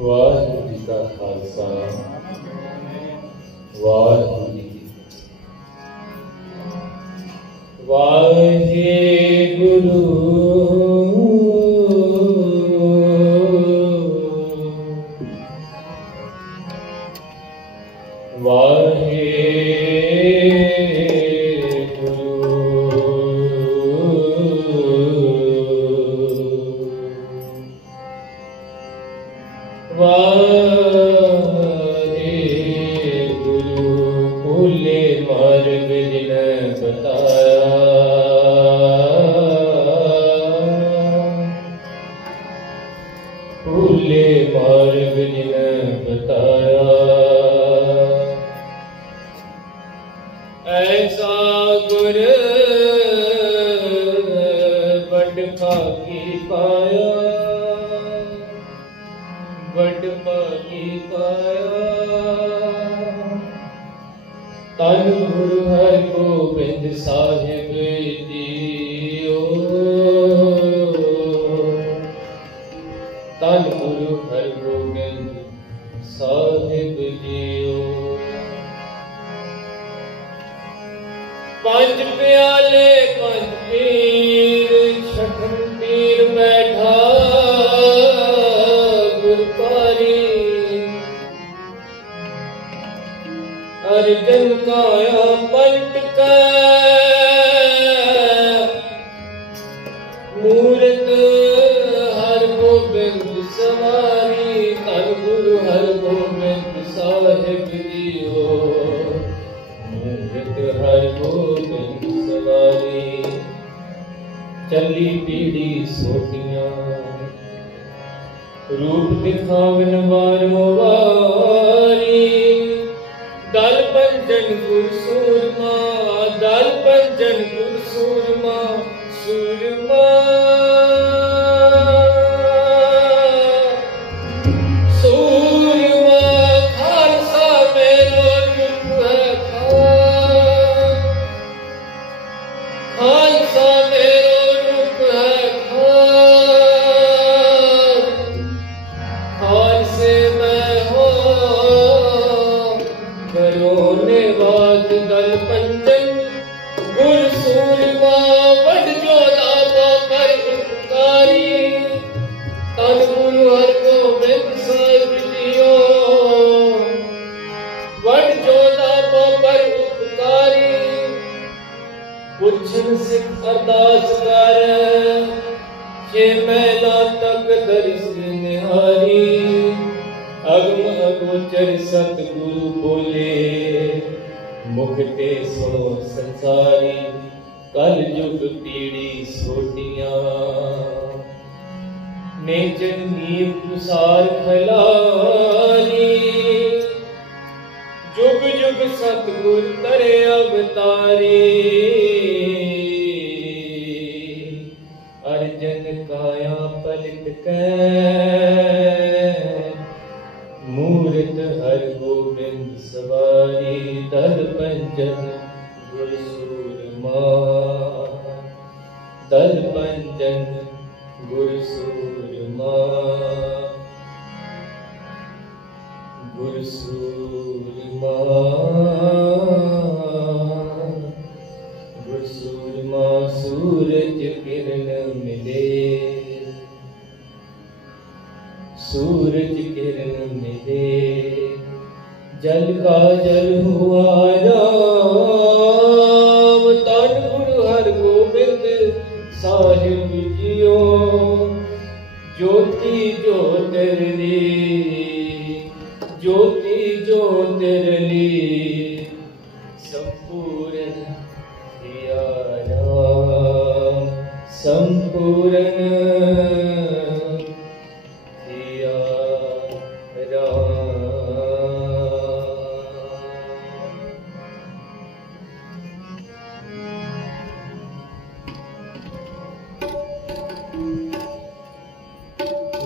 वाहिगुरू जी का खालसा वाहिगुरू जी की वाहिगुरू भूले मार्ग जिन बताया भूले मार्ग जिन बताया ऐसा गुर बड़ भागी पाया बड़ भागी पाया तन गुरु हरगोबिंद साहिब जीओ तन गुरु हरगोबिंद साहिब जीओ पंज प्याले पंज पीर छठम पीर बैठा गुरपारी अर्जन काया पलट मूरत हर गोबिंद सवारी धन गुरु हर गोबिंद साहिब जीओ मूरत हर गोबिंद सवारी चली पीढ़ी सोटियां रूप दिखावन वारो वारी दल पंजन गुर सूरमा दल पंजन गुर सूरमा सूरमा सूरमा खालसा मेरो रूप है खालसा मेरो रूप है खालसे मैं हो करोने बात दल पंजन गुर सूरमा वड जोधा पर उपकारी तन गुरु हर गोबिंद साहिब जीओ वड जोधा पर उपकारी पुछन सिख अरदास कर छे मैला तक दर्श निहारी अगम अगोचर सतगुरु बोले मुखते सुनो संसारी कल युग पीढ़ी सोटियां नेचन नीव तुसार खलारी जुग जुग सतगुर करे अवतारी अर्जन काया पलट मूरत हर गोबिंद सवारी दल पंजन गुर सूरमा दल पंजन गुर सूरमा गुर सूरमा गुर सूरमा सूरज किरण मिले सूरज किरण मिले जल का जल हुआ राम तन गुरु हर गोबिंद साहिब जीओ ज्योति ज्योतिर्ली ज्योति ज्योतिर्ली संपूर्ण दिया राम संपूर्ण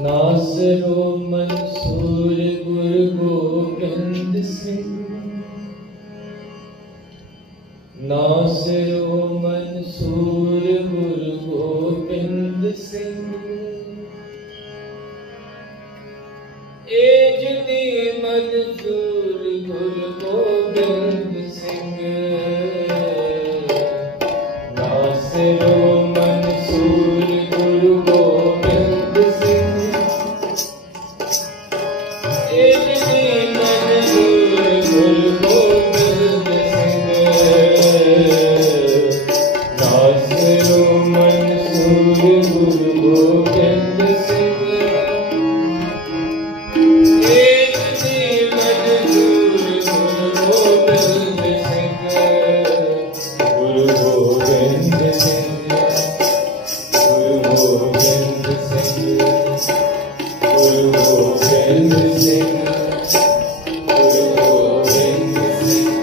नासरो मंसूर गुरु गोबिंद सिंह नासरो मंसूर गुरु गोबिंद सिंह मंसूर गुरु गोबिंद सिंह नासिरो मंसूर गुरु गोबिंद सिंह एक जी मंसूर गुरु गोबिंद सिंह नासिरो मंसूर गुरु गोबिंद सिंह एक जी मंसूर गुरु गोबिंद सिंह गुरु गोबिंद सिंह गुरु गोबिंद सिंह गुरु गोबिंद सिंह गुरु गोबिंद सिंह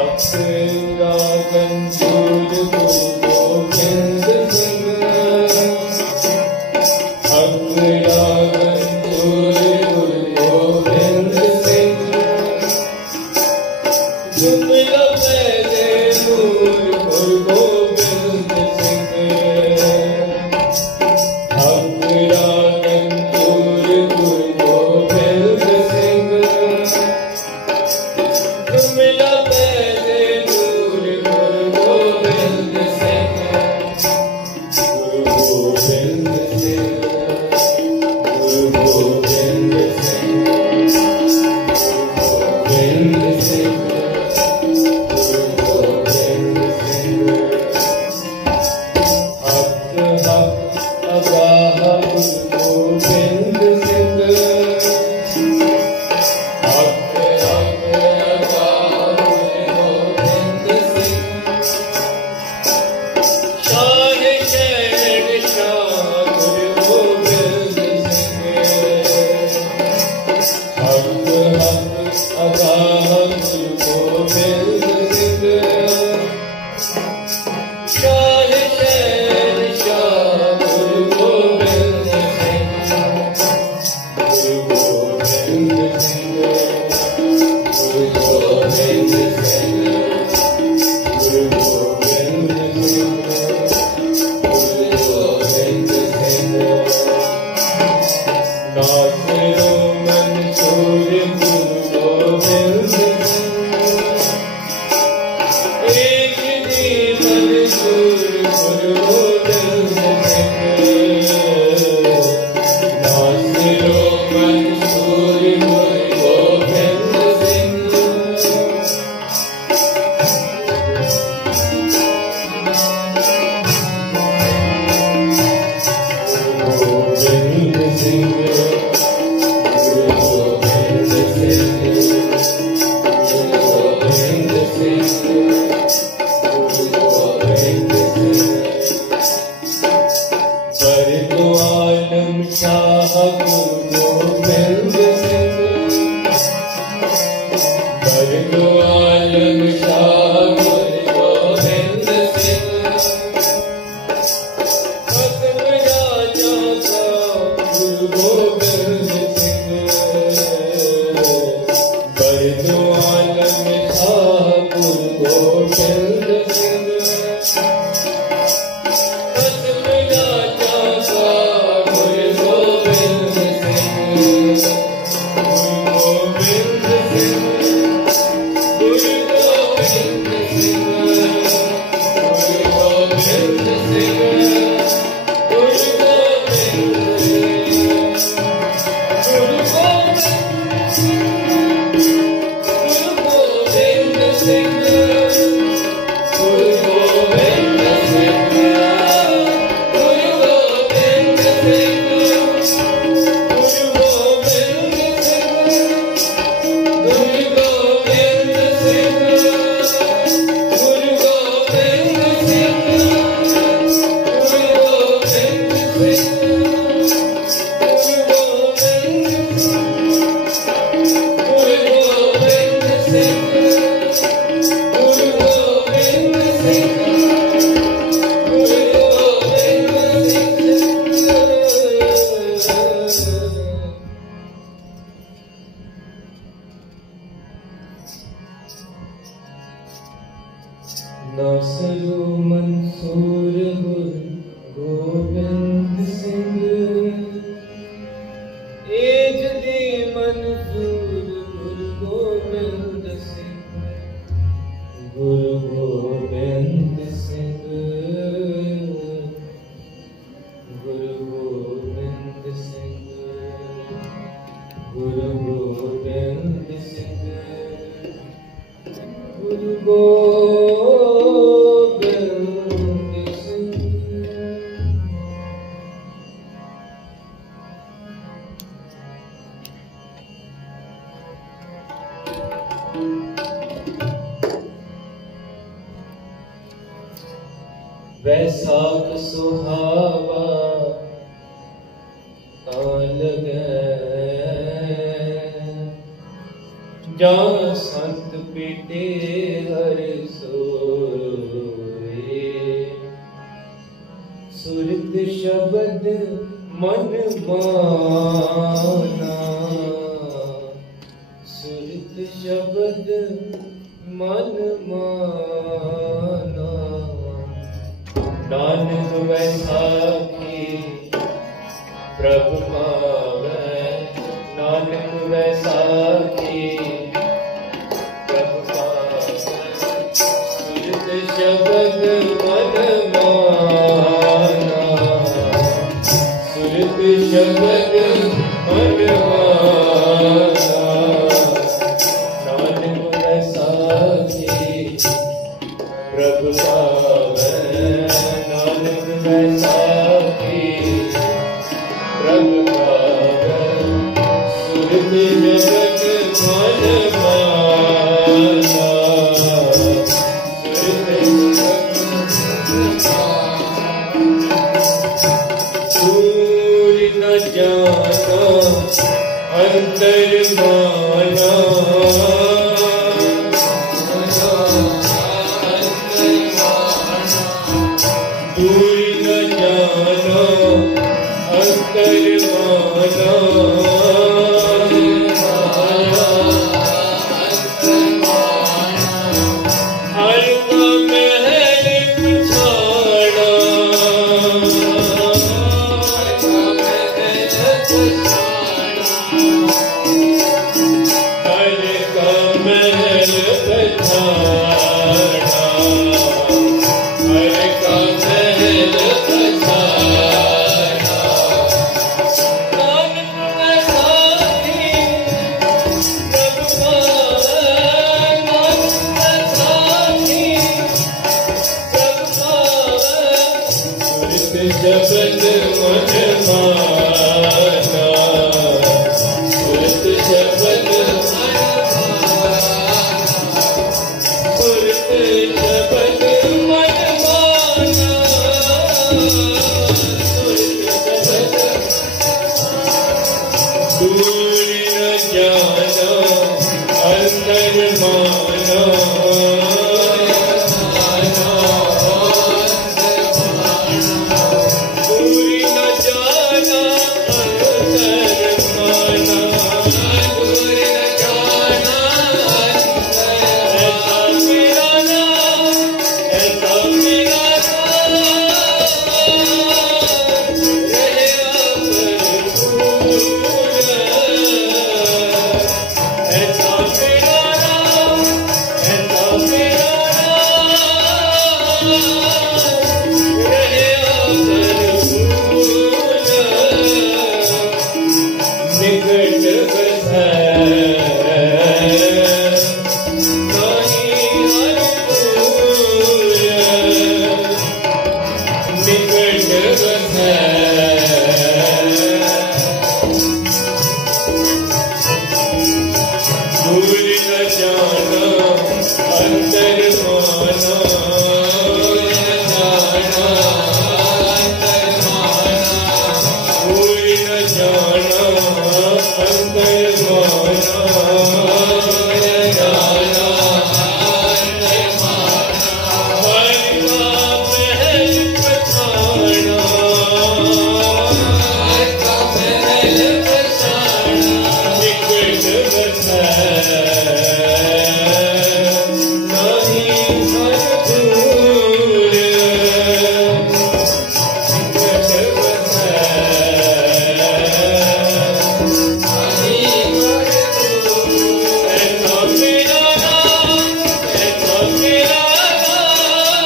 अपना मंसूर गुरु गोबिंद सिंह अपना मंसूर गुरु गोबिंद सिंह जुमला पैदे नूर गुरु गोबिंद सिंह अपना मंसूर गुरु गोबिंद सिंह जुमला पैदे नूर गुरु गोबिंद सिंह गुरु गोबिंद सिंह गुरु गोबिंद सिंह गोबिंद सिंह गुरु गोबिंद सिंह हक हक अगाह गुरु गोबिंद सिंह हक हक अगाह गुरु गोबिंद सिंह शाह शहंशाह गुरु गोबिंद सिंह हक हक अगाह गुरु गोबिंद सिंह शाह शहंशाह गुरु गोबिंद सिंह गुरु गोबिंद सिंह गुरु गोबिंद सिंह गुरु गोबिंद सिंह गुरु गोबिंद सिंह नासिरो मंसूर गुरु गोबिंद सिंह एक जी मंसूर गुरु गोबिंद सिंह नासिरो मंसूर गुरु गोबिंद सिंह गोबिंद सिंह गुरु गोबिंद सिंह गुरु गोबिंद सिंह गुरु गोबिंद सिंह फर्द आलम शाह गुरु गोबिंद सिंह फर्द आलम शाह गुरु गोबिंद सिंह खत्म राजा का गुरु गोबिंद सिंह फर्द आलम शाह गुरु गोबिंद सिंह खत्म राजा का गुरु गोबिंद सिंह गुरु गोबिंद सिंह वैसाख सुहावा लगे जहाँ संत पीटे हर सोए सुरत शब्द मन माना सुरत शब्द मन माना नानक वैसाखी प्रभु पावै नानक वैसाखी प्रभु पावै सुरत शब्द मन माना सुरत शब्द मन माना नानक वैसाखी प्रभु पावै नानक वैसाखी प्रभु पावै सुरत जगत मन माना दूर न जाना अंतर माना दूर न जाना अंतर माना हर का महल पछाड़ा हर का महल पछाड़ा हर का महल पछाड़ा नानक वैसाखी प्रभु पावै नानक वैसाखी प्रभु पावै सुरत शब्द मन माना सुरत शब्द मन सुरत शब्द मन माना सुरत शब्द दूर न जाना अंतर माना दूर न जाना अंतर माना दूर न जाना ऐसा मेरा नाम ऐसा मेरा रहे ऐसा मेरा नाम ऐसा मेरा रहे निकट बसै नहीं हर दूर निकट बसै दूर न जाना अंतर माना दूर न जाना अंतर माना हर का महल पछाड़ा निकट बसै नहीं हर दूर निकट बसै ऐसा मेरा नाम ऐसा मेरा नाम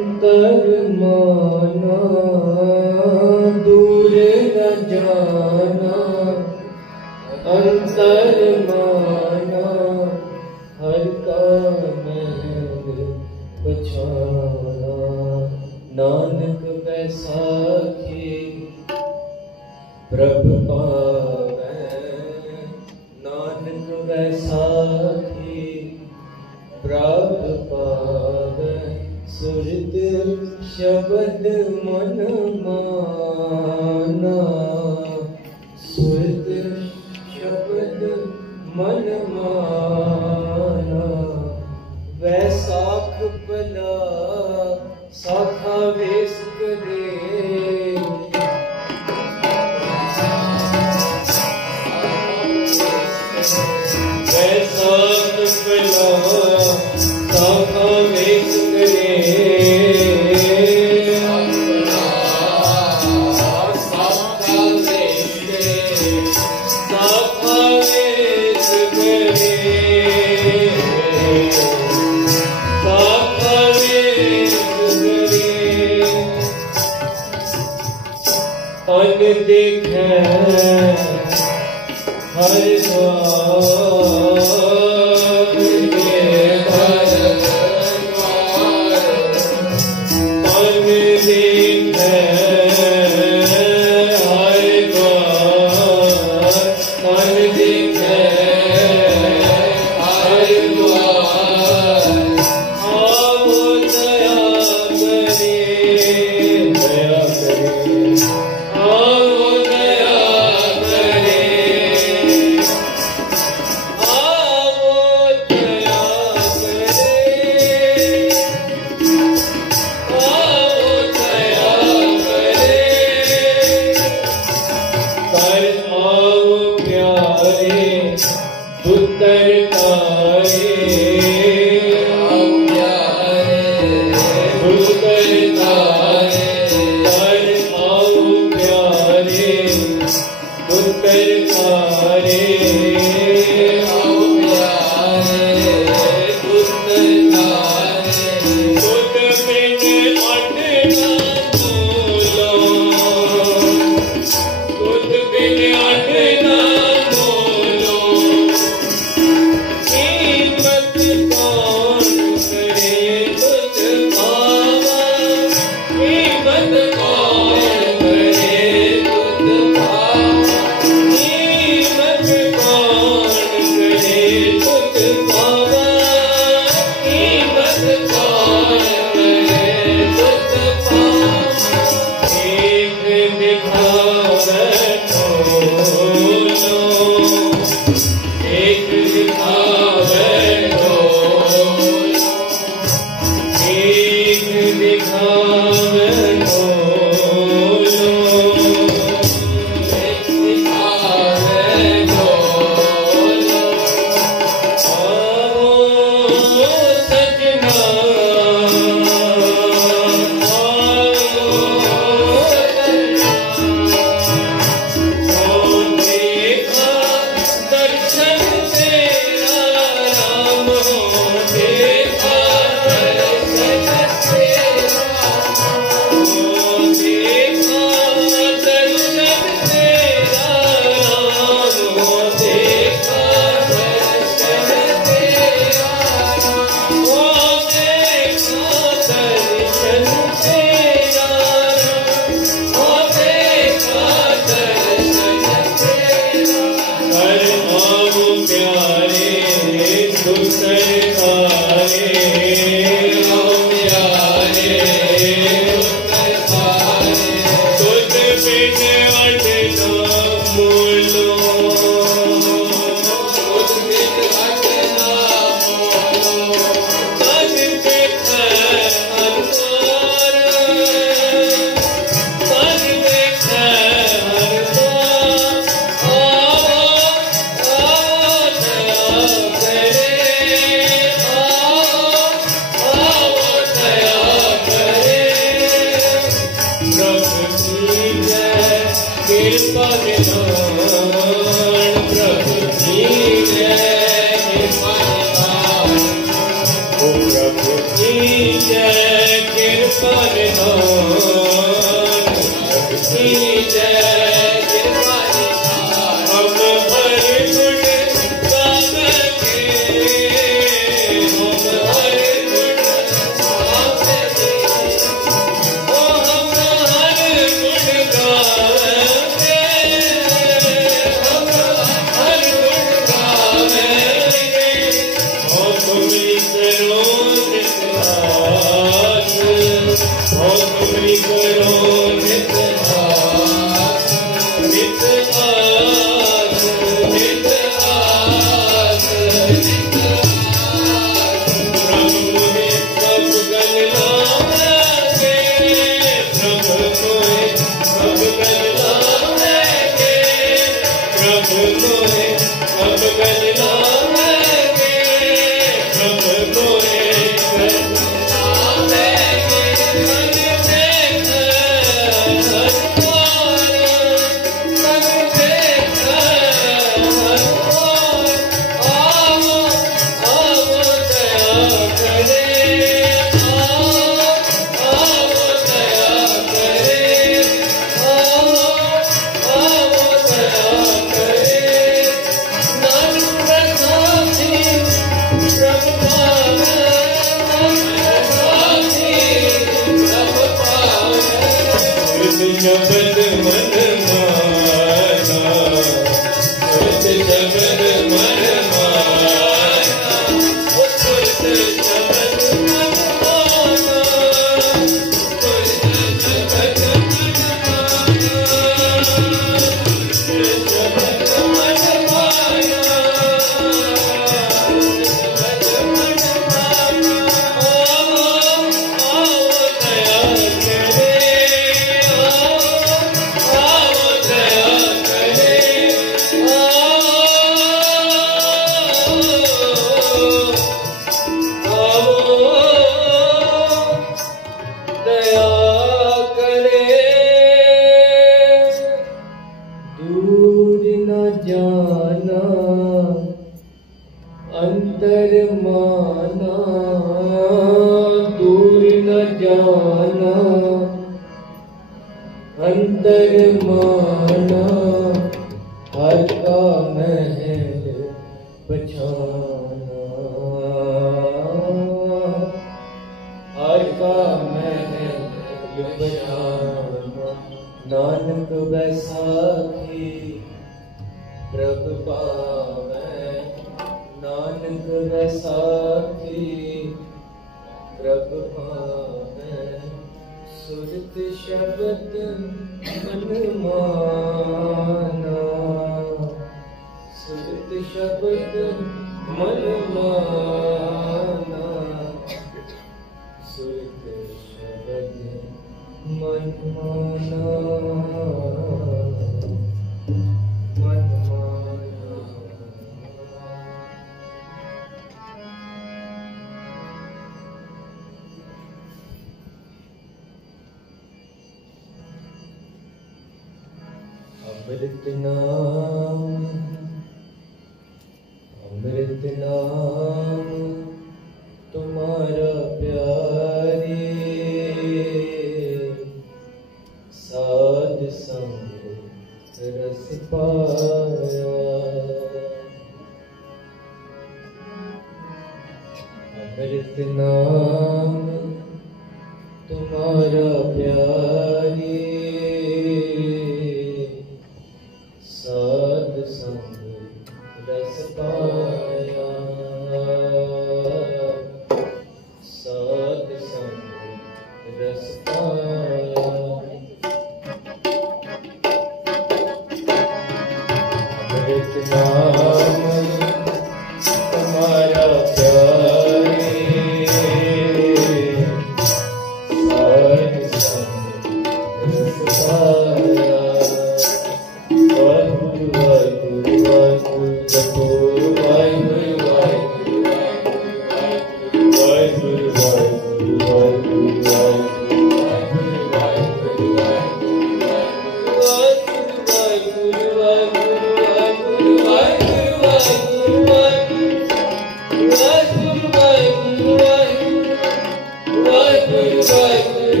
Vai,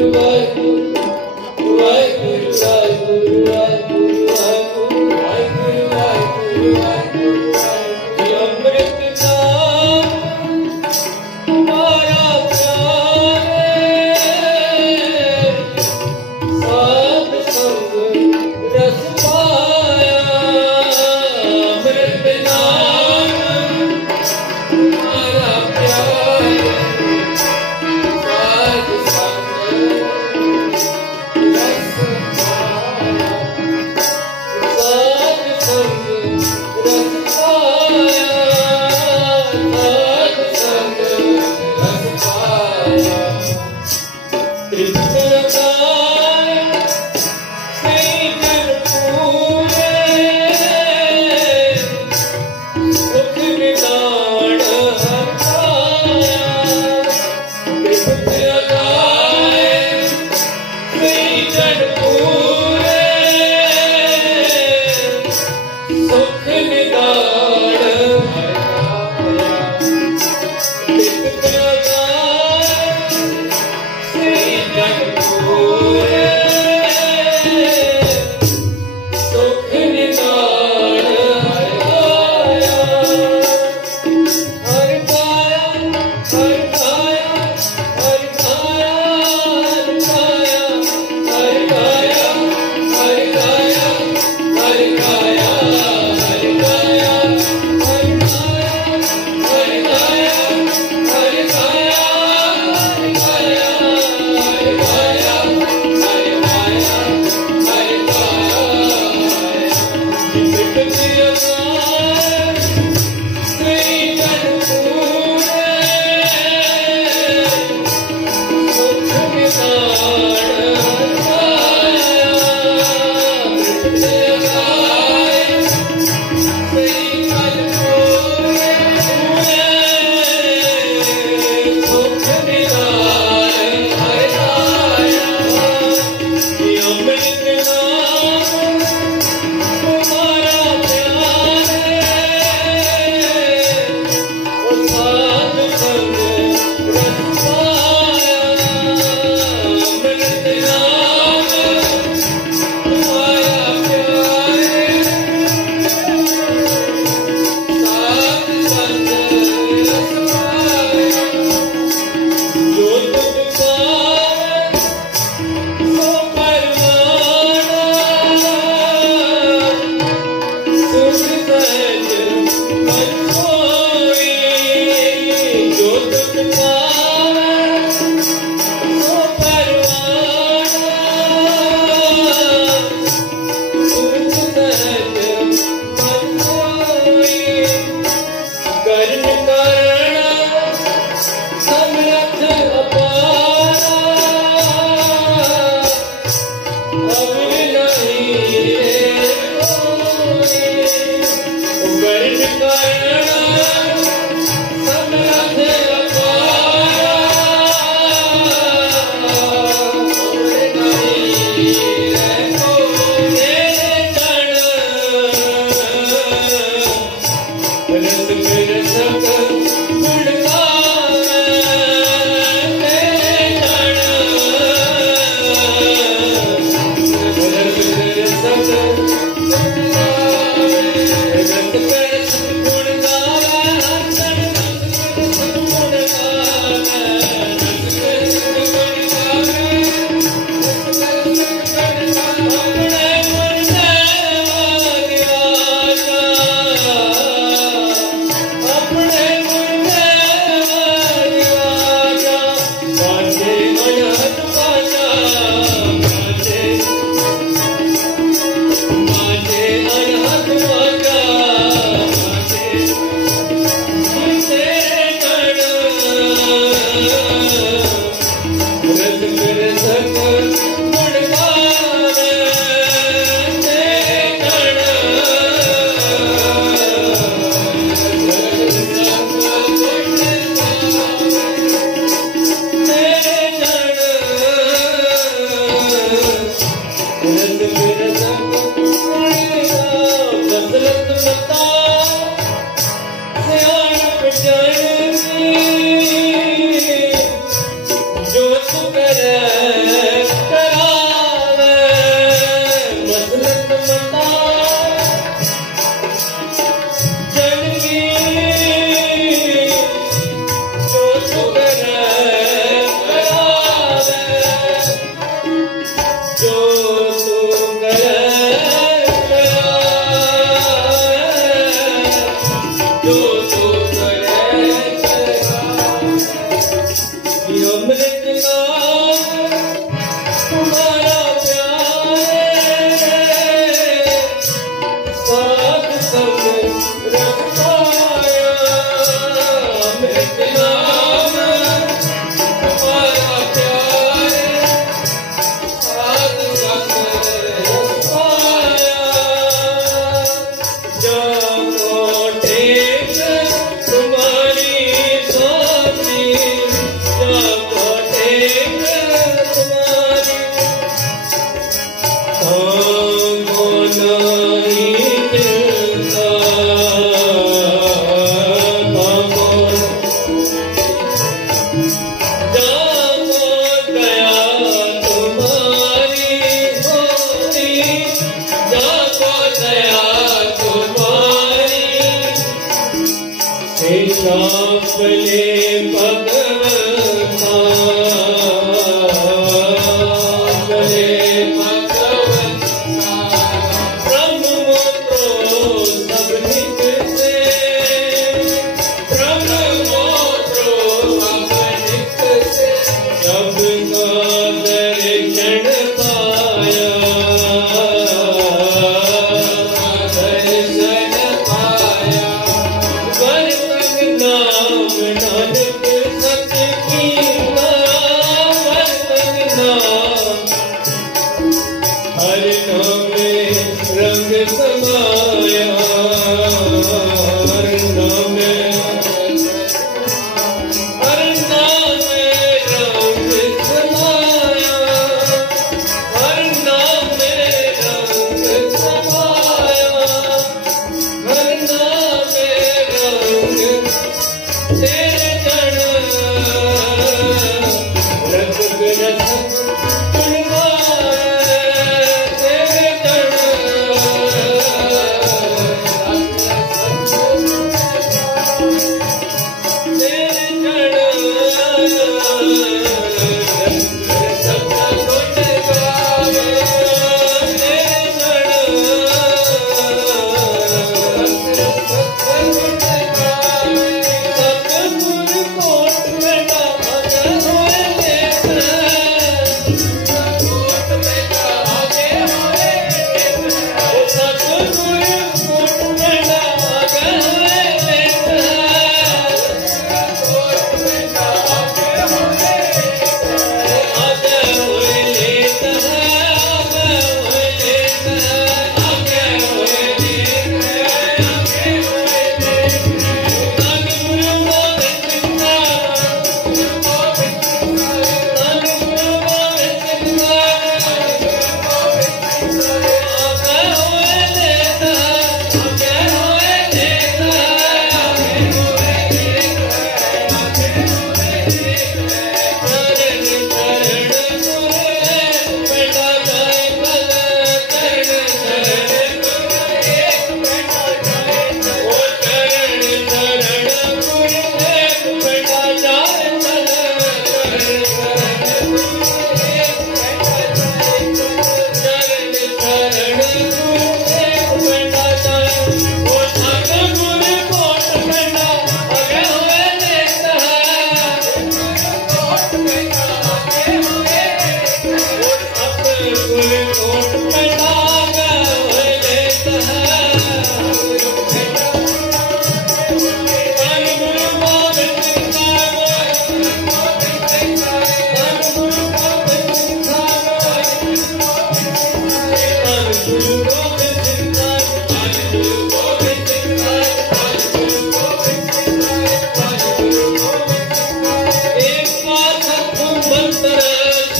जो तू करे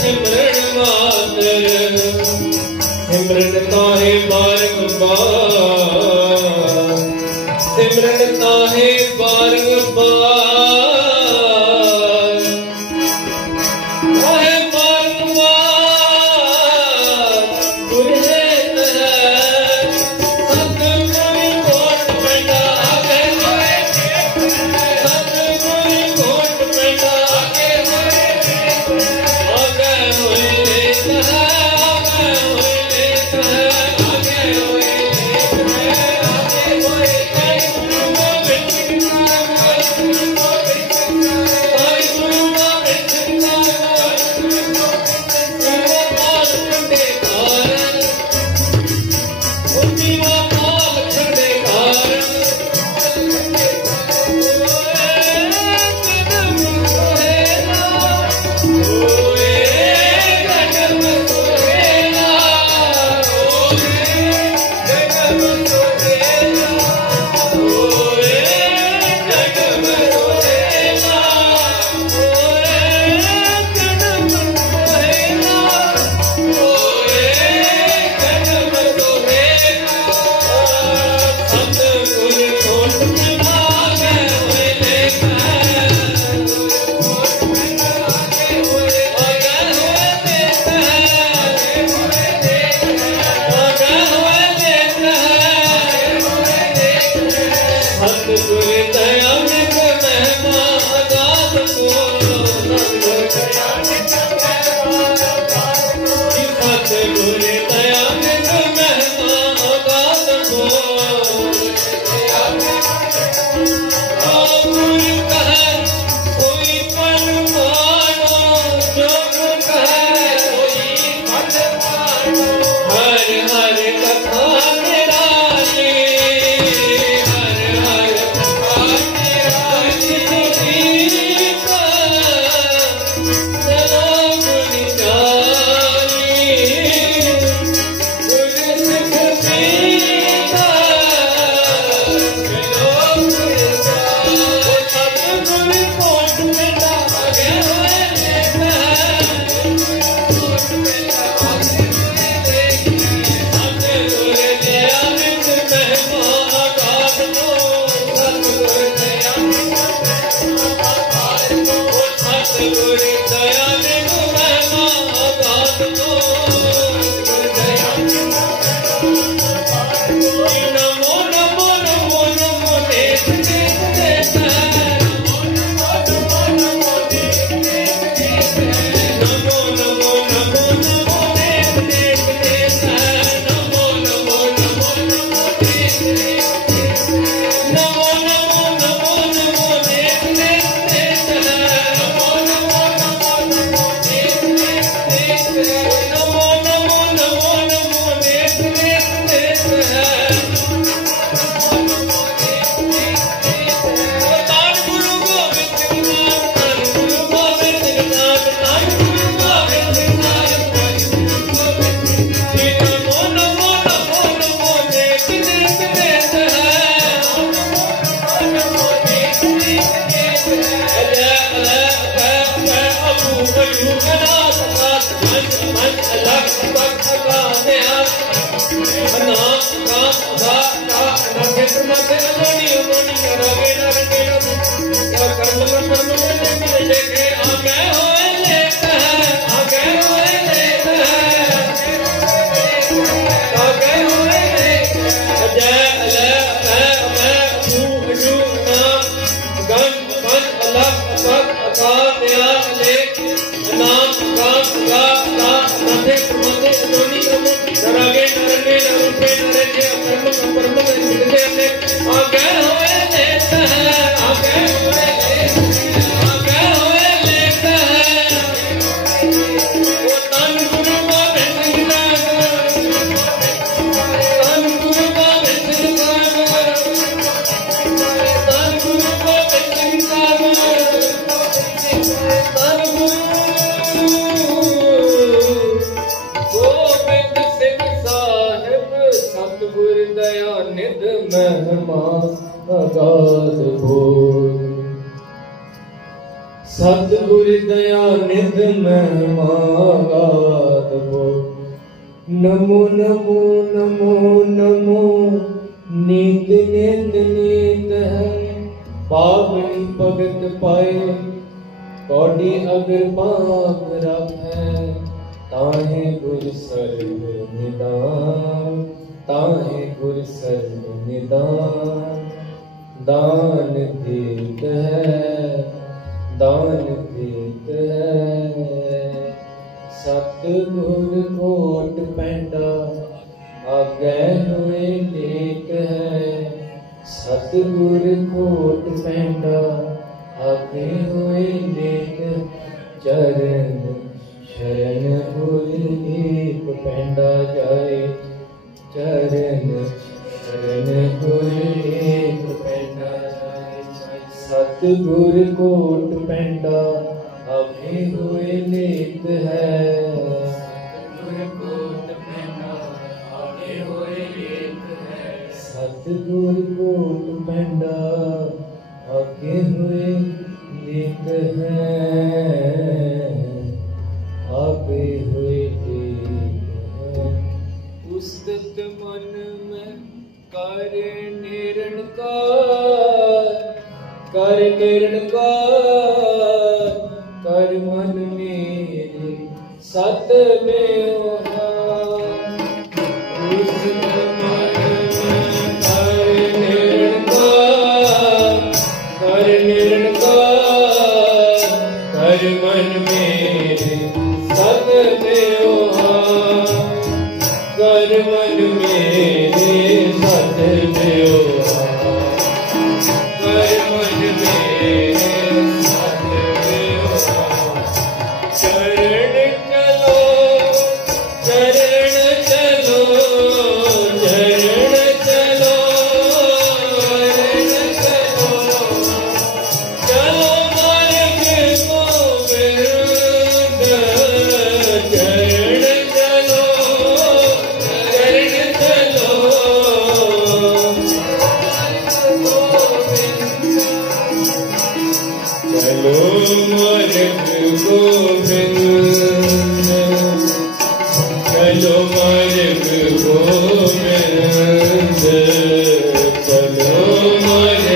सिमरन मातर सिमरन ताहे बारंबार सिमरन ताहे बारंबार ताहे बारंबार तुझे सतगुरु कोट बेटा आगे सतगुरु कोट बेटा आगे सतगुर दया निध महिमा नमो नमो नमो नमो नीत नीत नीत है पावनी भगत पाए कौड़ी अगर पाप रखै ताहे गुर सर्व निदान ताहे गुर सर्व निदान दान देत है दान देत है सतगुर कोट पैंडा आगे हुए लेत है सतगुर कोट पैंडा आगे हुए लेत चरण शरण गुर एक पैंडा जाए चरण शरण गुर एक पैंडा जाए सतगुर कोट पैंडा आगे हुए लेत है सतगुर कोट पैंडा आगे हुए लेत है सतगुर कोट पैंडा आगे हुए लेत है आगे हुए लेत है उस्तत मन में कर निरंकार कर मन मेरे सत में कर मन मेरे सत में कर मन मेरे सत में कर मन मेरे सत में चरण चलो चरण चलो चरण चलो चरण चलो चलो मार्ग गोविंद चरण चलो चरण चलो चलो मार्ग गोविंद चलो मार्ग गोविंद चलो मार्ग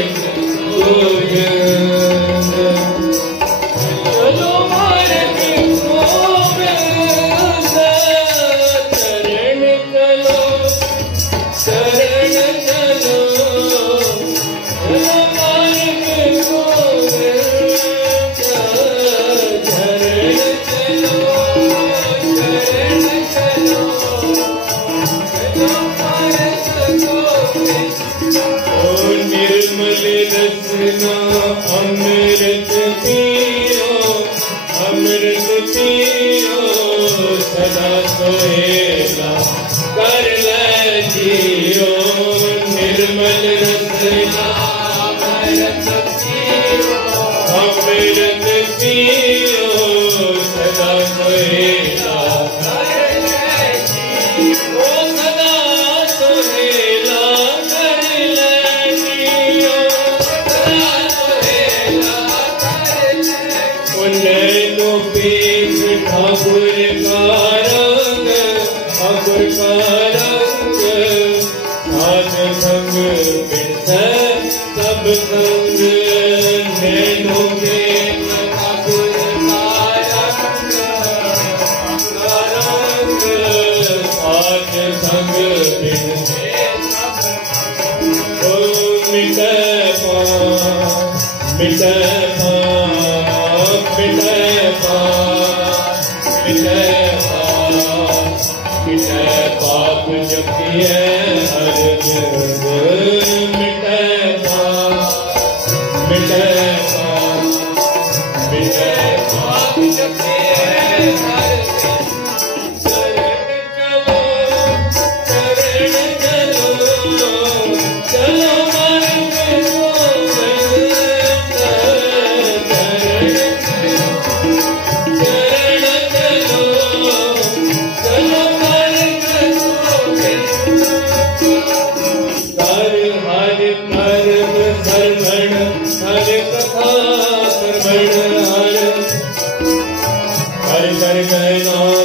गोविंद चलो मार्ग गोविंद चरण चलो चरण चलो चलो मार्ग गोविंद चरण चलो चरण चलो चलो मार्ग गोविंद ओ निर्मल रसना अमृत पियो सदा सोहेला कर ले जियो निर्मल रसना अमृत पियो सदा सोहेला कर ले जियो सदा सोहेला कर ले जियो सदा सोहेला कर ले उन्हें पीठ ठाकुर का रंग ठाकुर का रंग साध संग मिलता सब संग नैनो में ठाकुर का रंग साध संग मिलते मिटे पाप जपिए हर मिटे पाप जपिए हर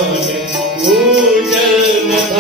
कर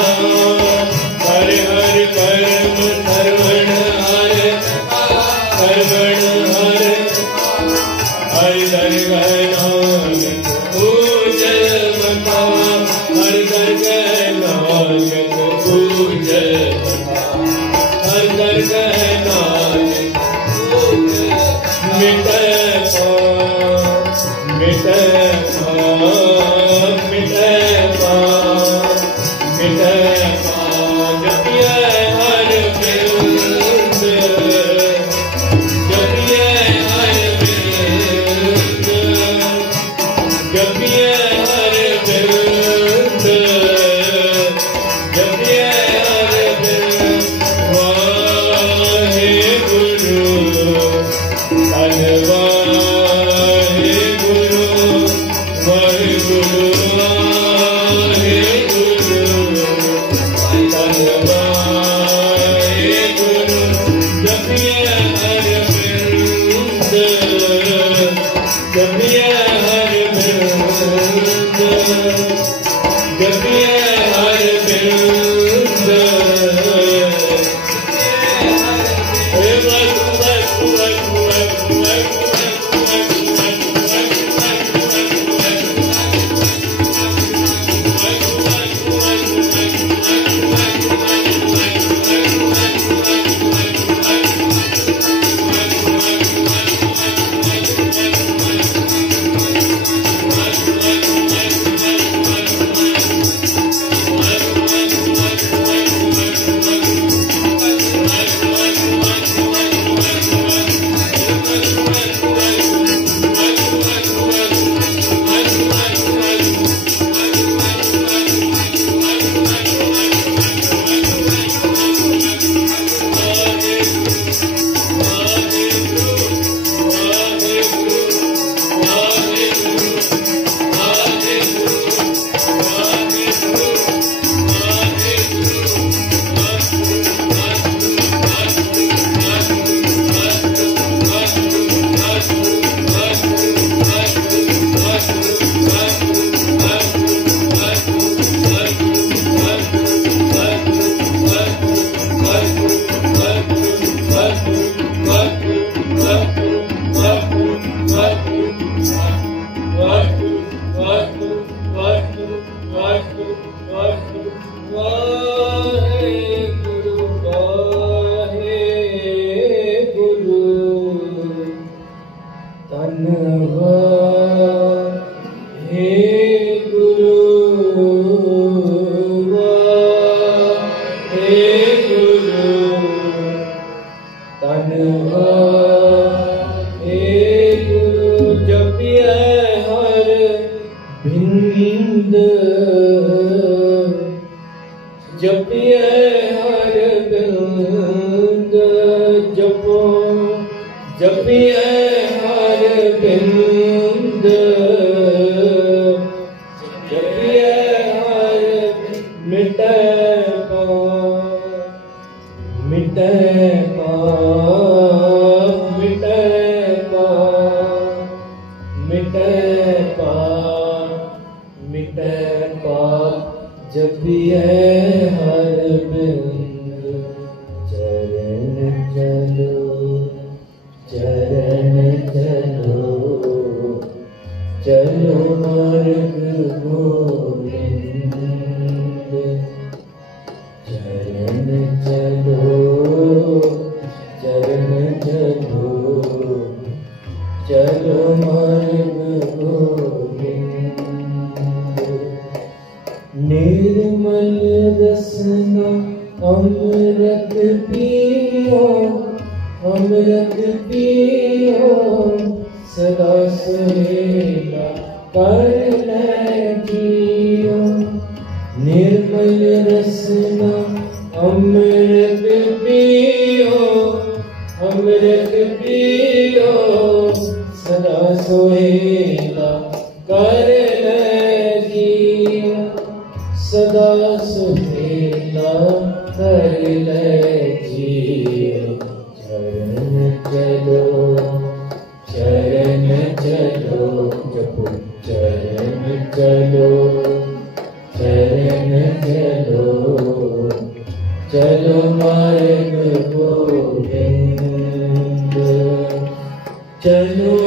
चलो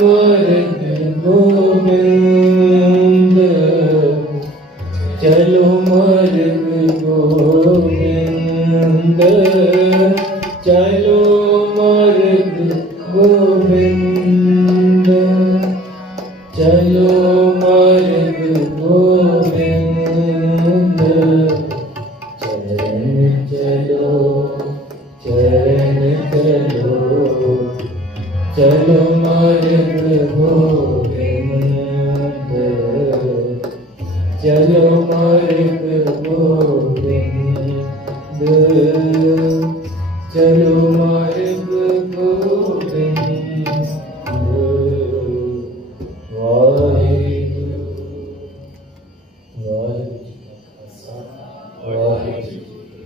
मार्ग गोविंद चलो मार्ग गोविंद, चलो मार्ग गोविंद, चलो मार्ग गोविंद, चरण चलो, चरण चलो, चलो मार्ग गोविंद, चलो मार्ग गोविंद, चलो मार्ग गोविंद। वाहिगुरु वाहिगुरु जी का खालसा, वाहिगुरु जी।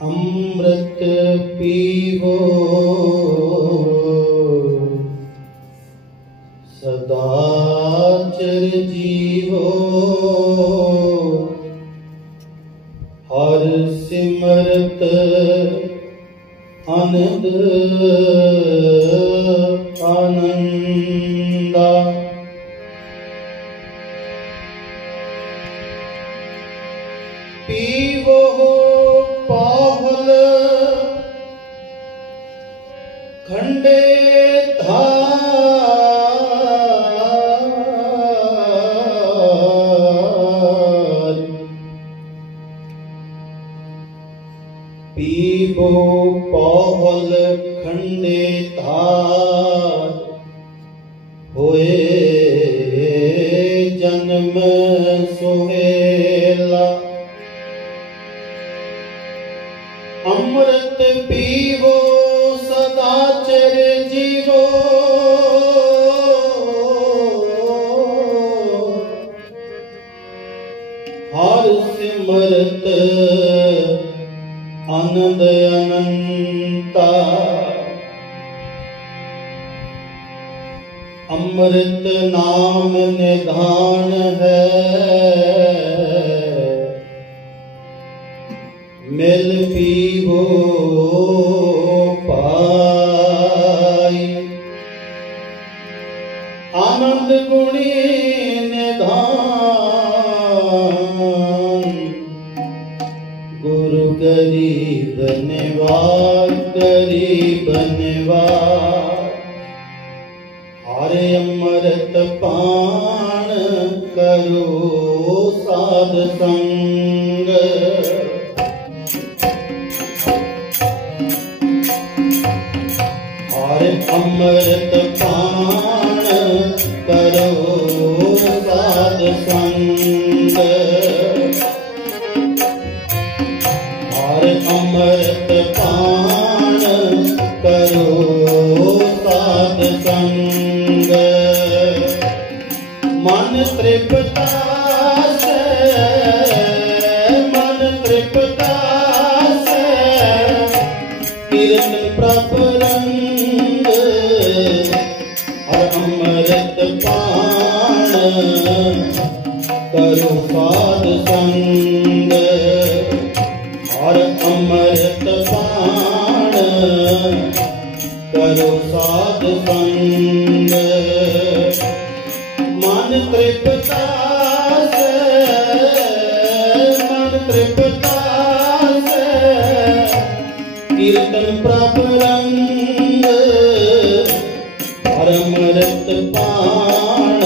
अमृत पीवो सदाचर जीवो, हर सिमरत आनंद आनंदा। पीवो पावल खंडे धार, पीवो पावल खंडे धार, होए जन्म सोहेला। अमृत पीवो सदाचर जीवो, हर सिमरत आनंद अनंता। अमृत नाम निधान है, मिल पीवो पाई। आनंद गुणी निधान, गुरु गरीब निवार, गरीब निवार। हरे अमृत पान करो साध संग, हरे अमृत पान करो साध संग, हरे अमृत पान करो साध संग। मन तृप्ता से, मन तृप्ता से, कीर्तन प्रभ रंग। और अमृत पान करो साध संग, और अमृत पान करो साध संग। मन तृप्ता से, मन तृप्ता से, कीर्तन प्रभ रंग। और अमृत पान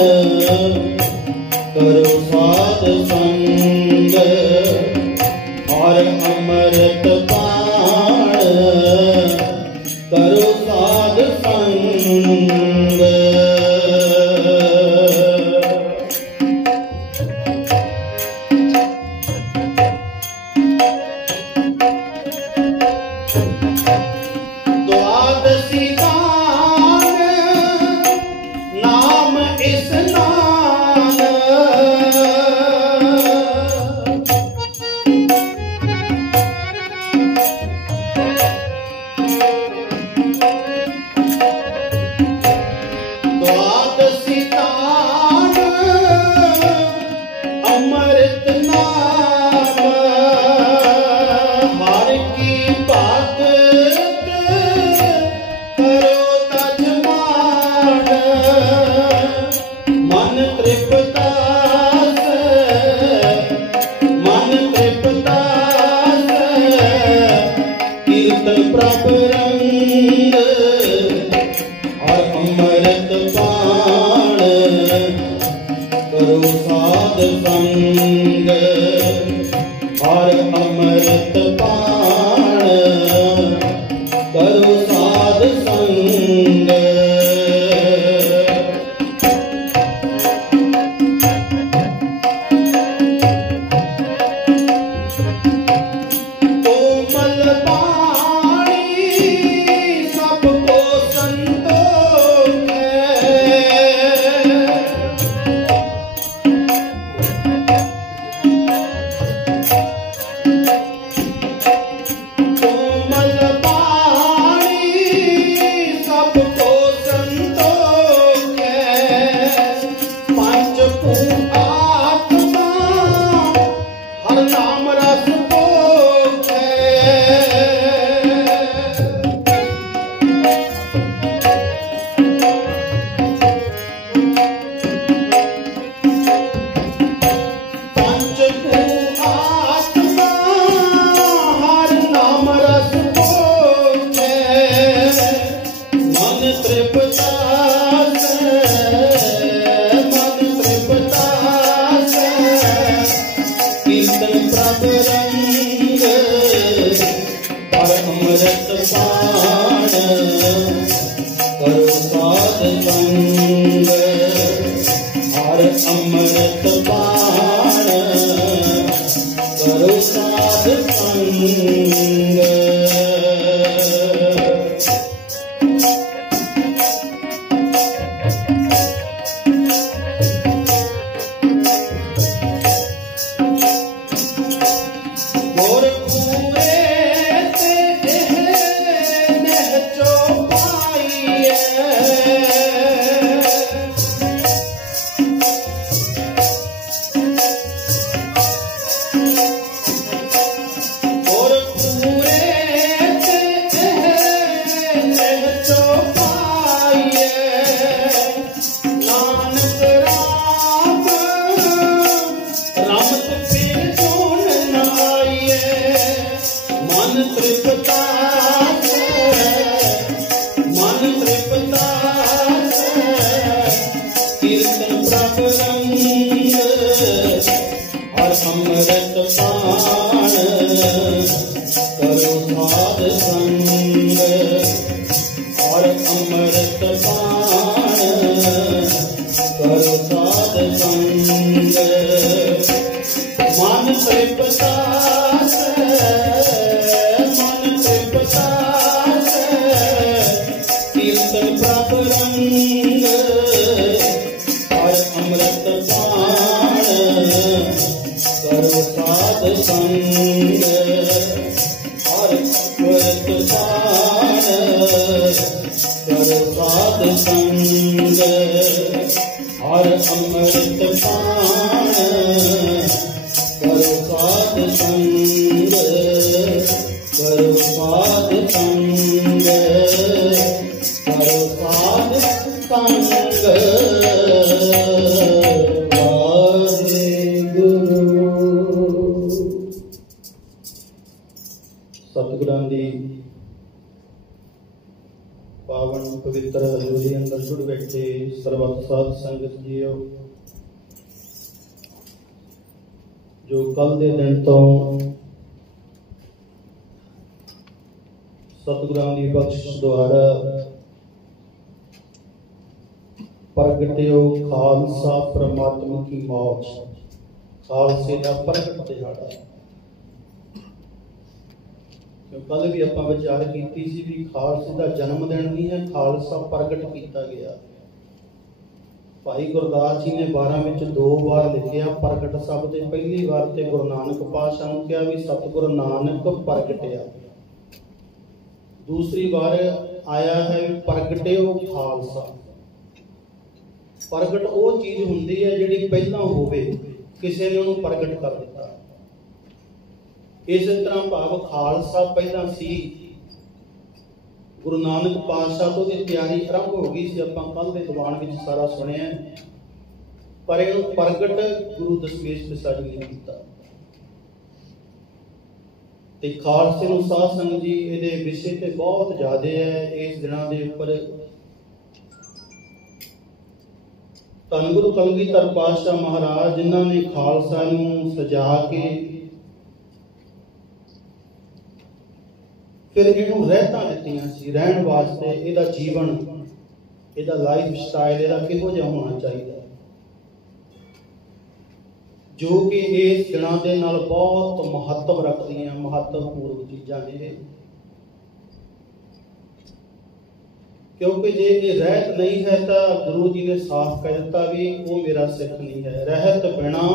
करो साध संग, और अमृत पान करो साध संग। द्वादशी और अमृत पान करो साध संग और अमृत पान करो साध संग। सतगुरां दी पावन पवित्र हजूरी अंदर जुड़ बैठे सर्वत साध संगत जीओ, जो कल दे दिन तो सतगुरां दी बख्शिश द्वारा प्रगटियो खालसा परमात्मा की मौज, खालसे का प्रगट दिहाड़ा। कल भी आप विचार की भी खालसे का जन्मदिन नहीं है, खालसा प्रगट किया गया। भाई गुरदास जी ने 12 में 2 बार लिखिया प्रगट शब्द, पहली बार तो गुरु नानक पातशाह ने कहा भी सतगुरु नानक प्रगटिया, दूसरी बार आया है प्रगटियो खालसा। प्रगट वो चीज होंदी है जिहड़ी पहला होवे, किसी ने उन्हें प्रगट कर दिता। इस तरह भाव खालसा पहला सी, गुरु नानक पातशाह तो दी तैयारी आरंभ हो गई सी, आपां कल दे दीवान विच सारा सुनिया, पर इहनूं प्रगट गुरु दशमेश पिता जी ने कीता। ਤੇ ਖਾਲਸੇ ਨੂੰ ਸਾਧ ਸੰਗਤ ਜੀ ਇਹਦੇ ਵਿਸ਼ੇ ਤੇ ਬਹੁਤ ਜ਼ਿਆਦਾ ਹੈ ਇਸ ਦਿਨਾਂ ਦੇ ਉੱਪਰ। ਧੰਨ ਗੁਰੂ ਕਲਗੀਧਰ ਪਾਤਸ਼ਾਹ ਮਹਾਰਾਜ ਜਿਨ੍ਹਾਂ ਨੇ ਖਾਲਸਾ ਨੂੰ ਸਜਾ ਕੇ ਫਿਰ ਇਹਨੂੰ ਰਹਿਤਾਂ ਦਿੱਤੀਆਂ ਸੀ ਰਹਿਣ ਵਾਸਤੇ, ਇਹਦਾ ਜੀਵਨ, ਇਹਦਾ ਲਾਈਫ ਸਟਾਈਲ ਇਹਦਾ ਕਿਹੋ ਜਿਹਾ ਹੋਣਾ ਚਾਹੀਦਾ, ਜੋ ਕਿ ਇਸ ਦਿਨਾਂ ਦੇ ਨਾਲ ਬਹੁਤ ਮਹੱਤਵ ਰੱਖਦੀਆਂ, ਮਹੱਤਵਪੂਰਨ ਚੀਜ਼ਾਂ ਨੇ। ਕਿਉਂਕਿ ਜੇ ਇਹ ਰਹਿਤ ਨਹੀਂ ਹੈ ਤਾਂ ਗੁਰੂ ਜੀ ਨੇ ਸਾਫ਼ ਕਹਿ ਦਿੱਤਾ ਵੀ ਉਹ ਮੇਰਾ ਸਿੱਖ ਨਹੀਂ ਹੈ। ਰਹਿਤ ਬਿਨਾ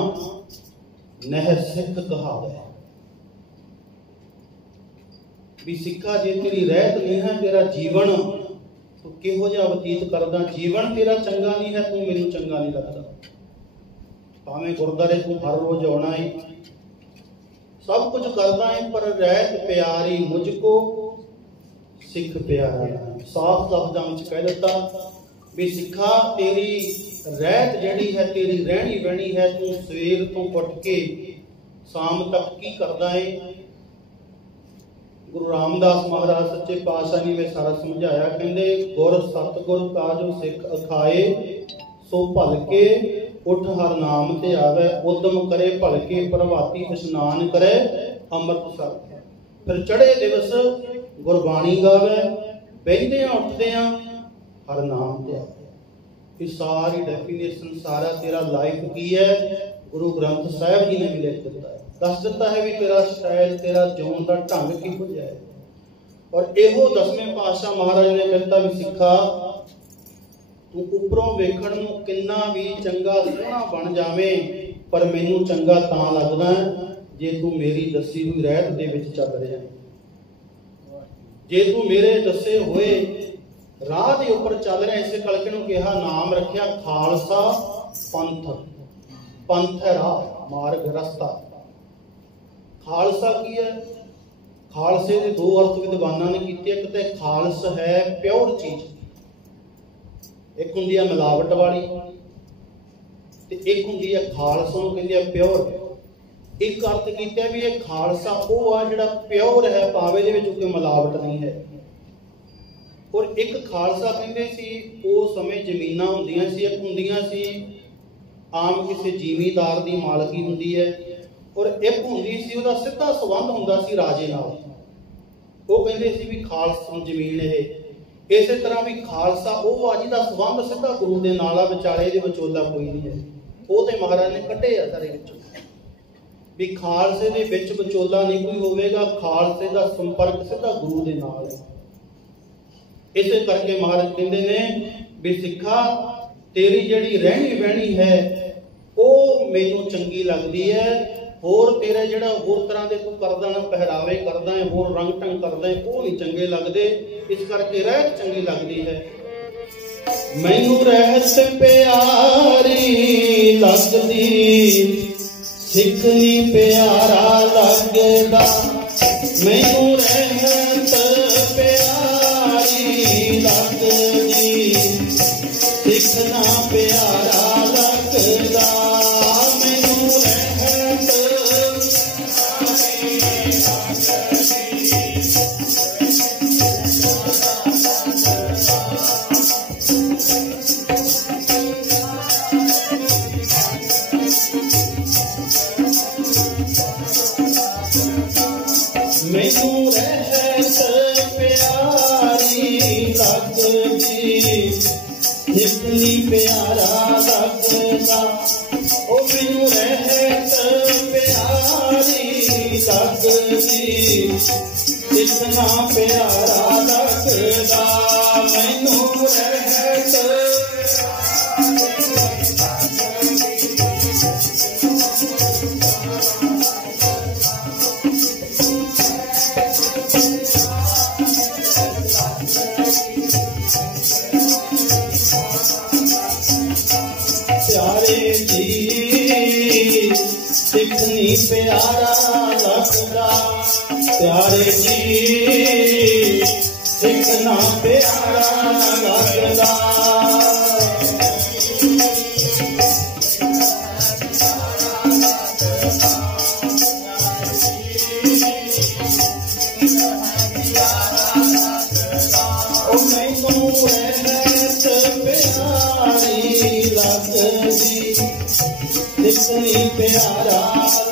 ਨਹਿ ਸਿੱਖ ਕਹਾਵੇ। ਵੀ ਸਿੱਖਾ ਜੇ ਤੇਰੀ ਰਹਿਤ ਨਹੀਂ ਹੈ, ਤੇਰਾ ਜੀਵਨ ਤੂੰ ਕਿਹੋ ਜਿਹਾ ਬਤੀਤ ਕਰਦਾ, ਜੀਵਨ ਤੇਰਾ ਚੰਗਾ ਨਹੀਂ ਹੈ, ਤੂੰ ਮੈਨੂੰ ਚੰਗਾ ਨਹੀਂ ਲੱਗਦਾ। ਭਾਵੇਂ ਗੁਰਦੁਆਰੇ ਤੂੰ ਹਰ ਰੋਜ਼ ਆਉਣਾ ਹੈ, ਸਭ ਕੁਝ ਕਰਦਾ ਹੈ, ਪਰ ਰਹਿਤ ਪਿਆਰੀ ਮੁਝ ਕੋ ਸਿੱਖ ਪਿਆਰਾ। ਸਾਫ਼ ਲਫ਼ਜ਼ਾਂ ਵਿੱਚ ਕਹਿ ਦਿੱਤਾ ਵੀ ਸਿੱਖਾ ਤੇਰੀ ਰਹਿਤ ਜਿਹੜੀ ਹੈ, ਤੇਰੀ ਰਹਿਣੀ ਬਹਿਣੀ ਹੈ, ਤੂੰ ਸਵੇਰ ਤੋਂ ਉੱਠ ਕੇ ਸ਼ਾਮ ਤੱਕ ਕੀ ਕਰਦਾ ਹੈ। ਗੁਰੂ ਰਾਮਦਾਸ ਮਹਾਰਾਜ ਸੱਚੇ ਪਾਤਸ਼ਾਹ ਨੇ ਸਾਰਾ ਸਮਝਾਇਆ। ਕਹਿੰਦੇ ਗੁਰ ਸਤਿਗੁਰ ਕਾ ਜੋ ਸਿੱਖ ਅਖਾਏ, ਸੋ ਭਲ ਕੇ ਉਠ ਹਰ ਨਾਮ ਤੇ ਆਵੇ। ਉਦਮ ਕਰੇ ਭਲ ਕੇ ਪ੍ਰਭਾਤੀ ਇਸ਼ਨਾਨ ਕਰੇ ਅੰਮ੍ਰਿਤ ਸਰ। ਫਿਰ ਚੜ੍ਹੇ ਦਿਵਸ ਗੁਰਬਾਣੀ ਗਾਵੇ, ਬਹਿੰਦੇ ਉੱਠਦੇ ਹਰ ਨਾਮ ਤੇ ਆਵੇ। ਇਹ ਸਾਰੀ ਡੈਫੀਨੇਸ਼ਨ, ਸਾਰਾ ਤੇਰਾ ਲਾਈਫ ਕੀ ਹੈ, ਗੁਰੂ ਗ੍ਰੰਥ ਸਾਹਿਬ ਜੀ ਨੇ ਵੀ ਲਿਖ ਦਿੱਤਾ ਹੈ, ਦੱਸ ਦਿੱਤਾ ਹੈ ਵੀ ਤੇਰਾ ਸਟਾਈਲ, ਤੇਰਾ ਜਿਉਣ ਦਾ ਢੰਗ ਕਿਹੋ ਜਿਹਾ ਹੈ। ਔਰ ਇਹੋ ਦਸਵੇਂ ਪਾਤਸ਼ਾਹ ਮਹਾਰਾਜ ਨੇ ਕਹਿੰਦਾ ਵੀ ਸਿੱਖਾ ਤੂੰ ਉੱਪਰੋਂ ਵੇਖਣ ਨੂੰ ਕਿੰਨਾ ਵੀ ਚੰਗਾ ਸੋਹਣਾ ਬਣ ਜਾਵੇਂ, ਪਰ ਮੈਨੂੰ ਚੰਗਾ ਤਾਂ ਲੱਗਦਾ ਜੇ ਤੂੰ ਮੇਰੀ ਦੱਸੀ ਹੋਈ ਰਹਿਤ ਦੇ ਵਿੱਚ ਚੱਲ ਰਿਹਾ, ਜੇ ਤੂੰ ਮੇਰੇ ਦੱਸੇ ਹੋਏ ਰਾਹ ਦੇ ਉੱਪਰ ਚੱਲ ਰਿਹਾ। ਇਸੇ ਕਰਕੇ ਨੂੰ ਕਿਹਾ, ਨਾਮ ਰੱਖਿਆ ਖਾਲਸਾ ਪੰਥ। ਪੰਥ ਹੈ ਰਾਹ, ਮਾਰਗ, ਰਸਤਾ। ਖਾਲਸਾ ਕੀ ਹੈ? ਖਾਲਸੇ ਦੇ ਦੋ ਅਰਥ ਵਿਦਵਾਨਾਂ ਨੇ ਕੀਤੇ। ਇੱਕ ਤੇ ਖਾਲਸ ਹੈ ਪਿਓਰ ਚੀਜ਼, ਇੱਕ ਹੁੰਦੀ ਹੈ ਮਿਲਾਵਟ ਵਾਲੀ, ਤੇ ਇੱਕ ਹੁੰਦੀ ਹੈ ਖਾਲਸਾ ਨੂੰ ਕਹਿੰਦੇ ਆ ਪਿਓਰ। ਇੱਕ ਅਰਥ ਕੀਤਾ ਵੀ ਇਹ ਖਾਲਸਾ ਉਹ ਆ ਜਿਹੜਾ ਪਿਓਰ ਹੈ, ਭਾਵੇਂ ਦੇ ਵਿੱਚ ਕੋਈ ਮਿਲਾਵਟ ਨਹੀਂ ਹੈ। ਔਰ ਇੱਕ ਖਾਲਸਾ ਕਹਿੰਦੇ ਸੀ ਉਸ ਸਮੇਂ ਜ਼ਮੀਨਾਂ ਹੁੰਦੀਆਂ ਸੀ, ਇੱਕ ਹੁੰਦੀਆਂ ਸੀ ਆਮ ਕਿਸੇ ਜ਼ਿਮੀਂਦਾਰ ਦੀ ਮਾਲਕੀ ਹੁੰਦੀ ਹੈ, ਔਰ ਇੱਕ ਹੁੰਦੀ ਸੀ ਉਹਦਾ ਸਿੱਧਾ ਸੰਬੰਧ ਹੁੰਦਾ ਸੀ ਰਾਜੇ ਨਾਲ। ਉਹ ਕਹਿੰਦੇ ਸੀ ਵੀ ਖਾਲਸਾ ਜ਼ਮੀਨ ਇਹ। ਇਸੇ ਤਰ੍ਹਾਂ ਵੀ ਖਾਲਸਾ ਉਹ ਆ ਜਿਹਦਾ ਸੰਬੰਧ ਸਿੱਧਾ ਗੁਰੂ ਦੇ ਨਾਲ ਆ, ਵਿਚਾਲੇ ਦੇ ਵਿਚੋਲਾ ਕੋਈ ਨਹੀਂ ਹੈ। ਉਹ ਤੇ ਮਹਾਰਾਜ ਨੇ ਕੱਢੇ ਆ ਸਾਰੇ ਵਿੱਚੋਂ ਵੀ ਖਾਲਸੇ ਦੇ ਵਿੱਚ ਵਿਚੋਲਾ ਨਹੀਂ ਕੋਈ ਹੋਵੇਗਾ, ਖਾਲਸੇ ਦਾ ਸੰਪਰਕ ਸਿੱਧਾ ਗੁਰੂ ਦੇ ਨਾਲ ਹੈ। ਇਸੇ ਕਰਕੇ ਮਹਾਰਾਜ ਕਹਿੰਦੇ ਨੇ ਵੀ ਸਿੱਖਾ ਤੇਰੀ ਜਿਹੜੀ ਰਹਿਣੀ ਬਹਿਣੀ ਹੈ ਉਹ ਮੈਨੂੰ ਚੰਗੀ ਲੱਗਦੀ ਹੈ, ਹੋਰ ਤੇਰੇ ਜਿਹੜਾ ਹੋਰ ਤਰ੍ਹਾਂ ਦੇ ਤੂੰ ਕਰਦਾ ਨਾ, ਪਹਿਰਾਵੇ ਕਰਦਾ ਹੈ, ਹੋਰ ਰੰਗ ਢੰਗ ਕਰਦਾ ਹੈ, ਉਹ ਨਹੀਂ ਚੰਗੇ ਲੱਗਦੇ। ਇਸ ਕਰਕੇ ਰਹਿਤ ਚੰਗੀ ਲੱਗਦੀ ਹੈ। ਮੈਨੂੰ ਰਹਿਤ ਪਿਆਰੀ ਲੱਗਦੀ, ਸਿੱਖ ਨੀ ਪਿਆਰਾ ਲੱਗਦਾ। ਮੈਨੂੰ ਰਹਿਤ ਪਿਆਰੀ ਲੱਗਦੀ, ਸਿੱਖ ਨਾ ਪਿਆਰਾ ਲੱਗਦਾ। ਮੈਨੂੰ ਰਹਿਤ ਮੈਨੂੰ ਰਹਿਤ ਪਿਆਰੀ ਲੱਗਦੀ, ਜਿਤਨੀ ਪਿਆਰਾ ਲੱਗਦਾ। ਉਹ ਮੈਨੂੰ ਰਹਿਤ ਪਿਆਰੀ ਲੱਗਦੀ, ਜਿਤਨਾ ਪਿਆਰਾ ਲੱਗਦਾ। ਮੈਨੂੰ ਰਹਿਤ ਪਿਆਰੇ ਜੀ, ਸਿੱਖ ਨੀ ਪਿਆਰਾ ਲੱਗਦਾ। ਪਿਆਰੇ ਜੀ, ਸਿੱਖ ਨਾ ਪਿਆਰਾ ਲੱਗਦਾ। सिखनी प्यारा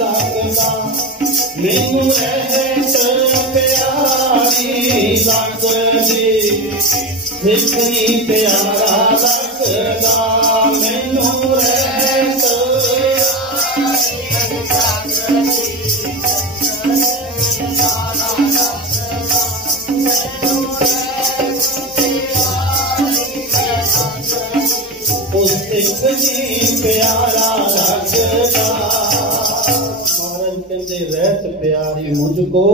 लगदा मैनू रहत प्यारी लगदी सिखनी प्यारा लगदा मैनू रहत प्यारा लगदा। महाराज कहते रहत प्यारी मुझको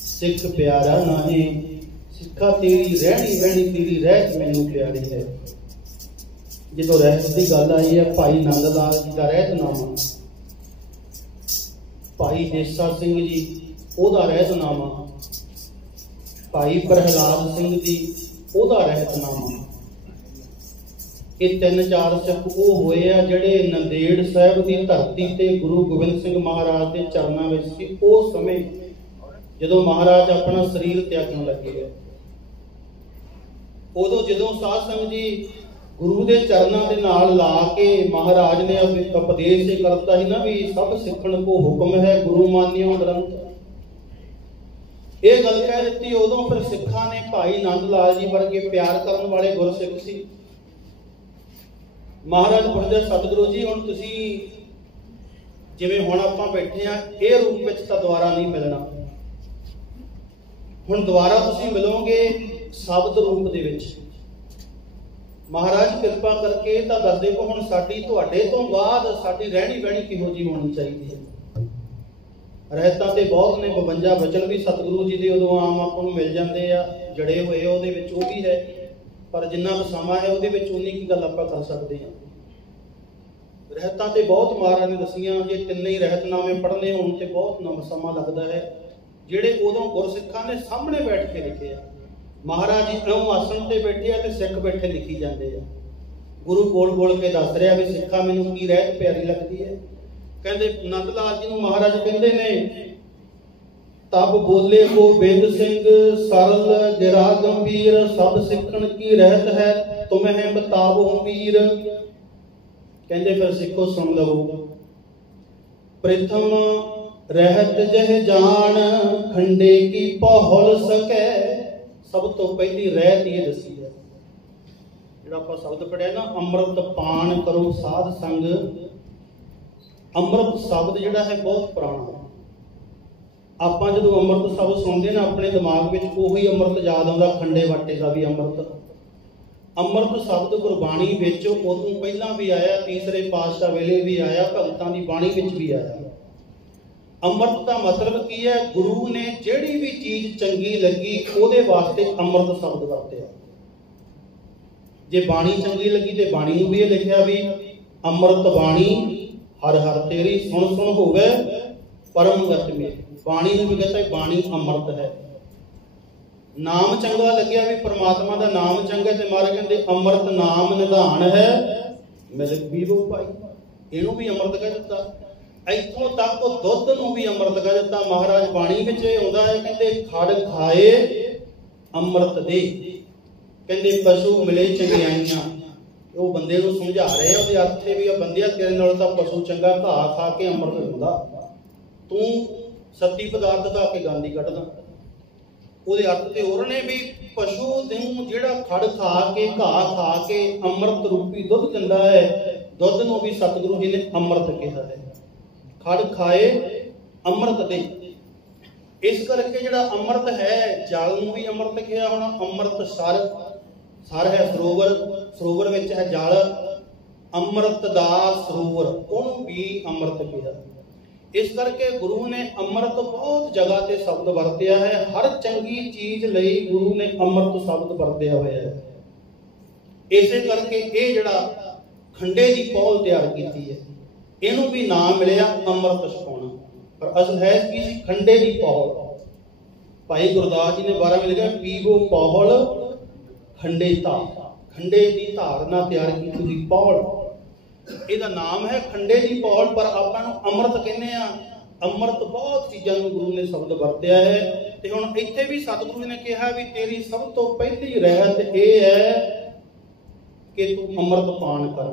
सिख प्यारा नहीं सिखा तेरी रहनी बहनी तेरी रहत मैनू प्यारी है। जो रहत की गल आई है भाई नंद लाल जी का रहतनामा भाई देसा सिंह जी ओदा रहतनामा भाई प्रहलाद सिंह जी ओदा रहतनामा ये 3-4 सिख वो होए आ जेड़े नंदेड़ साहब की धरती ते गुरु गोबिंद सिंह महाराज के चरणों में सी उस समय जदों महाराज अपना शरीर त्यागन लगे है उदों जदों साध संगत जी गुरु के चरणों के नाल ला के महाराज ने उपदेश करता ही ना भी सब सिखण को हुक्म है गुरु मानियो ग्रंथ ये गल कह दी। उदों फिर सिखा ने भाई नंद लाल जी वर्गे प्यार करने वाले गुरसिख सी महाराज पुछदे सतगुरु जी हुण तुसीं जिवें हुण आपां बैठे आ इह रूप विच तां दुबारा नहीं मिलना हुण दुबारा तुसीं मिलोगे शब्द रूप दे विच महाराज किरपा करके तां दस दे को हुण साडी तुहाडे तो बाद साडी रहणी बहणी किहो जी होनी चाहिए है। रहतां ते बहुत ने 52 वचन भी सतगुरु जी दे उदों आम आपां नूं मिल जांदे आ जड़े होए ਉਹਦੇ ਵਿੱਚ ਉਹ भी है पर जिन्ना क समा है ਉਹਦੇ ਵਿੱਚ उन्नी की गल आपां कर सकते हैं। रहतां ते बहुत महाराज ने दसियां जे तिन्ने ही रहतनामे पढ़ने होण ते बहुत समा लगदा है ਜਿਹੜੇ ਉਦੋਂ ਗੁਰਸਿੱਖਾਂ ने सामने बैठ के लिखे आ। महाराज जी इउं आसन ते बैठे आ ते सिख बैठे लिखी जाते हैं। गुरु बोल बोल के दस रहा भी सिखा मैनू की रहत प्यारी लगती है। कहते नंद लाल जी नूं महाराज कहते ने तब बोले गोबिंद सिंह सरल गिरा गंभीर सब सिखण की रहत है तुम्हें बताओ वीर। कहते फिर सिखो सुन लो प्रथम रहत जह जान खंडे की पहुल सके। सब तो पहली रहत ये दसी है जिहड़ा आपां शब्द पढ़िया ना अमृत पान करो साध संग। अमृत शब्द जिहड़ा है बहुत पुराना है। आपां जदों अमृत शब्द सुनते ना अपने दिमाग में उही अमृत याद आउंदा खंडे वाटे का भी अमृत। अमृत शब्द गुरबाणी विच उदों पहला भी आया तीसरे पातशाह वेले भी आया भगतां दी बाणी विच भी आया। अमृत का मतलब की है गुरु ने जिहड़ी भी चीज चंगी लगी उहदे वास्ते अमृत शब्द वरतिया। जे बाणी चंगी लगी तो बाणी नूं भी ये लिखिया भी अमृत बाणी हर हर तेरी सुन सुन होवे परम गत में। बाणी नूं भी कहता है बाणी अमृत है। नाम चंगा लग्या भी परमात्मा का नाम चंगा ते मारे कहते अमृत नाम निधान है मिलक पीवो भाई। इहनूं भी अमृत कह दिता। इत्थों तक दुध नूं भी अमृत कह दिता। महाराज बाणी विच इह आउंदा है कहते खड़ खाए अमृत दे। कहते पशु मिले चंगियाइयां वो बंदे नूं समझा रहे हैं। उहदे अर्थ भी बंदिया तेरे नाल तां पशु चंगा घाह खा के अमृत हुंदा तूं सत्ती पदार्थ खा के गांदी कढदा। ਉਹਦੇ अर्थ ਤੇ ਹੋਰ ਨੇ ਵੀ ਪਸ਼ੂ ਨੂੰ ਜਿਹੜਾ ਖੜ ਖਾ ਕੇ ਘਾਹ ਖਾ ਕੇ ਅੰਮ੍ਰਿਤ ਰੂਪੀ ਦੁੱਧ ਦਿੰਦਾ ਹੈ ਦੁੱਧ ਨੂੰ ਵੀ ਸਤਿਗੁਰੂ ਜੀ ਨੇ ਅੰਮ੍ਰਿਤ ਕਿਹਾ ਹੈ। ਖੜ ਖਾਏ ਅੰਮ੍ਰਿਤ ਦੇ। ਇਸ ਕਰਕੇ ਜਿਹੜਾ ਅੰਮ੍ਰਿਤ ਹੈ ਜਲ ਨੂੰ ਵੀ ਅੰਮ੍ਰਿਤ ਕਿਹਾ। ਹੁਣ ਅੰਮ੍ਰਿਤ ਸਰ ਹੈ ਸਰੋਵਰ ਸਰੋਵਰ ਵਿੱਚ ਹੈ ਜਲ ਅੰਮ੍ਰਿਤ ਦਾ ਸਰੋਵਰ ਉਹਨੂੰ ਵੀ ਅੰਮ੍ਰਿਤ ਕਿਹਾ। इस करके गुरु ने अमृत बहुत जगह ते शब्द वरतिया है। हर चंगी चीज लई गुरु ने अमृत शब्द वरतिया हुआ है। इसे करके ये जड़ा खंडे की पौल तैयार की है इनू भी नाम मिलया अमृत छकाउणा। पर असल है कि खंडे की पौल। भाई गुरदास जी ने 12 में लिखा पीवो पौल खंडे धार। खंडे की धारना तैयार की हुई पौल ਇਹਦਾ ਨਾਮ ਹੈ ਖੰਡੇ ਦੀ ਪੌਲ। ਪਰ ਆਪਾਂ ਨੂੰ ਅੰਮ੍ਰਿਤ ਕਹਿੰਦੇ ਆ। ਅੰਮ੍ਰਿਤ ਬਹੁਤ ਚੀਜ਼ਾਂ ਨੂੰ ਗੁਰੂ ਨੇ ਸ਼ਬਦ ਵਰਤਿਆ ਹੈ। ਤੇ ਹੁਣ ਇੱਥੇ ਵੀ ਸਤਿਗੁਰੂ ਜੀ ਨੇ ਕਿਹਾ ਵੀ ਤੇਰੀ ਸਭ ਤੋਂ ਪਹਿਲੀ ਰਹਿਤ ਇਹ ਹੈ ਕਿ ਤੂੰ ਅੰਮ੍ਰਿਤ ਪਾਨ ਕਰ।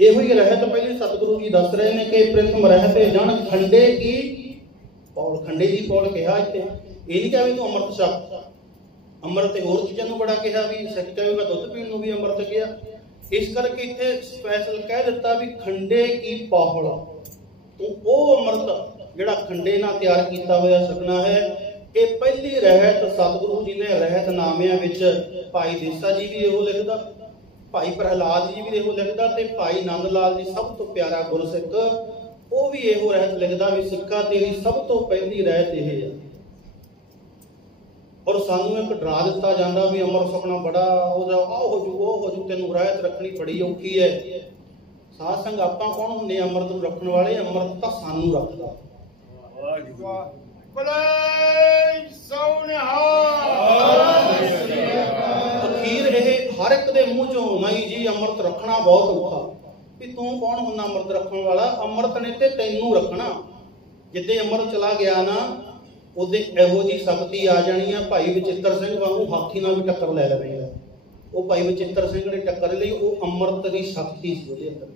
ਇਹੋ ਹੀ ਰਹਿਤ ਪਹਿਲੇ ਸਤਿਗੁਰੂ ਜੀ ਦੱਸ ਰਹੇ ਨੇ ਕਿ ਪ੍ਰਥਮ ਰਹਿਤ ਜਨ ਖੰਡੇ ਕੀ ਪੌਲ, ਖੰਡੇ ਦੀ ਪੌਲ ਕਿਹਾ ਇੱਥੇ। ਇਹ ਨਹੀਂ ਕਿਹਾ ਵੀ ਤੂੰ ਅੰਮ੍ਰਿਤ ਛਕ, ਅੰਮ੍ਰਿਤ ਤੇ ਹੋਰ ਚੀਜ਼ਾਂ ਨੂੰ ਬੜਾ ਕਿਹਾ, ਵੀ ਸਿੱਖ ਕਹੇਗਾ ਦੁੱਧ ਪੀਣ ਨੂੰ ਵੀ ਅੰਮ੍ਰਿਤ ਕਿਹਾ। ਇਸ ਕਰਕੇ ਇੱਥੇ ਸਪੈਸ਼ਲ ਕਹਿ ਦਿੱਤਾ ਵੀ ਖੰਡੇ ਕੀ ਪੌਲ, ਤੂੰ ਉਹ ਅੰਮ੍ਰਿਤ ਜਿਹੜਾ ਖੰਡੇ ਨਾਲ ਤਿਆਰ ਕੀਤਾ ਹੋਇਆ ਛਕਣਾ ਹੈ। ਇਹ ਪਹਿਲੀ ਰਹਿਤ ਸਤਿਗੁਰੂ ਜੀ ਨੇ ਰਹਿਤ ਨਾਮਿਆਂ ਵਿੱਚ ਭਾਈ ਦੇਸਾ ਜੀ ਵੀ ਇਹੋ ਲਿਖਦਾ, ਭਾਈ ਪ੍ਰਹਲਾਦ ਜੀ ਵੀ ਇਹੋ ਲਿਖਦਾ, ਤੇ ਭਾਈ ਨੰਦ ਲਾਲ ਜੀ ਸਭ ਤੋਂ ਪਿਆਰਾ ਗੁਰਸਿੱਖ ਉਹ ਵੀ ਇਹੋ ਰਹਿਤ ਲਿਖਦਾ ਵੀ ਸਿੱਖਾ ਤੇਰੀ ਸਭ ਤੋਂ ਪਹਿਲੀ ਰਹਿਤ ਇਹ ਹੈ। ਔਰ ਸਾਨੂੰ ਇੱਕ ਡਰਾ ਦਿੱਤਾ ਜਾਂਦਾ ਵੀ ਅੰਮ੍ਰਿਤ ਛਕਣਾ ਬੜਾ ਉਹ ਹੋ ਜੂ, ਤੈਨੂੰ ਰਹਿਤ ਰੱਖਣੀ ਬੜੀ ਔਖੀ ਹੈ। ਸਾਧ ਸੰਗ ਆਪਾਂ ਕੌਣ ਹੁੰਦੇ ਆ ਅੰਮ੍ਰਿਤ ਨੂੰ ਰੱਖਣ ਵਾਲੇ? ਅੰਮ੍ਰਿਤ ਤਾਂ ਸਾਨੂੰ ਰੱਖਦਾ। ਅਖੀਰ ਇਹ ਹਰ ਇੱਕ ਦੇ ਮੂੰਹ ਚੋਂ ਨਹੀਂ ਜੀ ਅੰਮ੍ਰਿਤ ਰੱਖਣਾ ਬਹੁਤ ਔਖਾ। ਵੀ ਤੂੰ ਕੌਣ ਹੁੰਦਾ ਅੰਮ੍ਰਿਤ ਰੱਖਣ ਵਾਲਾ? ਅੰਮ੍ਰਿਤ ਨੇ ਤੇ ਤੈਨੂੰ ਰੱਖਣਾ। ਜਿੱਦੇ ਅੰਮ੍ਰਿਤ ਚਲਾ ਗਿਆ ਨਾ ਉਹਦੇ ਇਹੋ ਜੀ ਸ਼ਕਤੀ ਆ ਜਾਣੀ ਆ, ਭਾਈ ਬਚਿੱਤਰ ਸਿੰਘ ਵਾਂਗੂ ਹਾਥੀ ਨਾਲ ਵੀ ਟੱਕਰ ਲੈ ਲਵੇਗਾ। ਉਹ ਭਾਈ ਬਚਿੱਤਰ ਸਿੰਘ ਨੇ ਟੱਕਰ ਲਈ, ਉਹ ਅੰਮ੍ਰਿਤ ਦੀ ਸ਼ਕਤੀ ਸੀ ਉਹਦੇ ਅੰਦਰ।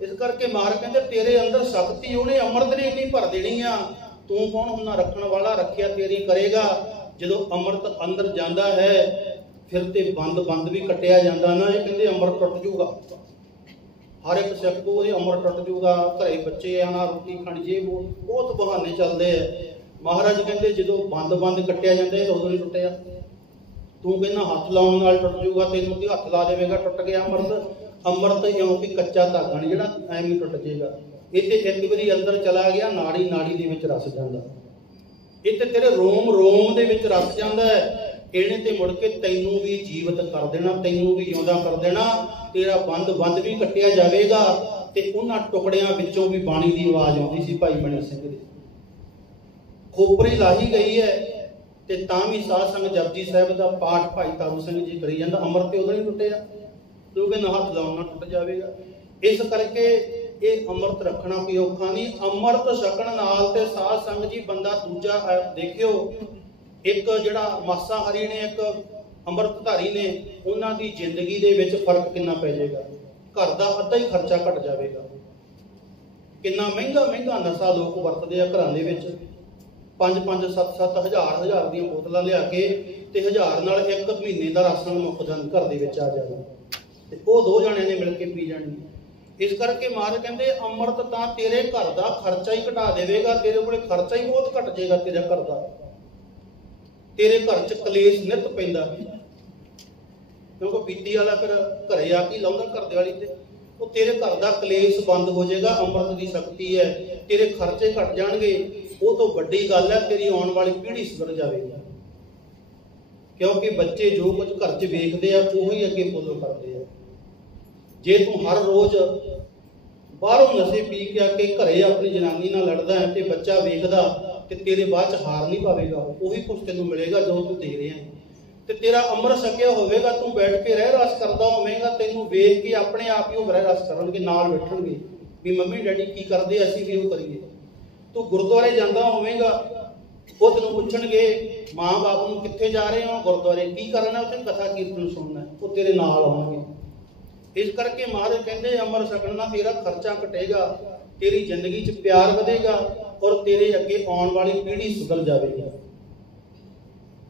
ਇਸ ਕਰਕੇ ਮਹਾਰਾਜ ਕਹਿੰਦੇ ਤੇਰੇ ਅੰਦਰ ਸ਼ਕਤੀ ਉਹਨੇ ਅੰਮ੍ਰਿਤ ਨੇ ਇੰਨੀ ਭਰ ਦੇਣੀ ਆ। ਤੂੰ ਕੌਣ ਹੁੰਦਾ ਰੱਖਣ ਵਾਲਾ? ਰੱਖਿਆ ਤੇਰੀ ਕਰੇਗਾ। ਜਦੋਂ ਅੰਮ੍ਰਿਤ ਅੰਦਰ ਜਾਂਦਾ ਹੈ ਫਿਰ ਤੇ ਬੰਦ ਵੀ ਕੱਟਿਆ ਜਾਂਦਾ ਨਾ। ਇਹ ਕਹਿੰਦੇ ਅੰਮ੍ਰਿਤ ਟੁੱਟ ਜੂਗਾ, ਹਰ ਇੱਕ ਸਿੱਖ ਤੋਂ ਉਹਦੇ ਅੰਮ੍ਰਿਤ ਟੁੱਟ ਜੂਗਾ, ਘਰੇ ਬੱਚੇ ਆਣਾ, ਰੋਟੀ ਖਾਣੀ, ਜੇ ਬਹੁਤ ਬਹਾਨੇ ਚੱਲਦੇ ਆ। ਮਹਾਰਾਜ ਕਹਿੰਦੇ ਜਦੋਂ ਬੰਦ ਕੱਟਿਆ ਜਾਂਦਾ ਇਹ ਉਦੋਂ ਨਹੀਂ ਟੁੱਟਿਆ। ਤੂੰ ਕਹਿੰਦਾ ਹੱਥ ਲਾਉਣ ਨਾਲ ਟੁੱਟ ਜੂਗਾ, ਤੈਨੂੰ ਕੀ ਹੱਥ ਲਾ ਦੇਵੇਗਾ ਟੁੱਟ ਗਿਆ ਅੰਮ੍ਰਿਤ। ਅੰਮ੍ਰਿਤ ਇਉਂ ਕਿ ਕੱਚਾ ਧਾਗਾ ਨਹੀਂ ਜਿਹੜਾ ਐਵੇਂ ਟੁੱਟ ਜਾਏਗਾ। ਇਹ ਤੇ ਇੱਕ ਵਾਰੀ ਅੰਦਰ ਚਲਾ ਗਿਆ ਨਾੜੀ ਦੇ ਵਿੱਚ ਰਸ ਜਾਂਦਾ। ਇਹ ਤੇ ਤੇਰੇ ਰੋਮ ਦੇ ਵਿੱਚ ਰਸ ਜਾਂਦਾ ਹੈ। ਇਹਨੇ ਤੇ ਮੁੜ ਕੇ ਤੈਨੂੰ ਵੀ ਜੀਵਤ ਕਰ ਦੇਣਾ, ਤੈਨੂੰ ਵੀ ਜਿਉਂਦਾ ਕਰ ਦੇਣਾ। ਤੇਰਾ ਬੰਦ ਵੀ ਕੱਟਿਆ ਜਾਵੇਗਾ। ਤੇ ਉਹਨਾਂ ਟੁਕੜਿਆਂ ਵਿੱਚੋਂ ਵੀ ਬਾਣੀ ਦੀ ਆਵਾਜ਼ ਆਉਂਦੀ ਸੀ ਭਾਈ ਬਣੀ ਸਿੰਘ ਦੀ। ਖੋਪਰੀ ਲਾਹੀ ਗਈ ਹੈ ਤੇ ਤਾਂ ਵੀ ਸਾਧ ਸੰਗ ਜਪਜੀ ਸਾਹਿਬ ਦਾ ਪਾਠ ਭਾਈ ਤਾਰੂ ਸਿੰਘ ਜੀ ਕਰੀ ਜਾਂਦਾ। ਅੰਮ੍ਰਿਤ ਤੇ ਉਦੋਂ ਹੀ ਟੁੱਟਿਆ ਕਿਉਂਕਿ ਨਾ ਹੱਥ ਲਾਉਣ ਨਾਲ ਟੁੱਟ ਜਾਵੇਗਾ। ਇਸ ਕਰਕੇ ਇਹ ਅੰਮ੍ਰਿਤ ਰੱਖਣਾ ਕੋਈ ਔਖਾ ਨਹੀਂ। ਅੰਮ੍ਰਿਤ ਛਕਣ ਨਾਲ ਤੇ ਸਾਧ ਸੰਗ ਜੀ ਬੰਦਾ ਦੂਜਾ ਦੇਖਿਓ, ਇੱਕ ਜਿਹੜਾ ਮਾਸਾਹਾਰੀ ਨੇ, ਇੱਕ ਅੰਮ੍ਰਿਤਧਾਰੀ ਨੇ, ਉਹਨਾਂ ਦੀ ਜ਼ਿੰਦਗੀ ਦੇ ਵਿੱਚ ਫਰਕ ਕਿੰਨਾ ਪੈ ਜਾਏਗਾ। ਘਰ ਦਾ ਅੱਧਾ ਹੀ ਖਰਚਾ ਘਟ ਜਾਵੇਗਾ। ਕਿੰਨਾ ਮਹਿੰਗਾ ਨਸ਼ਾ ਲੋਕ ਵਰਤਦੇ ਆ ਘਰਾਂ ਦੇ ਵਿੱਚ। 5-5, 7-7 ਹਜ਼ਾਰ ਦੀਆਂ ਬੋਤਲਾਂ ਲਿਆ ਕੇ ਤੇ 1000 ਨਾਲ ਇੱਕ ਮਹੀਨੇ ਦਾ ਰਾਸ਼ਨ ਮੁੱਕ ਜਾਂਦਾ ਘਰ ਦੇ ਵਿੱਚ ਆ ਜਾਵੇ, ਤੇ ਉਹ ਦੋ ਜਣਿਆਂ ਨੇ ਮਿਲ ਕੇ ਪੀ ਜਾਣੀ। ਇਸ ਕਰਕੇ ਮਹਾਰਾਜ ਕਹਿੰਦੇ ਅੰਮ੍ਰਿਤ ਤਾਂ ਤੇਰੇ ਘਰ ਦਾ ਖਰਚਾ ਹੀ ਘਟਾ ਦੇਵੇਗਾ। ਤੇਰੇ ਕੋਲੇ ਖਰਚਾ ਹੀ ਬਹੁਤ ਘਟ ਜਾਏਗਾ ਤੇਰੇ ਘਰ ਦਾ। ਤੇਰੇ ਘਰ 'ਚ ਕਲੇਸ਼ ਨਿਤ ਪੈਂਦਾ ਕਿਉਂਕਿ ਪੀਤੀ ਵਾਲਾ ਫਿਰ ਘਰੇ ਆ ਕੇ ਲਾਉਂਦਾ ਘਰ ਦੇ ਵਾਲੀ ਤੇ। ਉਹ ਤੇਰੇ ਘਰ ਦਾ ਕਲੇਸ਼ ਬੰਦ ਹੋ ਜਾਏਗਾ। ਅੰਮ੍ਰਿਤ ਦੀ ਸ਼ਕਤੀ ਹੈ, ਤੇਰੇ ਖਰਚੇ ਘਟ ਜਾਣਗੇ। ਉਹ ਤੋਂ ਵੱਡੀ ਗੱਲ ਹੈ ਤੇਰੀ ਆਉਣ ਵਾਲੀ ਪੀੜ੍ਹੀ ਸੁਧਰ ਜਾਵੇਗੀ। ਕਿਉਂਕਿ ਬੱਚੇ ਜੋ ਕੁਝ ਘਰ 'ਚ ਵੇਖਦੇ ਆ ਉਹੀ ਅੱਗੇ ਫੋਲੋ ਕਰਦੇ ਆ। ਜੇ ਤੂੰ ਹਰ ਰੋਜ਼ ਬਾਹਰੋਂ ਨਸ਼ੇ ਪੀ ਕੇ ਆ ਕੇ ਘਰੇ ਆਪਣੀ ਜਨਾਨੀ ਨਾਲ ਲੜਦਾ ਹੈ ਤੇ ਬੱਚਾ ਵੇਖਦਾ ਤੇ ਤੇਰੇ ਬਾਅਦ 'ਚ ਹਾਰ ਨਹੀਂ ਪਾਵੇਗਾ। ਉਹੀ ਕੁਝ ਤੈਨੂੰ ਮਿਲੇਗਾ ਜੋ ਤੂੰ ਦੇ ਰਿਹਾ। ਤੇ ਤੇਰਾ ਅੰਮ੍ਰਿਤ ਛਕਿਆ ਹੋਵੇਗਾ, ਤੂੰ ਬੈਠ ਕੇ ਰਹਿ ਰਸ ਕਰਦਾ ਹੋਵੇਗਾ, ਤੈਨੂੰ ਵੇਖ ਕੇ ਆਪਣੇ ਆਪ ਹੀ ਉਹ ਰਹਿ ਰਸ ਕਰਨਗੇ, ਨਾਲ ਬੈਠਣਗੇ ਵੀ ਮੰਮੀ ਡੈਡੀ ਕੀ ਕਰਦੇ ਅਸੀਂ ਵੀ ਉਹ ਕਰੀਏ। ਤੂੰ ਗੁਰਦੁਆਰੇ ਜਾਂਦਾ ਹੋਵੇਗਾ, ਉਹ ਤੈਨੂੰ ਪੁੱਛਣਗੇ ਮਾਂ ਬਾਪ ਨੂੰ ਕਿੱਥੇ ਜਾ ਰਹੇ ਹੋ? ਗੁਰਦੁਆਰੇ। ਕੀ ਕਰਨਾ? ਉੱਥੇ ਕਥਾ ਕੀਰਤਨ ਸੁਣਨਾ। ਉਹ ਤੇਰੇ ਨਾਲ ਆਉਣਗੇ। ਇਸ ਕਰਕੇ ਮਹਾਰਾਜ ਕਹਿੰਦੇ ਅੰਮ੍ਰਿਤ ਛਕਣ ਨਾਲ ਤੇਰਾ ਖਰਚਾ ਘਟੇਗਾ, ਤੇਰੀ ਜ਼ਿੰਦਗੀ 'ਚ ਪਿਆਰ ਵਧੇਗਾ ਔਰ ਤੇਰੇ ਅੱਗੇ ਆਉਣ ਵਾਲੀ ਪੀੜ੍ਹੀ ਸੁਧਰ ਜਾਵੇਗੀ।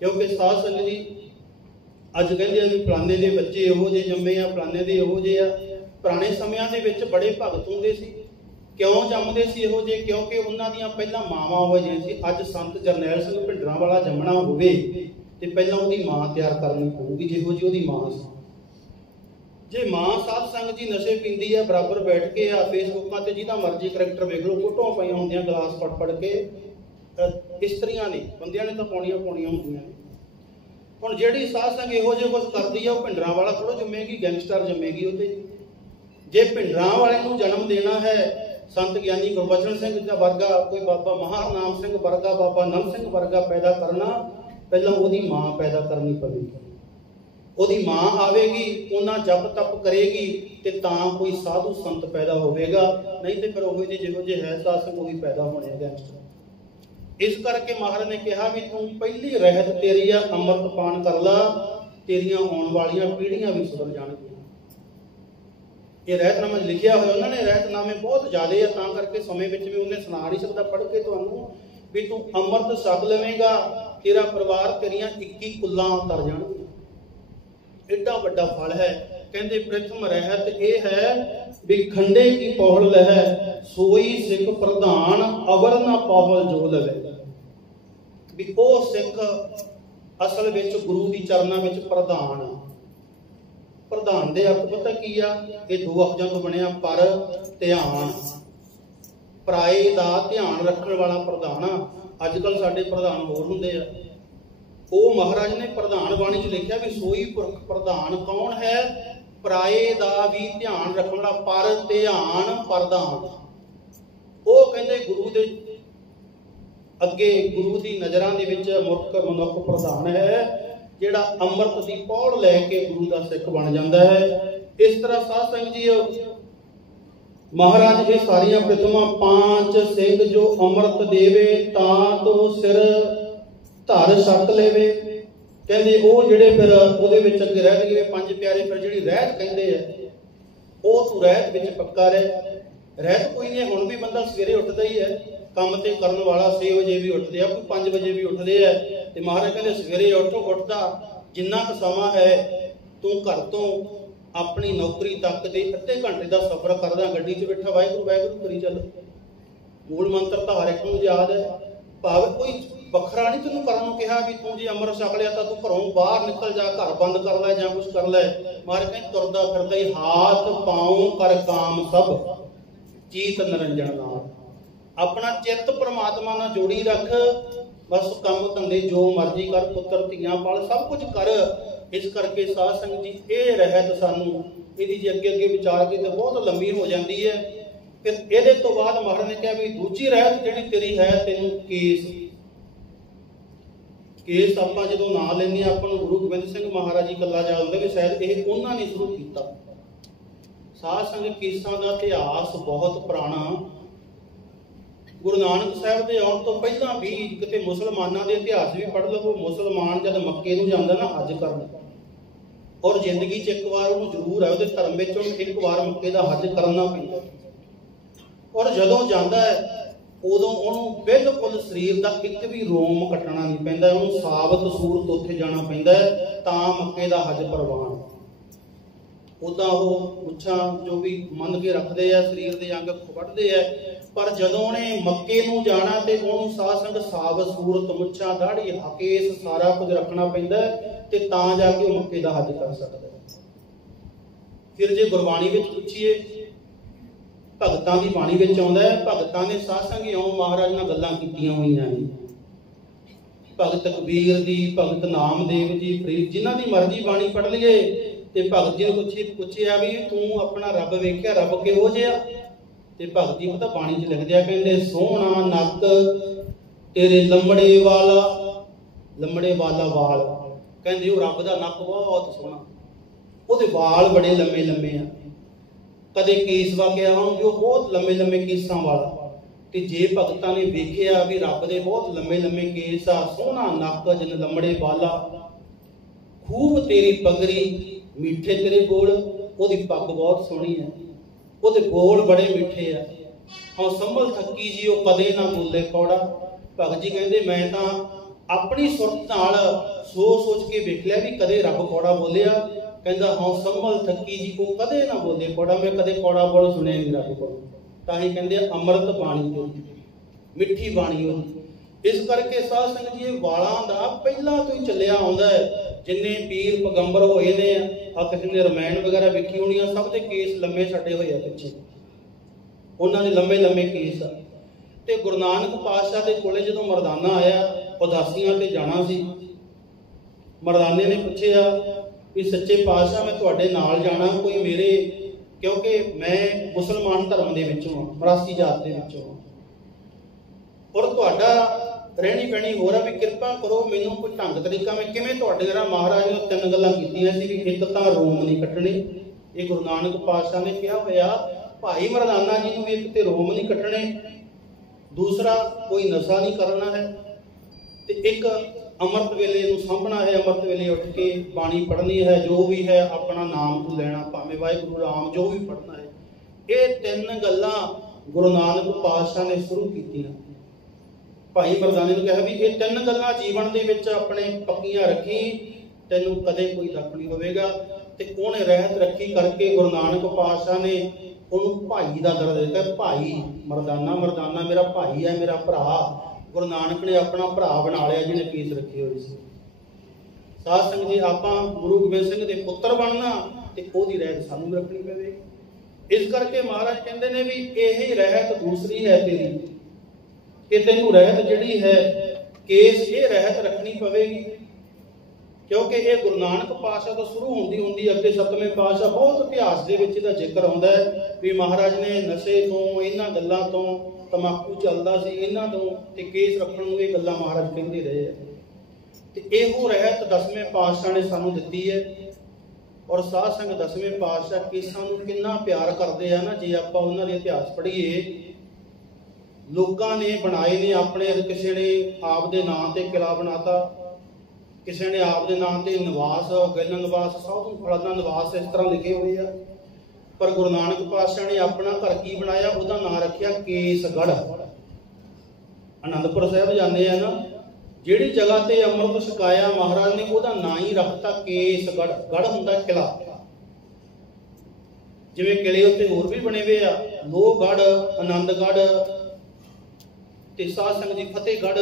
ਕਿਉਂਕਿ ਸਾਧ ਸੰਗਤ ਜੀ ਅੱਜ ਕਹਿੰਦੇ ਆ ਵੀ ਫਲਾਣੇ ਦੇ ਬੱਚੇ ਇਹੋ ਜਿਹੇ ਜੰਮੇ ਆ, ਫਲਾਣੇ ਦੇ ਇਹੋ ਜਿਹੇ ਆ। ਪੁਰਾਣੇ ਸਮਿਆਂ ਦੇ ਵਿੱਚ ਬੜੇ ਭਗਤ ਹੁੰਦੇ ਸੀ। ਕਿਉਂ ਜੰਮਦੇ ਸੀ ਇਹੋ ਜਿਹੇ? ਕਿਉਂਕਿ ਉਹਨਾਂ ਦੀਆਂ ਪਹਿਲਾਂ ਮਾਵਾਂ ਉਹ ਜਿਹੀਆਂ ਸੀ। ਅੱਜ ਸੰਤ ਜਰਨੈਲ ਸਿੰਘ ਭਿੰਡਰਾਂ ਵਾਲਾ ਜੰਮਣਾ ਹੋਵੇ ਤੇ ਪਹਿਲਾਂ ਉਹਦੀ ਮਾਂ ਤਿਆਰ ਕਰਨੀ ਪਊਗੀ ਜਿਹੋ ਜਿਹੀ ਉਹਦੀ ਮਾਂ ਸੀ। ਜੇ ਮਾਂ ਸਾਧ ਸੰਗਤ ਜੀ ਨਸ਼ੇ ਪੀਂਦੀ ਆ, ਬਰਾਬਰ ਬੈਠ ਕੇ ਆ ਫੇਸਬੁੱਕਾਂ ਤੇ ਜਿਹਦਾ ਮਰਜ਼ੀ ਕਰੈਕਟਰ ਵੇਖ ਲਓ, ਫੋਟੋਆਂ ਪਾਈਆਂ ਹੁੰਦੀਆਂ ਗਲਾਸ ਫੜ ਕੇ। ਇਸਤਰੀਆਂ ਨੇ, ਬੰਦਿਆਂ ਨੇ ਤਾਂ ਪਾਉਣੀਆਂ ਹੁੰਦੀਆਂ ਨੇ। ਹੁਣ ਜਿਹੜੀ ਸਾਧ ਸੰਗਤ ਇਹੋ ਜਿਹੇ ਕੁਝ ਕਰਦੀ ਆ ਉਹ ਭਿੰਡਰਾਂ ਵਾਲਾ ਥੋੜ੍ਹਾ ਜੰਮੇਗੀ, ਗੈਂਗਸਟਰ ਜੰਮੇਗੀ ਉਹ ਤੇ। ਜੇ ਭਿੰਡਰਾਂ ਵਾਲੇ ਨੂੰ ਜਨਮ ਦੇਣਾ ਹੈ, ਸੰਤ ਗਿਆਨੀ ਗੁਰਬਚਨ ਸਿੰਘ ਦਾ ਵਰਗਾ, ਕੋਈ ਬਾਬਾ ਮਹਾਨਾਮ ਸਿੰਘ ਵਰਗਾ, ਬਾਬਾ ਨੰਦ ਸਿੰਘ ਵਰਗਾ ਪੈਦਾ ਕਰਨਾ, ਪਹਿਲਾਂ ਉਹਦੀ ਮਾਂ ਪੈਦਾ ਕਰਨੀ ਪਵੇਗੀ। ਉਹਦੀ ਮਾਂ ਆਵੇਗੀ, ਉਹਨਾਂ ਜਪ ਤਪ ਕਰੇਗੀ ਤੇ ਤਾਂ ਕੋਈ ਸਾਧੂ ਸੰਤ ਪੈਦਾ ਹੋਵੇਗਾ। ਨਹੀਂ ਤੇ ਫਿਰ ਉਹੋ ਜਿਹੇ ਜਿਹੋ ਜਿਹੇ ਹੈ ਸਾਧ ਸੰਗਤ ਉਹੀ ਪੈਦਾ ਹੋਣੇ ਗੈਂਗਸਟਰ। ਇਸ ਕਰਕੇ ਮਹਾਰਾਜ ਨੇ ਕਿਹਾ ਵੀ ਤੂੰ ਪਹਿਲੀ ਰਹਿਤ ਤੇਰੀ ਆ, ਅੰਮ੍ਰਿਤ ਪਾਨ ਕਰ ਲਾ, ਤੇਰੀਆਂ ਆਉਣ ਵਾਲੀਆਂ ਪੀੜ੍ਹੀਆਂ ਵੀ ਸੁਧਰ ਜਾਣਗੀਆਂ। ਇਹ ਰਹਿਤਨਾਮਾ ਲਿਖਿਆ ਹੋਇਆ। ਉਹਨਾਂ ਨੇ ਰਹਿਤਨਾਮੇ ਬਹੁਤ ਜ਼ਿਆਦੇ ਆ, ਤਾਂ ਕਰਕੇ ਸਮੇਂ ਵਿੱਚ ਵੀ ਉਹਨੇ ਸੁਣਾ ਨਹੀਂ ਸਕਦਾ ਪੜ੍ਹ ਕੇ ਤੁਹਾਨੂੰ ਵੀ ਤੂੰ ਅੰਮ੍ਰਿਤ ਛਕ ਲਵੇਂਗਾ, ਤੇਰਾ ਪਰਿਵਾਰ, ਤੇਰੀਆਂ 21 ਕੁੱਲਾਂ ਤਰ ਜਾਣਗੀਆਂ। ਏਡਾ ਵੱਡਾ ਫਲ ਹੈ। ਕਹਿੰਦੇ ਪ੍ਰਥਮ ਰਹਿਤ ਇਹ ਹੈ ਵੀ ਖੰਡੇ ਕੀ ਪੌਹਲ ਲਹੈ, ਸੋਈ ਸਿੱਖ ਪ੍ਰਧਾਨ ਅਵਰ ਨਾ ਪੌਹਲ ਜੋ ਲਵੇ। ਵੀ ਉਹ ਸਿੱਖ ਅਸਲ ਵਿੱਚ ਗੁਰੂ ਦੀ ਚਰਨਾਂ ਵਿੱਚ ਪ੍ਰਧਾਨ। ਪ੍ਰਧਾਨ ਦੇ ਅਰਥ ਪਤਾ ਕੀ ਆ? ਇਹ ਦੋ ਅਖਜ਼ਾਂ ਤੋਂ ਬਣਿਆ, ਪਰ ਧਿਆਨ। ਪਰਾਏ ਦਾ ਧਿਆਨ ਰੱਖਣ ਵਾਲਾ ਪ੍ਰਧਾਨ। ਅੱਜ ਕੱਲ ਸਾਡੇ ਪ੍ਰਧਾਨ ਹੋਰ ਹੁੰਦੇ ਆ। ਉਹ ਮਹਾਰਾਜ ਨੇ ਪ੍ਰਧਾਨ ਬਾਣੀ 'ਚ ਲਿਖਿਆ ਵੀ ਸੋਈ ਪੁਰਖ ਪ੍ਰਧਾਨ ਕੌਣ ਹੈ? ਪਰਾਏ ਦਾ ਵੀ ਧਿਆਨ ਰੱਖਣ ਵਾਲਾ, ਪਰ ਧਿਆਨ ਪ੍ਰਧਾਨ। ਉਹ ਕਹਿੰਦੇ ਗੁਰੂ ਦੇ ਅੱਗੇ, ਗੁਰੂ ਦੀ ਨਜ਼ਰਾਂ ਦੇ ਵਿੱਚ ਮਨੁੱਖ ਪ੍ਰਧਾਨ ਹੈ, ਜਿਹੜਾ ਅੰਮ੍ਰਿਤ ਦੀ ਪੌੜ ਲੈ ਕੇ ਗੁਰੂ ਦਾ ਸਿੱਖ ਬਣ ਜਾਂਦਾ ਹੈ। ਇਸ ਤਰ੍ਹਾਂ ਸਾਧ ਸੰਗਤ ਜੀ, ਮਹਾਰਾਜ ਇਹ ਸਾਰੀਆਂ ਪ੍ਰਥਮਾ ਪਾਂਚ ਸਿੰਘ ਜੋ ਅੰਮ੍ਰਿਤ ਦੇਵੇ, ਤਾਂ ਤੋਂ ਸਿਰ ਧਰ ਛਕ ਲੈਵੇ। ਕਹਿੰਦੇ ਉਹ ਜਿਹੜੇ ਫਿਰ ਉਹਦੇ ਵਿੱਚ ਅੱਗੇ ਰਹਿ ਗਏ ਪੰਜ ਪਿਆਰੇ, ਫਿਰ ਜਿਹੜੀ ਰਹਿਤ ਕਹਿੰਦੇ ਆ, ਉਹ ਤੂੰ ਰਹਿਤ ਵਿੱਚ ਪੱਕਾ ਰਹਿ। ਰਹਿਤ ਕੋਈ ਨਹੀਂ, ਹੁਣ ਵੀ ਬੰਦਾ ਸਵੇਰੇ ਉੱਠਦਾ ਹੀ ਹੈ, ਕੰਮ ਤੇ ਕਰਨ ਵਾਲਾ 6 ਵਜੇ ਵੀ ਉੱਠਦੇ ਆ, ਕੋਈ 5 ਵਜੇ ਵੀ ਉੱਠਦੇ ਆ। ਤੇ ਮਹਾਰਾਜ ਕਹਿੰਦੇ ਸਵੇਰੇ ਉੱਠਦਾ ਜਿੰਨਾ ਕੁ ਸਮਾਂ ਹੈ ਤੂੰ ਘਰ ਤੋਂ ਆਪਣੀ ਨੌਕਰੀ ਤੱਕ ਦੇ ਅੱਧੇ ਘੰਟੇ ਦਾ ਸਫ਼ਰ ਕਰਦਾ, ਗੱਡੀ 'ਚ ਬੈਠਾ ਵਾਹਿਗੁਰੂ ਵਾਹਿਗੁਰੂ ਕਰੀ ਚੱਲ। ਮੂਲ ਮੰਤਰ ਤਾਂ ਹਰ ਇੱਕ ਨੂੰ ਯਾਦ ਹੈ। ਭਾਵੇਂ ਕੋਈ ਵੱਖਰਾ ਨਹੀਂ ਤੈਨੂੰ ਕਰਨ ਨੂੰ ਕਿਹਾ ਵੀ ਤੂੰ ਜੇ ਅੰਮ੍ਰਿਤ ਛਕ ਲਿਆ ਤਾਂ ਤੂੰ ਘਰੋਂ ਬਾਹਰ ਨਿਕਲ ਜਾ, ਘਰ ਬੰਦ ਕਰ ਲੈ ਜਾਂ ਕੁਛ ਕਰ ਲੈ। ਮਹਾਰਾਜ ਕਹਿੰਦੇ ਤੁਰਦਾ ਫਿਰਦਾ ਹੀ ਹਾਥ ਪਾਉ ਕਰ ਕਾਮ ਸਭ ਚੀਤ ਨਿਰੰਜਨ ਨਾਲ। ਆਪਣਾ ਚਿੱਤ ਪ੍ਰਮਾਤਮਾ ਨਾਲ ਜੋੜੀ ਰੱਖ, ਬਸ ਕੰਮ ਧੰਦੇ ਜੋ ਮਰਜ਼ੀ ਕਰ, ਪੁੱਤਰ ਧੀਆਂ ਪਾਲ, ਸਭ ਕੁਝ ਕਰ। ਇਸ ਕਰਕੇ ਸਾਧ ਸੰਗਤ ਜੀ ਇਹ ਰਹਿਤ ਸਾਨੂੰ, ਇਹਦੀ ਜੇ ਅੱਗੇ ਅੱਗੇ ਵਿਚਾਰ ਕੇ ਤਾਂ ਬਹੁਤ ਲੰਬੀ ਹੋ ਜਾਂਦੀ ਹੈ। ਫਿਰ ਇਹਦੇ ਤੋਂ ਬਾਅਦ ਮਹਾਰਾਜ ਨੇ ਕਿਹਾ ਵੀ ਦੂਜੀ ਰਹਿਤ ਜਿਹੜੀ ਤੇਰੀ ਹੈ, ਤੈਨੂੰ ਕੇਸ ਆਪਾਂ ਜਦੋਂ ਨਾਂ ਲੈਂਦੇ ਹਾਂ, ਆਪਾਂ ਨੂੰ ਗੁਰੂ ਗੋਬਿੰਦ ਸਿੰਘ ਮਹਾਰਾਜ ਜੀ ਇਕੱਲਾ ਯਾਦ ਹੁੰਦਾ ਵੀ ਸ਼ਾਇਦ ਇਹ ਉਹਨਾਂ ਨੇ ਸ਼ੁਰੂ ਕੀਤਾ। ਸਾਧ ਸੰਗਤ ਕੇਸਾਂ ਦਾ ਇਤਿਹਾਸ ਬਹੁਤ ਪੁਰਾਣਾ। ਗੁਰੂ ਨਾਨਕ ਸਾਹਿਬ ਦੇ ਆਉਣ ਤੋਂ ਪਹਿਲਾਂ ਵੀ ਕਿਤੇ ਮੁਸਲਮਾਨਾਂ ਦੇ ਇਤਿਹਾਸ ਵੀ ਪੜ੍ਹ ਲਵੋ। ਮੁਸਲਮਾਨ ਜਦ ਮੱਕੇ ਨੂੰ ਜਾਂਦਾ ਨਾ ਹੱਜ ਕਰਨ, ਔਰ ਜ਼ਿੰਦਗੀ 'ਚ ਇੱਕ ਵਾਰ ਉਹਨੂੰ ਜ਼ਰੂਰ ਹੈ, ਉਹਦੇ ਧਰਮ ਵਿੱਚ ਉਹਨੂੰ ਇੱਕ ਵਾਰ ਮੱਕੇ ਦਾ ਹੱਜ ਕਰਨਾ ਪੈਂਦਾ। ਔਰ ਜਦੋਂ ਜਾਂਦਾ ਹੈ ਉਦੋਂ ਉਹਨੂੰ ਬਿਲਕੁਲ ਸਰੀਰ ਦਾ ਇੱਕ ਵੀ ਰੋਮ ਕੱਟਣਾ ਨਹੀਂ ਪੈਂਦਾ, ਉਹਨੂੰ ਸਾਬਤ ਸੂਰਤ ਉੱਥੇ ਜਾਣਾ ਪੈਂਦਾ ਤਾਂ ਮੱਕੇ ਦਾ ਹੱਜ ਪ੍ਰਵਾਨ। ਉਦਾਂ ਉਹ ਮੁੱਛਾਂ ਜੋ ਵੀ ਮੰਨ ਕੇ ਰੱਖਦੇ ਆ, ਸਰੀਰ ਦੇ ਅੰਗ ਵੱਢਦੇ ਆ, ਪਰ ਜਦੋਂ ਉਹਨੇ ਮੱਕੇ ਨੂੰ ਜਾਣਾ ਤੇ ਉਹਨੂੰ ਸਾਧ ਸੰਗਤ ਸਾਬਤ ਸੂਰਤ, ਮੁੱਛਾਂ, ਦਾੜੀ, ਹਕੇਸ ਸਾਰਾ ਕੁਝ ਰੱਖਣਾ ਪੈਂਦਾ ਤੇ ਤਾਂ ਜਾ ਕੇ ਉਹ ਮੱਕੇ ਦਾ ਹੱਜ ਕਰ ਸਕਦਾ। ਫਿਰ ਜੇ ਗੁਰਬਾਣੀ ਵਿੱਚ ਪੁੱਛੀਏ, ਭਗਤਾਂ ਦੀ ਬਾਣੀ ਵਿੱਚ ਆਉਂਦਾ ਹੈ, ਭਗਤਾਂ ਨੇ ਸਾਧ ਸੰਗਤ ਇਉਂ ਮਹਾਰਾਜ ਨਾਲ ਗੱਲਾਂ ਕੀਤੀਆਂ ਹੋਈਆਂ ਨੇ। ਭਗਤ ਕਬੀਰ ਦੀ, ਭਗਤ ਨਾਮਦੇਵ ਜੀ, ਫਰੀਦ, ਜਿਨ੍ਹਾਂ ਦੀ ਮਰਜ਼ੀ ਬਾਣੀ ਪੜ੍ਹ ਲਈਏ। ਤੇ ਭਗਤ ਜੀ ਨੂੰ ਪੁੱਛਿਆ ਵੀ ਤੂੰ ਆਪਣਾ ਰੱਬ ਵੇਖਿਆ, ਰੱਬ ਕਿਹੋ ਜਿਹਾ? ਤੇ ਭਗਤ ਜੀ ਪਤਾ ਬਾਣੀ 'ਚ ਲਿਖਦੇ ਆ, ਕਹਿੰਦੇ ਸੋਹਣਾ ਨੱਕ ਤੇਰੇ ਲੰਮੜੇ ਵਾਲਾ ਵਾਲ। ਕਹਿੰਦੇ ਉਹ ਰੱਬ ਦਾ ਨੱਕ ਬਹੁਤ ਸੋਹਣਾ, ਉਹਦੇ ਵਾਲ ਬੜੇ ਲੰਮੇ ਲੰਮੇ ਆ। ਕਦੇ ਕੇਸ ਵਾਕਿਆ ਵੀ ਉਹ ਬਹੁਤ ਲੰਮੇ ਲੰਮੇ ਕੇਸਾਂ ਵਾਲਾ। ਤੇ ਜੇ ਭਗਤਾਂ ਨੇ ਵੇਖਿਆ ਵੀ ਰੱਬ ਦੇ ਬਹੁਤ ਲੰਮੇ ਲੰਮੇ ਕੇਸ ਆ, ਸੋਹਣਾ ਨੱਕ, ਜਿਨ ਲੰਮੜੇ ਵਾਲਾ, ਖੂਬ ਤੇਰੀ ਪਗੜੀ, ਮਿੱਠੇ ਤੇਰੇ ਬੋਲ। ਉਹਦੀ ਪੱਗ ਬਹੁਤ ਸੋਹਣੀ ਹੈ, ਉਹਦੇ ਬੋਲ ਬੜੇ ਮਿੱਠੇ ਆ। ਹਾਂ ਸੰਭਲ ਥੱਕੀ ਜੀ ਉਹ ਕਦੇ ਨਾ ਬੋਲੇ ਕੌੜਾ। ਭਗਤ ਜੀ ਕਹਿੰਦੇ ਮੈਂ ਤਾਂ ਆਪਣੀ ਸੁਰਤ ਨਾਲ ਸੋਚ ਕੇ ਵੇਖ ਲਿਆ ਵੀ ਕਦੇ ਰੱਬ ਕੌੜਾ ਬੋਲਿਆ। ਕਹਿੰਦਾ ਹਾਂ ਸੰਭਲ ਥੱਕੀ ਜੀ ਉਹ ਕਦੇ ਨਾ ਬੋਲੇ ਕੌੜਾ, ਮੈਂ ਕਦੇ ਕੌੜਾ ਬੋਲ ਸੁਣਿਆ ਨਹੀਂ ਰੱਬ ਕੋਲ। ਤਾਂ ਹੀ ਕਹਿੰਦੇ ਅੰਮ੍ਰਿਤ ਬਾਣੀ ਉਹਦੀ, ਮਿੱਠੀ ਬਾਣੀ ਉਹਦੀ। ਇਸ ਕਰਕੇ ਸਾਧ ਸੰਗਤ ਜੀ ਇਹ ਵਾਲਾਂ ਦਾ ਪਹਿਲਾਂ ਤੋਂ ਹੀ ਚੱਲਿਆ ਆਉਂਦਾ ਹੈ। ਜਿੰਨੇ ਪੀਰ ਪੈਗੰਬਰ ਹੋਏ ਨੇ ਆ, ਕਿਸੇ ਨੇ ਰਮਾਇਣ ਵਗੈਰਾ ਵੇਖੀ ਹੋਣੀ ਆ, ਸਭ ਦੇ ਕੇਸ ਲੰਮੇ ਛੱਡੇ ਹੋਏ ਆ ਪਿੱਛੇ, ਉਹਨਾਂ ਦੇ ਲੰਮੇ ਲੰਮੇ ਕੇਸ ਆ। ਤੇ ਗੁਰੂ ਨਾਨਕ ਪਾਤਸ਼ਾਹ ਦੇ ਕੋਲੇ ਜਦੋਂ ਮਰਦਾਨਾ ਆਇਆ, ਉਦਾਸੀਆਂ ਤੇ ਜਾਣਾ ਸੀ, ਮਰਦਾਨੇ ਨੇ ਪੁੱਛਿਆ ਵੀ ਸੱਚੇ ਪਾਤਸ਼ਾਹ ਮੈਂ ਤੁਹਾਡੇ ਨਾਲ ਜਾਣਾ, ਕੋਈ ਮੇਰੇ, ਕਿਉਂਕਿ ਮੈਂ ਮੁਸਲਮਾਨ ਧਰਮ ਦੇ ਵਿੱਚੋਂ ਹਾਂ, ਮਰਾਸੀ ਜਾਤ ਦੇ ਵਿੱਚੋਂ ਹਾਂ, ਔਰ ਤੁਹਾਡਾ ਰਹਿਣੀ ਬਹਿਣੀ ਹੋਰ ਆ, ਵੀ ਕਿਰਪਾ ਕਰੋ ਮੈਨੂੰ ਕੋਈ ਢੰਗ ਤਰੀਕਾ, ਮੈਂ ਕਿਵੇਂ ਤੁਹਾਡੇ ਨਾਲ। ਮਹਾਰਾਜ ਨੇ 3 ਗੱਲਾਂ ਕੀਤੀਆਂ ਸੀ ਵੀ ਇੱਕ ਤਾਂ ਰੋਮ ਨਹੀਂ ਕੱਟਣੇ, ਇਹ ਗੁਰੂ ਨਾਨਕ ਪਾਤਸ਼ਾਹ ਨੇ ਕਿਹਾ ਹੋਇਆ ਭਾਈ ਮਰਦਾਨਾ ਜੀ ਨੂੰ ਵੀ, ਇੱਕ ਤੇ ਰੋਮ ਨਹੀਂ ਕੱਟਣੇ, ਦੂਸਰਾ ਕੋਈ ਨਸ਼ਾ ਨਹੀਂ ਕਰਨਾ ਹੈ, ਤੇ ਇੱਕ ਅੰਮ੍ਰਿਤ ਵੇਲੇ ਨੂੰ ਸਾਂਭਣਾ ਹੈ, ਅੰਮ੍ਰਿਤ ਵੇਲੇ ਉੱਠ ਕੇ ਬਾਣੀ ਪੜ੍ਹਨੀ ਹੈ, ਜੋ ਵੀ ਹੈ ਆਪਣਾ ਨਾਮ ਤੋਂ ਲੈਣਾ, ਭਾਵੇਂ ਵਾਹਿਗੁਰੂ ਰਾਮ ਜੋ ਵੀ ਪੜ੍ਹਨਾ ਹੈ। ਇਹ ਤਿੰਨ ਗੱਲਾਂ ਗੁਰੂ ਨਾਨਕ ਪਾਤਸ਼ਾਹ ਨੇ ਸ਼ੁਰੂ ਕੀਤੀਆਂ। ਭਾਈ ਮਰਦਾਨੇ ਨੂੰ ਕਿਹਾ ਵੀ ਇਹ ਤਿੰਨ ਗੱਲਾਂ ਜੀਵਨ ਦੇ ਵਿੱਚ ਆਪਣੇ ਪੱਕੀਆਂ ਰੱਖੀ, ਤੈਨੂੰ ਕਦੇ ਕੋਈ ਦੁੱਖ ਨਹੀਂ ਹੋਵੇਗਾ। ਤੇ ਉਹਨੇ ਰਹਿਤ ਰੱਖੀ ਕਰਕੇ ਗੁਰੂ ਨਾਨਕ ਪਾਤਸ਼ਾਹ ਨੇ ਉਹਨੂੰ ਭਾਈ ਦਾ ਦਰਜਾ ਦਿੱਤਾ। ਭਾਈ ਮਰਦਾਨਾ, ਮਰਦਾਨਾ ਮੇਰਾ ਭਾਈ ਹੈ, ਮੇਰਾ ਭਰਾ। ਗੁਰੂ ਨਾਨਕ ਨੇ ਆਪਣਾ ਭਰਾ ਬਣਾ ਲਿਆ ਜਿਹਨੇ ਕੇਸ ਰੱਖੇ ਹੋਏ ਸੀ। ਸਾਧ ਸੰਗਤ ਜੀ, ਆਪਾਂ ਗੁਰੂ ਗੋਬਿੰਦ ਸਿੰਘ ਦੇ ਪੁੱਤਰ ਬਣਨਾ ਤੇ ਉਹਦੀ ਰਹਿਤ ਸਾਨੂੰ ਰੱਖਣੀ ਪਵੇਗੀ। ਇਸ ਕਰਕੇ ਮਹਾਰਾਜ ਕਹਿੰਦੇ ਨੇ ਵੀ ਇਹ ਰਹਿਤ ਦੂਸਰੀ ਹੈ ਤੇਰੀ, ਕਿ ਤੈਨੂੰ ਰਹਿਤ ਜਿਹੜੀ ਹੈ ਕੇਸ, ਇਹ ਰਹਿਤ ਰੱਖਣੀ ਪਵੇਗੀ। ਕਿਉਂਕਿ ਇਹ ਗੁਰੂ ਨਾਨਕ ਪਾਤਸ਼ਾਹ ਤੋਂ ਸ਼ੁਰੂ ਹੁੰਦੀ ਅੱਗੇ ਸੱਤਵੇਂ ਪਾਤਸ਼ਾਹ, ਬਹੁਤ ਇਤਿਹਾਸ ਦੇ ਵਿੱਚ ਇਹਦਾ ਜ਼ਿਕਰ ਆਉਂਦਾ ਹੈ ਵੀ ਮਹਾਰਾਜ ਨੇ ਨਸ਼ੇ ਤੋਂ, ਇਹਨਾਂ ਗੱਲਾਂ ਤੋਂ, ਤਮਾਕੂ ਚੱਲਦਾ ਸੀ ਇਹਨਾਂ ਤੋਂ, ਤੇ ਕੇਸ ਰੱਖਣ ਨੂੰ ਇਹ ਗੱਲਾਂ ਮਹਾਰਾਜ ਕਹਿੰਦੇ ਰਹੇ ਆ। ਤੇ ਇਹੋ ਰਹਿਤ ਦਸਵੇਂ ਪਾਤਸ਼ਾਹ ਨੇ ਸਾਨੂੰ ਦਿੱਤੀ ਹੈ। ਔਰ ਸਾਧ ਸੰਗਤ, ਦਸਵੇਂ ਪਾਤਸ਼ਾਹ ਕੇਸਾਂ ਨੂੰ ਕਿੰਨਾ ਪਿਆਰ ਕਰਦੇ ਆ ਨਾ। ਜੇ ਆਪਾਂ ਉਹਨਾਂ ਦੇ ਇਤਿਹਾਸ ਪੜ੍ਹੀਏ, ਲੋਕਾਂ ਨੇ ਬਣਾਏ ਨੇ ਆਪਣੇ, ਕਿਸੇ ਨੇ ਆਪ ਦੇ ਨਾਂ ਤੇ ਕਿਲਾ ਬਣਾਤਾ, ਕਿਸੇ ਨੇ ਆਪ ਦੇ ਨਾਂ ਤੇ ਨਿਵਾਸ, ਗਿੱਲ ਨਿਵਾਸ, ਸਾਧੂ ਫਲਾਣਾ ਨਿਵਾਸ ਇਸ ਤਰ੍ਹਾਂ ਲਿਖੇ ਹੋਏ ਆ। ਪਰ ਗੁਰੂ ਨਾਨਕ ਪਾਤਸ਼ਾਹ ਨੇ ਆਪਣਾ ਘਰ ਕੀ ਬਣਾਇਆ? ਉਹਦਾ ਨਾਂ ਰੱਖਿਆ ਕੇਸਗੜ੍ਹ। ਅਨੰਦਪੁਰ ਸਾਹਿਬ ਜਾਂਦੇ ਆ ਨਾ, ਜਿਹੜੀ ਜਗ੍ਹਾ ਤੇ ਅੰਮ੍ਰਿਤ ਛਕਾਇਆ ਮਹਾਰਾਜ ਨੇ, ਉਹਦਾ ਨਾਂ ਹੀ ਰੱਖਤਾ ਕੇਸਗੜ੍ਹ। ਗੜ੍ਹ ਹੁੰਦਾ ਕਿਲਾ। ਜਿਵੇਂ ਕਿਲੇ ਉੱਤੇ ਹੋਰ ਵੀ ਬਣੇ ਹੋਏ ਆ, ਲੋਹਗੜ੍ਹ, ਆਨੰਦਗੜ੍ਹ ਤੇ ਸਾਧ ਸੰਗਤ ਜੀ ਫਤਿਹਗੜ੍ਹ।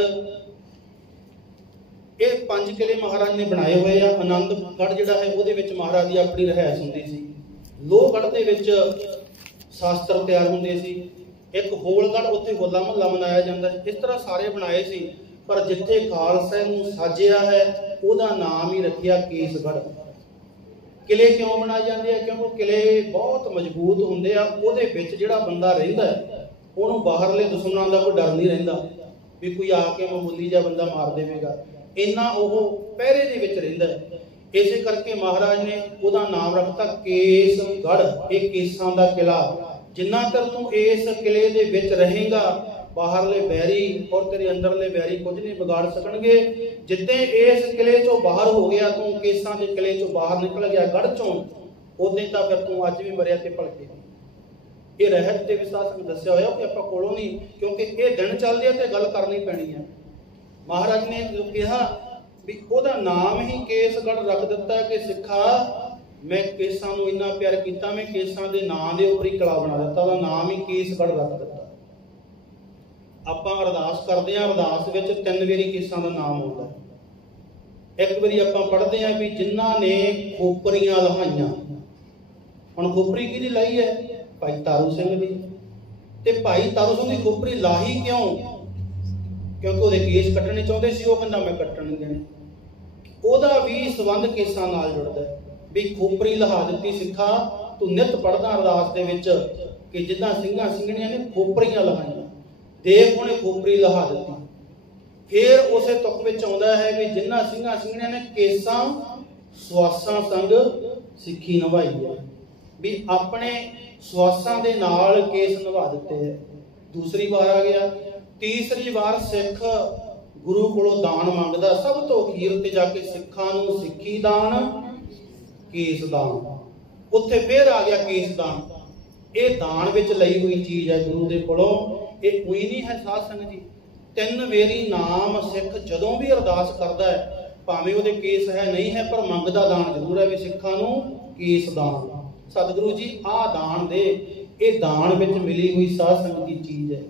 ਇਹ 5 ਕਿਲੇ ਮਹਾਰਾਜ ਨੇ ਬਣਾਏ ਹੋਏ ਆ। ਆਨੰਦਗੜ੍ਹ ਜਿਹੜਾ ਹੈ ਉਹਦੇ ਵਿੱਚ ਮਹਾਰਾਜ ਦੀ ਆਪਣੀ ਰਿਹਾਇਸ਼ ਹੁੰਦੀ ਸੀ। ਲੋਹਗੜ੍ਹ ਦੇ ਵਿੱਚ ਸ਼ਾਸਤਰ ਤਿਆਰ ਹੁੰਦੇ ਸੀ। ਇੱਕ ਹੋਲਗੜ੍ਹ, ਉੱਥੇ ਹੋਲਾ ਮਹੱਲਾ ਮਨਾਇਆ ਜਾਂਦਾ ਸੀ। ਇਸ ਤਰ੍ਹਾਂ ਸਾਰੇ ਬਣਾਏ ਸੀ। ਪਰ ਜਿੱਥੇ ਖਾਲਸਾ ਨੂੰ ਸਾਜਿਆ ਹੈ ਉਹਦਾ ਨਾਮ ਹੀ ਰੱਖਿਆ ਕੇਸਗੜ੍ਹ। ਕਿਲੇ ਕਿਉਂ ਬਣਾਏ ਜਾਂਦੇ ਆ? ਕਿਉਂਕਿ ਕਿਲੇ ਬਹੁਤ ਮਜ਼ਬੂਤ ਹੁੰਦੇ ਆ। ਉਹਦੇ ਵਿੱਚ ਜਿਹੜਾ ਬੰਦਾ ਰਹਿੰਦਾ ਹੈ ਉਹਨੂੰ ਬਾਹਰਲੇ ਦੁਸ਼ਮਣਾਂ ਦਾ ਕੋਈ ਡਰ ਨਹੀਂ ਰਹਿੰਦਾ ਵੀ ਕੋਈ ਆ ਕੇ ਮਾਮੂਲੀ ਜਿਹਾ ਬੰਦਾ ਮਾਰ ਦੇਵੇਗਾ। ਇੰਨਾ ਉਹ ਪਹਿਰੇ ਦੇ ਵਿੱਚ ਰਹਿੰਦਾ ਹੈ। ਇਸੇ ਕਰਕੇ ਮਹਾਰਾਜ ਨੇ ਉਹਦਾ ਨਾਮ ਰੱਖਤਾ ਕੇਸਗੜ੍ਹ। ਇਹ ਕੇਸਾਂ ਦਾ ਕਿਲਾ। ਜਿੰਨਾ ਚਿਰ ਤੂੰ ਇਸ ਕਿਲੇ ਦੇ ਵਿੱਚ ਰਹੇਗਾ, ਬਾਹਰਲੇ ਬੈਰੀ ਔਰ ਤੇਰੇ ਅੰਦਰਲੇ ਬੈਰੀ ਕੁਝ ਨਹੀਂ ਵਿਗਾੜ ਸਕਣਗੇ। ਜਿੱਦਾਂ ਇਸ ਕਿਲੇ ਚੋਂ ਬਾਹਰ ਹੋ ਗਿਆ, ਤੂੰ ਕੇਸਾਂ ਦੇ ਕਿਲੇ ਚੋਂ ਬਾਹਰ ਨਿਕਲ ਗਿਆ, ਗੜ੍ਹ ਚੋਂ, ਉਦੋਂ ਤਾਂ ਫਿਰ ਤੂੰ ਅੱਜ ਵੀ ਮਰਿਆ ਤੇ ਭਲਕੇ। ਇਹ ਰਹਿਤ ਦੇ ਵਿਸ਼ਵਾਸ ਵਿੱਚ ਦੱਸਿਆ ਹੋਇਆ ਕਿ ਆਪਾਂ ਕੋਲੋਂ ਨਹੀਂ, ਕਿਉਂਕਿ ਇਹ ਦਿਨ ਚੱਲਦੇ ਆ ਤੇ ਗੱਲ ਕਰਨੀ ਪੈਣੀ ਹੈ। ਮਹਾਰਾਜ ਨੇ ਜੋ ਕਿਹਾ ਵੀ ਉਹਦਾ ਨਾਮ ਹੀ ਕੇਸਗੜ੍ਹ ਰੱਖ ਦਿੱਤਾ ਕਿ ਸਿੱਖਾ, ਮੈਂ ਕੇਸਾਂ ਨੂੰ ਇੰਨਾ ਪਿਆਰ ਕੀਤਾ, ਮੈਂ ਕੇਸਾਂ ਦੇ ਨਾਂ ਦੇ ਉੱਪਰ ਹੀ ਕਿਲਾ ਬਣਾ ਦਿੱਤਾ, ਉਹਦਾ ਨਾਮ ਹੀ ਕੇਸਗੜ੍ਹ ਰੱਖ ਦਿੱਤਾ। ਆਪਾਂ ਅਰਦਾਸ ਕਰਦੇ ਹਾਂ, ਅਰਦਾਸ ਵਿੱਚ 3 ਵਾਰੀ ਕੇਸਾਂ ਦਾ ਨਾਮ ਆਉਂਦਾ। ਇੱਕ ਵਾਰੀ ਆਪਾਂ ਪੜ੍ਹਦੇ ਹਾਂ ਵੀ ਜਿਨ੍ਹਾਂ ਨੇ ਖੋਪਰੀਆਂ ਲਹਾਈਆਂ। ਹੁਣ ਖੋਪਰੀ ਕਿਹਦੀ ਲਾਈ ਹੈ? ਭਾਈ ਤਾਰੂ ਸਿੰਘ ਦੀ। ਤੇ ਭਾਈ ਤਾਰੂ ਸਿੰਘ ਦੀ ਖੋਪਰੀ ਲਾਹੀ ਕਿਉਂ? ਕਿਉਂਕਿ ਉਹਦੇ ਕੇਸ ਕੱਟਣੇ ਚਾਹੁੰਦੇ ਸੀ। ਉਹ ਕਹਿੰਦਾ ਮੈਂ ਕੱਟਣ ਨਹੀਂ ਦੇਣੇ। ਉਹਦਾ ਵੀ ਸੰਬੰਧ ਕੇਸਾਂ ਨਾਲ ਜੁੜਦਾ ਵੀ ਖੋਪਰੀ ਲਹਾ ਦਿੱਤੀ ਸਿੱਖਾ। ਤੂੰ ਨਿਤ ਪੜ੍ਹਦਾ ਅਰਦਾਸ ਦੇ ਵਿੱਚ ਕਿ ਜਿੱਦਾਂ ਸਿੰਘਾਂ ਸਿੰਘਣੀਆਂ ਨੇ ਖੋਪਰੀਆਂ ਲਹਾਈਆਂ, ਦੇਖ ਉਹਨੇ ਖੋਪਰੀ ਲਹਾ ਦਿੱਤੀ। ਫਿਰ ਉਸੇ ਤੁਕ ਵਿੱਚ ਆਉਂਦਾ ਹੈ ਵੀ ਜਿਨ੍ਹਾਂ ਸਿੰਘਾਂ ਸਿੰਘਣੀਆਂ ਨੇ ਕੇਸਾਂ ਸਵਾਸਾਂ ਸੰਗ ਸਿੱਖੀ ਨਿਭਾਈ ਹੈ, ਵੀ ਆਪਣੇ ਸਵਾਸਾਂ ਦੇ ਨਾਲ ਕੇਸ ਨਿਭਾ ਦਿੱਤੇ ਹੈ। ਦੂਸਰੀ ਵਾਰ ਆ ਗਿਆ। ਤੀਸਰੀ ਵਾਰ ਸਿੱਖ ਗੁਰੂ ਕੋਲੋਂ ਦਾਨ ਮੰਗਦਾ, ਸਭ ਤੋਂ ਅਖੀਰ ਤੇ ਜਾ ਕੇ ਸਿੱਖਾਂ ਨੂੰ ਸਿੱਖੀ ਦਾਨ, ਕੇਸ ਦਾਨ। ਉੱਥੇ ਫੇਰ ਆ ਗਿਆ ਕੇਸ ਦਾਨ। ਇਹ ਦਾਨ ਵਿੱਚ ਲਈ ਹੋਈ ਚੀਜ਼ ਹੈ ਗੁਰੂ ਦੇ ਕੋਲੋਂ, ਇਹ ਕੋਈ ਨਹੀਂ ਹੈ। ਸਾਧ ਸੰਗਤ ਜੀ, 3 ਵਾਰੀ ਨਾਮ ਸਿੱਖ ਜਦੋਂ ਵੀ ਅਰਦਾਸ ਕਰਦਾ ਹੈ, ਭਾਵੇਂ ਉਹਦੇ ਕੇਸ ਹੈ ਨਹੀਂ ਹੈ, ਪਰ ਮੰਗਦਾ ਦਾਨ ਜ਼ਰੂਰ ਹੈ ਵੀ ਸਿੱਖਾਂ ਨੂੰ ਕੇਸ ਦਾਨ। ਸਤਿਗੁਰੂ ਜੀ ਆਹ ਦਾਨ ਦੇ, ਇਹ ਦਾਨ ਵਿੱਚ ਮਿਲੀ ਹੋਈ ਸਾਧ ਸੰਗਤ ਦੀ ਚੀਜ਼ ਹੈ।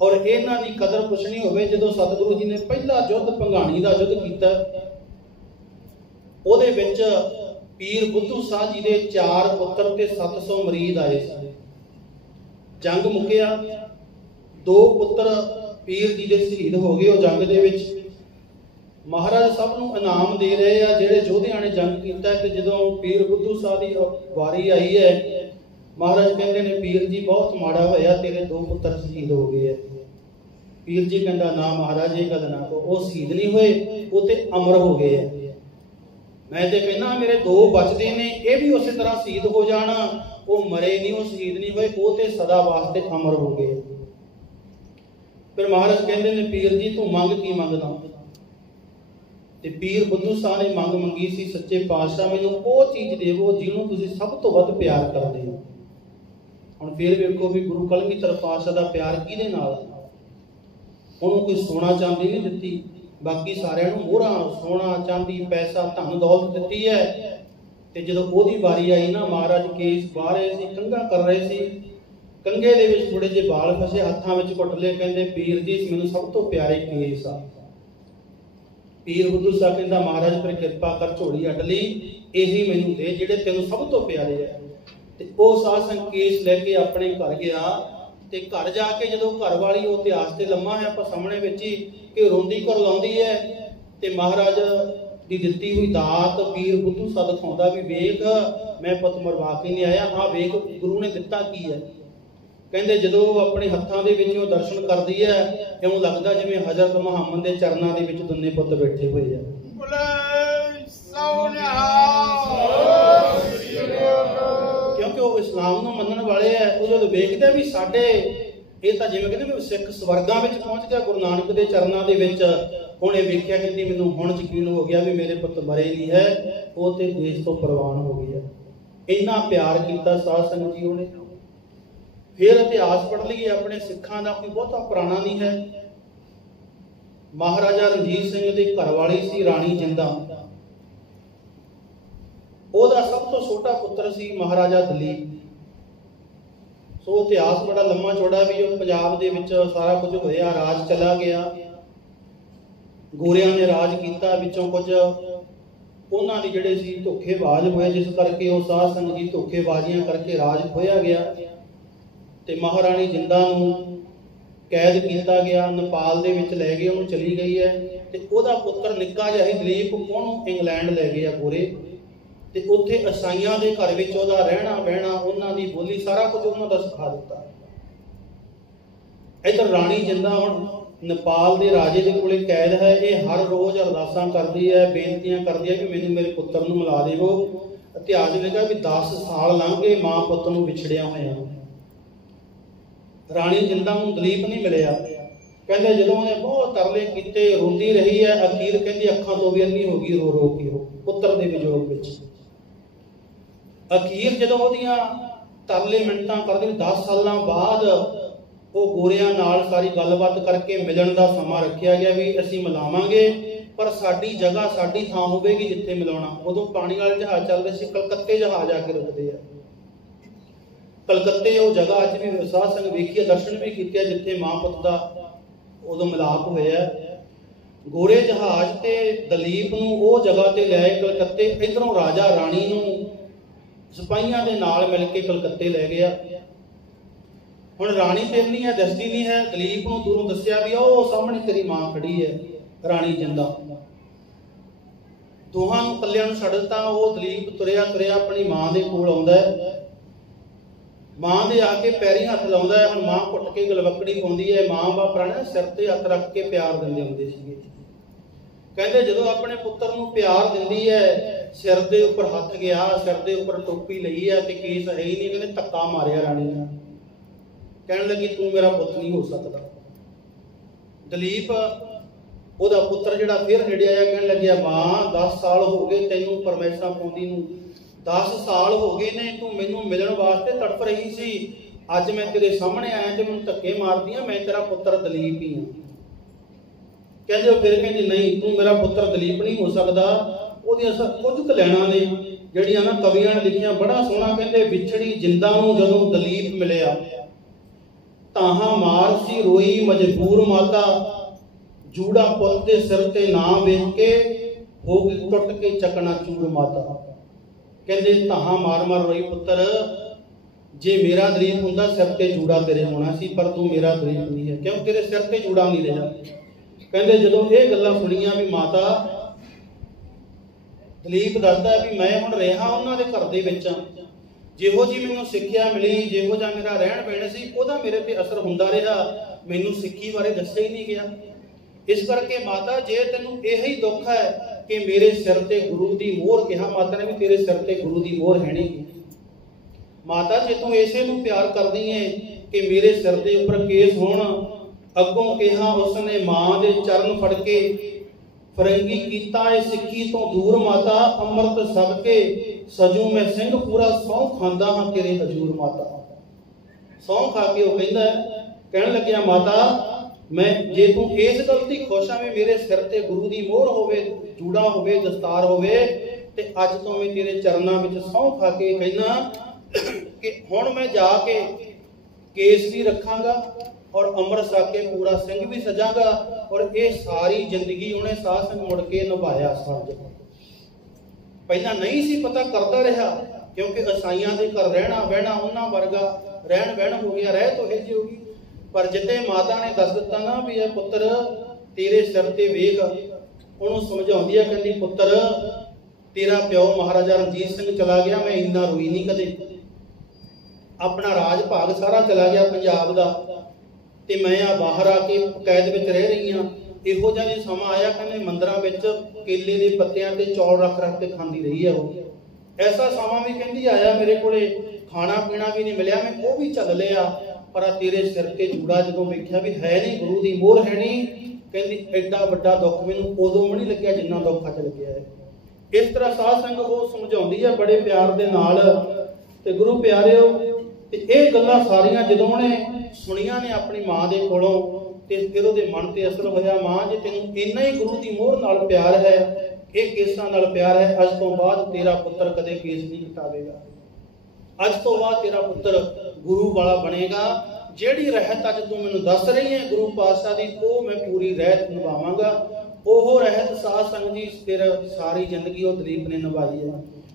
ਔਰ ਇਹਨਾਂ ਦੀ ਕਦਰ ਕੁਛ ਨਹੀਂ ਹੋਵੇ। ਜਦੋਂ ਸਤਿਗੁਰੂ ਜੀ ਨੇ ਪਹਿਲਾ ਯੁੱਧ ਭੰਗਾਣੀ ਦਾ ਯੁੱਧ ਕੀਤਾ, ਉਹਦੇ ਵਿੱਚ ਪੀਰ ਬੁੱਧੂ ਸਾਹਿਬ ਜੀ ਦੇ 4 ਪੁੱਤਰ ਤੇ 700 ਮਰੀਦ ਆਏ ਸੀ। ਜੰਗ ਮੁੱਕਿਆ, 2 ਪੁੱਤਰ ਪੀਰ ਜੀ ਦੇ ਸ਼ਹੀਦ ਹੋ ਗਏ ਉਹ ਜੰਗ ਦੇ ਵਿੱਚ। ਮਹਾਰਾਜ ਸਭ ਨੂੰ ਇਨਾਮ ਦੇ ਰਹੇ ਆ ਜਿਹੜੇ ਯੋਧਿਆਂ ਨੇ ਜੰਗ ਕੀਤਾ। ਤੇ ਜਦੋਂ ਪੀਰ ਬੁੱਧੂ ਸਾਹਿਬ ਦੀ ਵਾਰੀ ਆਈ ਹੈ, ਮਹਾਰਾਜ ਕਹਿੰਦੇ ਨੇ ਪੀਰ ਜੀ ਬਹੁਤ ਮਾੜਾ ਹੋਇਆ, ਤੇਰੇ 2 ਪੁੱਤਰ ਸ਼ਹੀਦ ਹੋ ਗਏ ਆ। ਪੀਰ ਜੀ ਕਹਿੰਦਾ ਨਾ ਮਹਾਰਾਜ ਇਹ ਗੱਲ ਨਾ ਕਹੋ, ਉਹ ਸ਼ਹੀਦ ਨਹੀਂ ਹੋਏ, ਉਹ ਤੇ ਅਮਰ ਹੋ ਗਏ ਆ। ਮੈਂ ਤੇ ਕਹਿੰਦਾ ਮੇਰੇ 2 ਬਚਦੇ ਨੇ, ਇਹ ਵੀ ਉਸੇ ਤਰ੍ਹਾਂ ਸ਼ਹੀਦ ਹੋ ਜਾਣਾ। ਉਹ ਮਰੇ ਨਹੀਂ, ਉਹ ਸ਼ਹੀਦ ਨਹੀਂ ਹੋਏ, ਉਹ ਤੇ ਸਦਾ ਵਾਸਤੇ ਅਮਰ ਹੋ ਗਏ। ਫਿਰ ਮਹਾਰਾਜ ਕਹਿੰਦੇ ਨੇ ਪੀਰ ਜੀ ਤੂੰ ਮੰਗ ਕੀ ਮੰਗਦਾ? ਤੇ ਪੀਰ ਬੁੱਧੂ ਸਾਹਿਬ ਨੇ ਮੰਗ ਮੰਗੀ ਸੀ, ਸੱਚੇ ਪਾਤਸ਼ਾਹ ਮੈਨੂੰ ਉਹ ਚੀਜ਼ ਦੇਵੋ ਜਿਹਨੂੰ ਤੁਸੀਂ ਸਭ ਤੋਂ ਵੱਧ ਪਿਆਰ ਕਰਦੇ ਹੋ। ਹੁਣ ਫਿਰ ਵੇਖੋ ਵੀ ਗੁਰੂ ਕਲਗੀਧਰ ਪਾਤਸ਼ਾਹ ਦਾ ਪਿਆਰ ਕਿਹਦੇ ਨਾਲ? ਉਹਨੂੰ ਕੋਈ ਸੋਨਾ ਚਾਂਦੀ ਨਹੀਂ ਦਿੱਤੀ, ਬਾਕੀ ਸਾਰਿਆਂ ਨੂੰ ਮੋਹਰਾਂ, ਸੋਨਾ ਚਾਂਦੀ, ਪੈਸਾ, ਧਨ ਦੌਲਤ ਦਿੱਤੀ ਹੈ। ਤੇ ਜਦੋਂ ਉਹਦੀ ਵਾਰੀ ਆਈ ਨਾ, ਮਹਾਰਾਜ ਕੇਸ ਵਾਹ ਰਹੇ ਸੀ, ਕੰਘਾ ਕਰ ਰਹੇ ਸੀ, ਕੰਘੇ ਦੇ ਵਿੱਚ ਥੋੜੇ ਜਿਹੇ ਵਾਲ ਫਸੇ, ਹੱਥਾਂ ਵਿੱਚ ਘੁੱਟ ਲਏ, ਕਹਿੰਦੇ ਪੀਰ ਜੀ ਮੈਨੂੰ ਸਭ ਤੋਂ ਪਿਆਰੇ ਕੇਸ ਆ। ਪੀਰ ਬੁੱਧੂ ਸਾਹਿਬ ਕਹਿੰਦਾ ਮਹਾਰਾਜ ਫਿਰ ਕਿਰਪਾ ਕਰ, ਝੋਲੀ ਅੱਡ ਲਈ, ਇਹੀ ਮੈਨੂੰ ਦੇ ਜਿਹੜੇ ਤੈਨੂੰ ਸਭ ਤੋਂ ਪਿਆਰੇ ਆ। ਤੇ ਉਹ ਸਾਧ ਸੰਗਤ ਕੇਸ ਲੈ ਕੇ ਆਪਣੇ ਘਰ ਗਿਆ। ਤੇ ਘਰ ਜਾ ਕੇ ਜਦੋਂ ਘਰ ਵਾਲੀ, ਉਹ ਇਤਿਹਾਸ ਤੇ ਲੰਮਾ ਹੈ ਆਪਾਂ ਸਾਹਮਣੇ ਵਿੱਚ ਹੀ, ਕਿ ਰੋਂਦੀ ਕਰਲਾਉਂਦੀ ਹੈ ਤੇ ਮਹਾਰਾਜ ਦੀ ਦਿੱਤੀ ਹੋਈ ਦਾਤ ਪੀਰ ਬੁੱਧੂ ਸਾਹਿਬ ਦਿਖਾਉਂਦਾ ਵੀ ਵੇਖ ਮੈਂ ਪੁੱਤ ਮਰਵਾ ਕੇ ਨਹੀਂ ਆਇਆ, ਆਹ ਵੇਖ ਗੁਰੂ ਨੇ ਦਿੱਤਾ ਕੀ ਹੈ। ਕਹਿੰਦੇ ਜਦੋਂ ਆਪਣੇ ਹੱਥਾਂ ਦੇ ਵਿੱਚ ਉਹ ਦਰਸ਼ਨ ਕਰਦੀ ਹੈ, ਇਉਂ ਲੱਗਦਾ ਜਿਵੇਂ ਹਜ਼ਰਤ ਮੁਹੰਮਦ ਦੇ ਚਰਨਾਂ ਦੇ ਵਿੱਚ ਦੋਨੇ ਪੁੱਤ ਬੈਠੇ ਹੋਏ ਆ। ਕਿਉਂਕਿ ਉਹ ਇਸਲਾਮ ਨੂੰ ਮੰਨਣ ਵਾਲੇ ਆ। ਉਹ ਜਦੋਂ ਵੇਖਦੇ ਵੀ ਸਾਡੇ, ਇਹ ਤਾਂ ਜਿਵੇਂ ਕਹਿੰਦੇ ਵੀ ਸਿੱਖ ਸਵਰਗਾਂ ਵਿੱਚ ਪਹੁੰਚ ਗਿਆ ਗੁਰੂ ਨਾਨਕ ਦੇ ਚਰਨਾਂ ਦੇ ਵਿੱਚ। ਹੁਣ ਇਹ ਵੇਖਿਆ, ਕਹਿੰਦੀ ਮੈਨੂੰ ਹੁਣ ਯਕੀਨ ਹੋ ਗਿਆ ਵੀ ਮੇਰੇ ਪੁੱਤ ਮਰੇ ਨਹੀਂ ਹੈ, ਉਹ ਤੇ ਦੇਸ਼ ਤੋਂ ਪ੍ਰਵਾਨ ਹੋ ਗਈ ਹੈ। ਇੰਨਾ ਪਿਆਰ ਕੀਤਾ ਸਾਧ ਸੰਗਤ ਜੀ ਉਹਨੇ। ਫਿਰ ਇਤਿਹਾਸ ਪੜ੍ਹ ਲਈਏ ਆਪਣੇ ਸਿੱਖਾਂ ਦਾ, ਕੋਈ ਬਹੁਤਾ ਪੁਰਾਣਾ ਨਹੀਂ ਹੈ। ਮਹਾਰਾਜਾ ਰਣਜੀਤ ਸਿੰਘ ਦੀ ਘਰਵਾਲੀ ਸੀ ਰਾਣੀ ਜਿੰਦਾ, ਉਹਦਾ ਸਭ ਤੋਂ ਛੋਟਾ ਪੁੱਤਰ ਸੀ ਮਹਾਰਾਜਾ ਦਲੀਪ। ਸੋ ਇਤਿਹਾਸ ਬੜਾ ਲੰਮਾ ਚੌੜਾ ਵੀ ਉਹ ਪੰਜਾਬ ਦੇ ਵਿੱਚ ਸਾਰਾ ਕੁਝ ਹੋਇਆ, ਰਾਜ ਚਲਾ ਗਿਆ, ਗੋਰਿਆਂ ਨੇ ਰਾਜ ਕੀਤਾ, ਵਿੱਚੋਂ ਕੁਝ ਉਹਨਾਂ ਦੇ ਜਿਹੜੇ ਸੀ ਧੋਖੇਬਾਜ਼ ਹੋਏ, ਜਿਸ ਕਰਕੇ ਉਹ ਸਾਧ ਸੰਗਤ ਜੀ ਧੋਖੇਬਾਜ਼ੀਆਂ ਕਰਕੇ ਰਾਜ ਖੋਇਆ ਗਿਆ। ਤੇ ਮਹਾਰਾਣੀ ਜਿੰਦਾ ਨੂੰ ਕੈਦ ਕੀਤਾ ਗਿਆ, ਨੇਪਾਲ ਦੇ ਵਿੱਚ ਲੈ ਗਏ, ਉਹਨੂੰ ਚਲੀ ਗਈ ਹੈ। ਤੇ ਉਹਦਾ ਪੁੱਤਰ ਨਿੱਕਾ ਜਿਹਾ ਹੀ ਦਲੀਪ, ਉਹਨੂੰ ਇੰਗਲੈਂਡ ਲੈ ਗਏ ਆ ਗੋਰੇ। ਤੇ ਉੱਥੇ ਈਸਾਈਆਂ ਦੇ ਘਰ ਵਿੱਚ ਉਹਦਾ ਰਹਿਣਾ ਬਹਿਣਾ, ਉਹਨਾਂ ਦੀ ਬੋਲੀ, ਸਾਰਾ ਕੁਝ ਉਹਨਾਂ ਦਾ ਸਿਖਾ ਦਿੱਤਾ। ਇੱਧਰ ਰਾਣੀ ਜਿੰਦਾ ਹੁਣ ਨੇਪਾਲ ਦੇ ਰਾਜੇ ਦੇ ਕੋਲੇ ਕੈਦ ਹੈ। ਇਹ ਹਰ ਰੋਜ਼ ਅਰਦਾਸਾਂ ਕਰਦੀ ਹੈ, ਬੇਨਤੀਆਂ ਕਰਦੀ ਹੈ ਕਿ ਮੈਨੂੰ ਮੇਰੇ ਪੁੱਤਰ ਨੂੰ ਮਿਲਾ ਦੇਵੋ। ਇਤਿਹਾਸ ਵਿੱਚ ਵੀ 10 ਸਾਲ ਲੰਘ ਗਏ ਮਾਂ ਪੁੱਤ ਨੂੰ ਵਿਛੜਿਆ ਹੋਇਆ। ਰਾਣੀ ਜਿੰਦਾ ਨੂੰ ਦਲੀਪ ਨਹੀਂ ਮਿਲਿਆ। ਕਹਿੰਦੇ ਜਦੋਂ ਉਹਨੇ ਬਹੁਤ ਤਰਲੇ ਕੀਤੇ, ਰੋਂਦੀ ਰਹੀ ਹੈ, ਅਖੀਰ ਕਹਿੰਦੀ ਅੱਖਾਂ ਤੋਂ ਵੀ ਅੰਨੀ ਹੋ ਗਈ ਰੋ ਰੋ ਕੇ ਉਹ ਪੁੱਤਰ ਦੇ ਵਿਜੋਗ ਵਿੱਚ। ਅਖੀਰ ਜਦੋਂ ਉਹਦੀਆਂ ਤਰਲੇ ਮਿੰਟਾਂ ਕਰਦੇ 10 ਸਾਲਾਂ ਬਾਅਦ ਉਹ ਗੋਰਿਆਂ ਨਾਲ ਸਾਰੀ ਗੱਲਬਾਤ ਕਰਕੇ ਮਿਲਣ ਦਾ ਸਮਾਂ ਰੱਖਿਆ ਗਿਆ ਵੀ ਅਸੀਂ ਮਿਲਾਵਾਂਗੇ, ਪਰ ਸਾਡੀ ਜਗ੍ਹਾ, ਸਾਡੀ ਥਾਂ ਹੋਵੇਗੀ ਜਿੱਥੇ ਮਿਲਾਉਣਾ। ਉਦੋਂ ਪਾਣੀ ਵਾਲੇ ਜਹਾਜ਼ ਚੱਲਦੇ ਸੀ, ਕਲਕੱਤੇ ਜਹਾਜ਼ ਆ ਕੇ ਰੁਕਦੇ ਆ। ਕਲਕੱਤੇ ਉਹ ਜਗ੍ਹਾ ਅੱਜ ਵੀ ਸਾਧ ਸੰਗਤ ਵੇਖੀ, ਦਰਸ਼ਨ ਵੀ ਕੀਤੇ, ਜਿੱਥੇ ਮਾਂ ਪੁੱਤ ਦਾ ਉਦੋਂ ਮਿਲਾਪ ਹੋਇਆ। ਗੋਰੇ ਜਹਾਜ਼ ਤੇ ਦਲੀਪ ਨੂੰ ਉਹ ਜਗ੍ਹਾ ਤੇ ਲੈ ਆਏ ਕਲਕੱਤੇ। ਇਧਰੋਂ ਰਾਜਾ ਰਾਣੀ ਨੂੰ ਸਿਪਾਹੀਆਂ ਦੇ ਨਾਲ ਮਿਲ ਕੇ ਕਲਕੱਤੇ ਲੈ ਗਿਆ। ਹੁਣ ਰਾਣੀ ਤੇ ਨਹੀਂ ਹੈ, ਦੱਸਦੀ ਨਹੀਂ ਹੈ। ਦਲੀਪ ਨੂੰ ਦੂਰੋਂ ਦੱਸਿਆ ਵੀ ਉਹ ਸਾਹਮਣੇ ਤੇਰੀ ਮਾਂ ਖੜੀ ਹੈ, ਰਾਣੀ ਜਿੰਦਾ। ਦੋਹਾਂ ਨੂੰ ਇਕੱਲਿਆਂ ਨੂੰ ਛੱਡ ਦਿੱਤਾ। ਉਹ ਦਲੀਪ ਤੁਰਿਆ ਤੁਰਿਆ ਆਪਣੀ ਮਾਂ ਦੇ ਕੋਲ ਆਉਂਦਾ ਹੈ। ਮਾਂ ਦੇ ਆ ਕੇ ਪੈਰੀ ਹੱਥ ਲਾਉਂਦਾ ਹੈ। ਹੁਣ ਮਾਂ ਕੁੱਟ ਕੇ ਗਲਵੱਕੜੀ ਪਾਉਂਦੀ ਹੈ। ਮਾਂ ਬਾਪ ਪੁਰਾਣੇ ਸਿਰ ਤੇ ਹੱਥ ਰੱਖ ਕੇ ਪਿਆਰ ਦਿੰਦੇ ਹੁੰਦੇ ਸੀਗੇ। ਕਹਿੰਦੇ ਜਦੋਂ ਆਪਣੇ ਪੁੱਤਰ ਨੂੰ ਪਿਆਰ ਦਿੰਦੀ ਹੈ, ਸਿਰ ਦੇ ਉੱਪਰ ਹੱਥ ਗਿਆ, ਸਿਰ ਦੇ ਉੱਪਰ ਟੋਪੀ ਲਈ ਹੈ ਤੇ ਕੇਸ ਹੈ ਹੀ ਨਹੀਂ। ਕਹਿੰਦੇ ਧੱਕਾ ਮਾਰਿਆ ਰਾਣੀ ਨੇ, ਕਹਿਣ ਲੱਗੀ ਤੂੰ ਮੇਰਾ ਪੁੱਤ ਨਹੀਂ ਹੋ ਸਕਦਾ। ਦਲੀਪ ਉਹਦਾ ਪੁੱਤਰ ਜਿਹੜਾ ਫਿਰ ਨੇੜੇ ਆਇਆ, ਕਹਿਣ ਲੱਗਿਆ ਮਾਂ 10 ਸਾਲ ਹੋ ਗਏ ਤੈਨੂੰ ਪਰਮੇਸ਼ਰਾਂ ਪਾਉਂਦੀ ਨੂੰ, 10 ਸਾਲ ਹੋ ਗਏ ਨੇ ਤੂੰ ਮੈਨੂੰ ਮਿਲਣ ਵਾਸਤੇ ਤੜਫ ਰਹੀ ਸੀ। ਅੱਜ ਮੈਂ ਤੇਰੇ ਸਾਹਮਣੇ ਆਇਆ ਤੇ ਮੈਨੂੰ ਧੱਕੇ ਮਾਰਦੀ ਆ, ਮੈਂ ਤੇਰਾ ਪੁੱਤਰ ਦਲੀਪ ਹੀ ਹਾਂ। ਕਹਿੰਦੇ ਉਹ ਫਿਰ ਕਹਿੰਦੀ ਨਹੀਂ, ਤੂੰ ਮੇਰਾ ਪੁੱਤਰ ਦਲੀਪ ਨਹੀਂ ਹੋ ਸਕਦਾ। ਉਹਦੀਆਂ ਕੁਝ ਕੁ ਲੈਣਾ ਨੇ ਜਿਹੜੀਆਂ ਨਾ ਕਵੀਆਂ ਨੇ ਲਿਖੀਆਂ, ਬੜਾ ਸੋਹਣਾ। ਕਹਿੰਦੇ ਵਿਛੜੀ ਜਿੰਦਾ ਨੂੰ ਜਦੋਂ ਦਲੀਪ ਮਿਲਿਆ, ਤਾਹਾਂ ਮਾਰ ਸੀ ਰੋਈ ਮਜਬੂਰ ਮਾਤਾ, ਜੂੜਾ ਪੁੱਤ ਦੇ ਸਿਰ ਤੇ ਨਾ ਵੇਖ ਕੇ ਹੋ ਗਈ ਟੁੱਟ ਕੇ ਚਕਨਾ ਚੂਰ ਮਾਤਾ। ਕਹਿੰਦੇ ਤਾਹਾਂ ਮਾਰ ਮਾਰ ਰੋਈ, ਪੁੱਤਰ ਜੇ ਮੇਰਾ ਦਲੀਪ ਹੁੰਦਾ ਸਿਰ ਤੇ ਜੂੜਾ ਤੇਰੇ ਹੋਣਾ ਸੀ, ਪਰ ਤੂੰ ਮੇਰਾ ਦਲੀਪ ਨਹੀਂ ਹੈ, ਕਿਉਂ ਤੇਰੇ ਸਿਰ ਤੇ ਜੂੜਾ ਨਹੀਂ ਰਿਹਾ। ਕਹਿੰਦੇ ਜਦੋਂ ਇਹ ਗੱਲਾਂ ਸੁਣੀਆਂ ਵੀ ਮਾਤਾ, ਦਲੀਪ ਦੱਸਦਾ ਵੀ ਮੈਂ ਹੁਣ ਰਿਹਾ ਉਹਨਾਂ ਦੇ ਘਰ ਦੇ ਵਿੱਚ, ਜਿਹੋ ਜੀ ਮੈਨੂੰ ਸਿੱਖਿਆ ਮਿਲੀ, ਜਿਹੋ ਜਿਹਾ ਮੇਰਾ ਰਹਿਣ ਬਹਿਣ ਸੀ, ਉਹਦਾ ਮੇਰੇ ਤੇ ਅਸਰ ਹੁੰਦਾ ਰਿਹਾ। ਮੈਨੂੰ ਸਿੱਖੀ ਬਾਰੇ ਦੱਸਿਆ ਹੀ ਨਹੀਂ ਗਿਆ। ਇਸ ਕਰਕੇ ਮਾਤਾ ਜੇ ਤੈਨੂੰ ਇਹੀ ਦੁੱਖ ਹੈ ਕਿ ਮੇਰੇ ਸਿਰ ਤੇ ਗੁਰੂ ਦੀ ਮੋਹਰ, ਕਿਹਾ ਮਾਤਾ ਨੇ ਵੀ ਤੇਰੇ ਸਿਰ ਤੇ ਗੁਰੂ ਦੀ ਮੋਹਰ ਹੈ ਨਹੀਂ। ਮਾਤਾ ਜੇ ਤੂੰ ਇਸੇ ਨੂੰ ਪਿਆਰ ਕਰਦੀ ਏ ਕਿ ਮੇਰੇ ਸਿਰ ਦੇ ਉੱਪਰ ਕੇਸ ਹੋਣ, ਅੱਗੋਂ ਕਿਹਾ ਉਸਨੇ ਮਾਂ ਦੇ ਚਰਨ ਫੜ ਕੇ फरंगी कीता है सिक्की तो दूर माता, अमृत सबके सजू मैं सिंह पूरा सौ खांदा हाँ तेरे हजूर माता। सौ खा के वो कहता है, कहने लग्या माता मैं जे तू इस गलती खुश आ मेरे सिर ते गुरु दी मोहर होवे, जूड़ा होवे, दस्तार होवे, ते अज तो मैं तेरे चरणों में सौ खा के कहना कि हुण मैं जाके केस भी रखांगा और अमृत छक के पूरा सिंह भी सजांगा। और ये सारी जिंदगी उन्हें साध संग मुड़ के निभाया। साज पहला नहीं सी पता करता रहा, क्योंकि ईसाइयां दे घर रहना बहना उन्हां वर्गा रहन बहन हो गया, रह तो हिज होगी। पर जिते माता ने दस दिता ना भी यह पुत्र तेरे सिर ते वेख, उन्होंने समझाउंदी है, कहंदी पुत्र तेरा प्यो महाराजा रणजीत सिंह चला गया, मैं इन्ना रोई नहीं कदे। अपना राज भाग सारा चला गया पंजाब दा, ते मैं आ बाहर आके कैद विच रह रही हाँ। इहो जिहा समा आया कहने मंदिरां विच केले दे पत्तियां ते चौल रख रख के खांदी रही है। वो ऐसा समा भी कहंदी आया मेरे कोले खाना पीना भी नहीं मिलिया, मैं वो भी झल लिया, पर तेरे सिर ते जूड़ा जदों वेख्या भी है नहीं, गुरु दी मोहर है नहीं, कहंदी एडा वड्डा दुख मैनूं उदों भी नहीं लग्या जिन्ना दुख अज लग्या है। इस तरह साध संग वो समझाउंदी है बड़े प्यार दे नाल। ते गुरु प्यारिओ ते ये गल्लां सारियां जदों उहने सुनिया ने अपनी मां दे कोलों, ते फिर उहदे मन ते असर होया, मां जे तैनूं इन्ना ही गुरु दी मोहर नाल प्यार है, ये केसां नाल प्यार है, अज तो बाद तेरा पुत्र कदे केस नहीं कटावेगा, अज तो बाद तेरा पुत्र गुरु वाला बनेगा। जेड़ी रहत अज तू मैनूं दस रही है गुरु पातशाह दी, वो मैं पूरी रहत निभावांगा। ओह रहत साध संग जी फिर सारी जिंदगी वो दलीप ने निभाई है।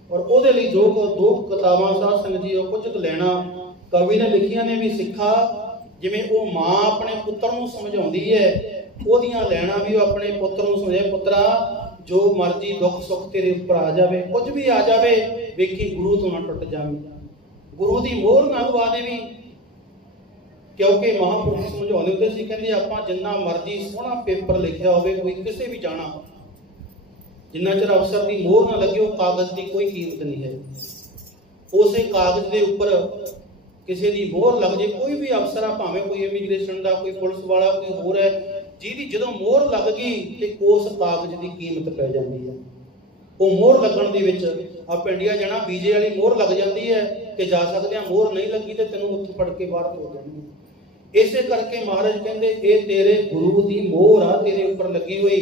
और ਉਹਦੇ ਲਈ दो किताबां साध संग जी कुछ लेना कवि ने लिखियां ने भी सिखा, जिवें वो मां अपने पुत्र नूं समझाउंदी है, ओदियां लैना भी वो अपने पुत्र नूं समझाए, पुत्रा जो मर्जी दुख सुख तेरे उपर आ जावे, कुछ भी आ जावे, वेखी गुरु तो ना टुट जावे, गुरु दी मोहर ना गवा देवी। क्योंकि महापुरुष समझाउंदे हुंदे सी, कहंदे आपां जिन्ना मर्जी सोहना पेपर लिखिया होवे, कोई किसे भी जाना, जिन्ना चਿਰ अफसर की मोहर ना लगे, कागज की कोई कीमत नहीं है। उसे कागज के उपर किसी की मोहर लग जाए, कोई भी अफसर आ, भावें कोई इमीग्रेशन का, कोई पुलिस वाला, कोई होर है, जिहदी जदों मोहर लग गई तो उस कागज की कीमत पै जाती है। वो मोहर लगन दे विच आप इंडिया जाना, वीजे वाली मोहर लग जाती है कि जा सकते हैं, मोहर नहीं लगी तो तेनों उत्थे फड़ के बाहर हो जाएगी। इसे करके महाराज कहते ये तेरे गुरु की मोहर आ तेरे उपर लगी हुई,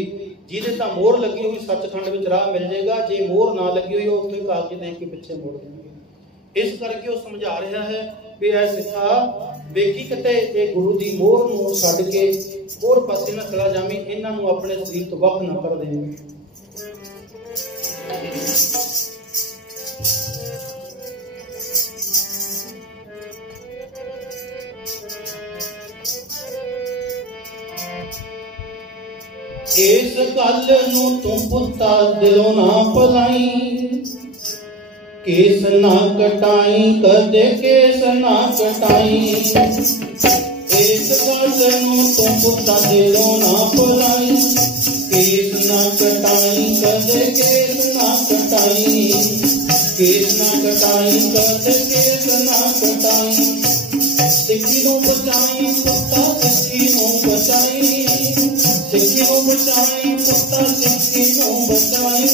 जिहदे तां मोहर लगी हुई सचखंड विच राह मिल जाएगा, जे मोहर ना लगी हुई उत्थे कागज देख के पिछे मुड़ जाएंगे। इस करके वो समझा रहा है भी ऐ सिखा वेखी किते ये गुरु की मोहर नूं छड्ड के होर पासे ना चला जावीं, इन्हां नूं अपने शरीर तो वख ना कर देवीं। इस गल नूं तू पुत्ता दिलों ना भलाई, केस ना कटाई कदे केस ना कटाई। इस गल नूं तू पुत्ता दिलों ना भलाई, केस ना कटाई कदे केस ना कटाई, केस ना कटाई कदे केस ना कटाई। सिक्खी नूं बचाई पुत्ता सिक्खी नूं बचाई, सिक्खी नूं बचाई पुत्ता सिक्खी नूं बचाई।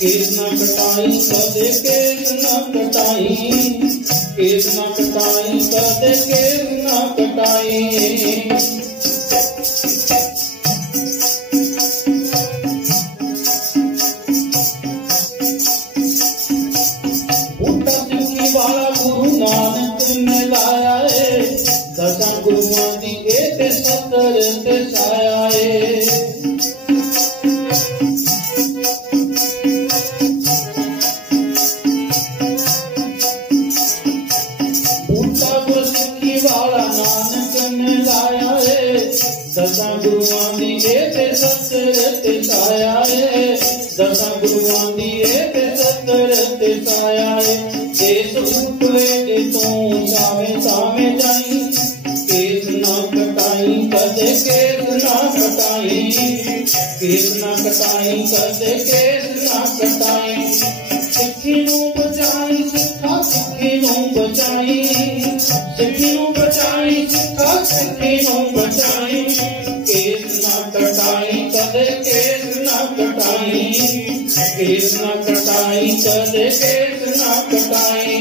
केस ना कटाई कदे केस ना कटाई, केस ना कटाई कदे केस ना कटाई। बूटा सिक्खी वाला गुरु नानक ने लाया है, दसां गुरुआं दी ए ते सत्तर ते छाया है। दसां गुरुआं दी ते सत्तर ते छाया है, दसां गुरुआं दी ते सत्तर ते छाया है। केस उठे जे तू सावें सावें जाई, केस ना कटाई कदे केस ना कटाई, केस ना कटाई कदे केस ना कटाई। सिक्खी नूं बचाई सिक्खा सिक्खी नूं बचाई, सिक्खी नूं बचाई सिक्खा सिक्खी नूं बचाई। केस ना कटाई कदे केस केस ना कटाई कदे केस ना कटाई।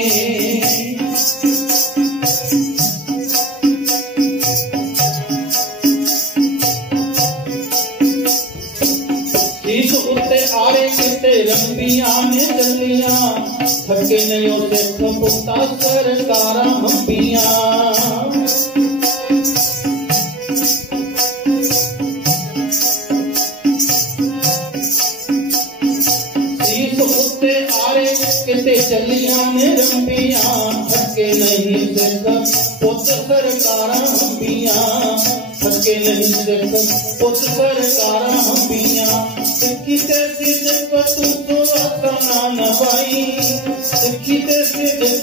शीश उत्ते आरे किते रंबियां ने चलियां थके नहीं होते पुता सरकारा हंबियां। किते चलियां ने रंबियां थके नहीं सिख पुत सरकारा हंबियां। थके नहीं सिख पुत सरकारा हंबियां। सिखी ते सिद्ध तू आसना नवाई। सिखी ते सिद्ध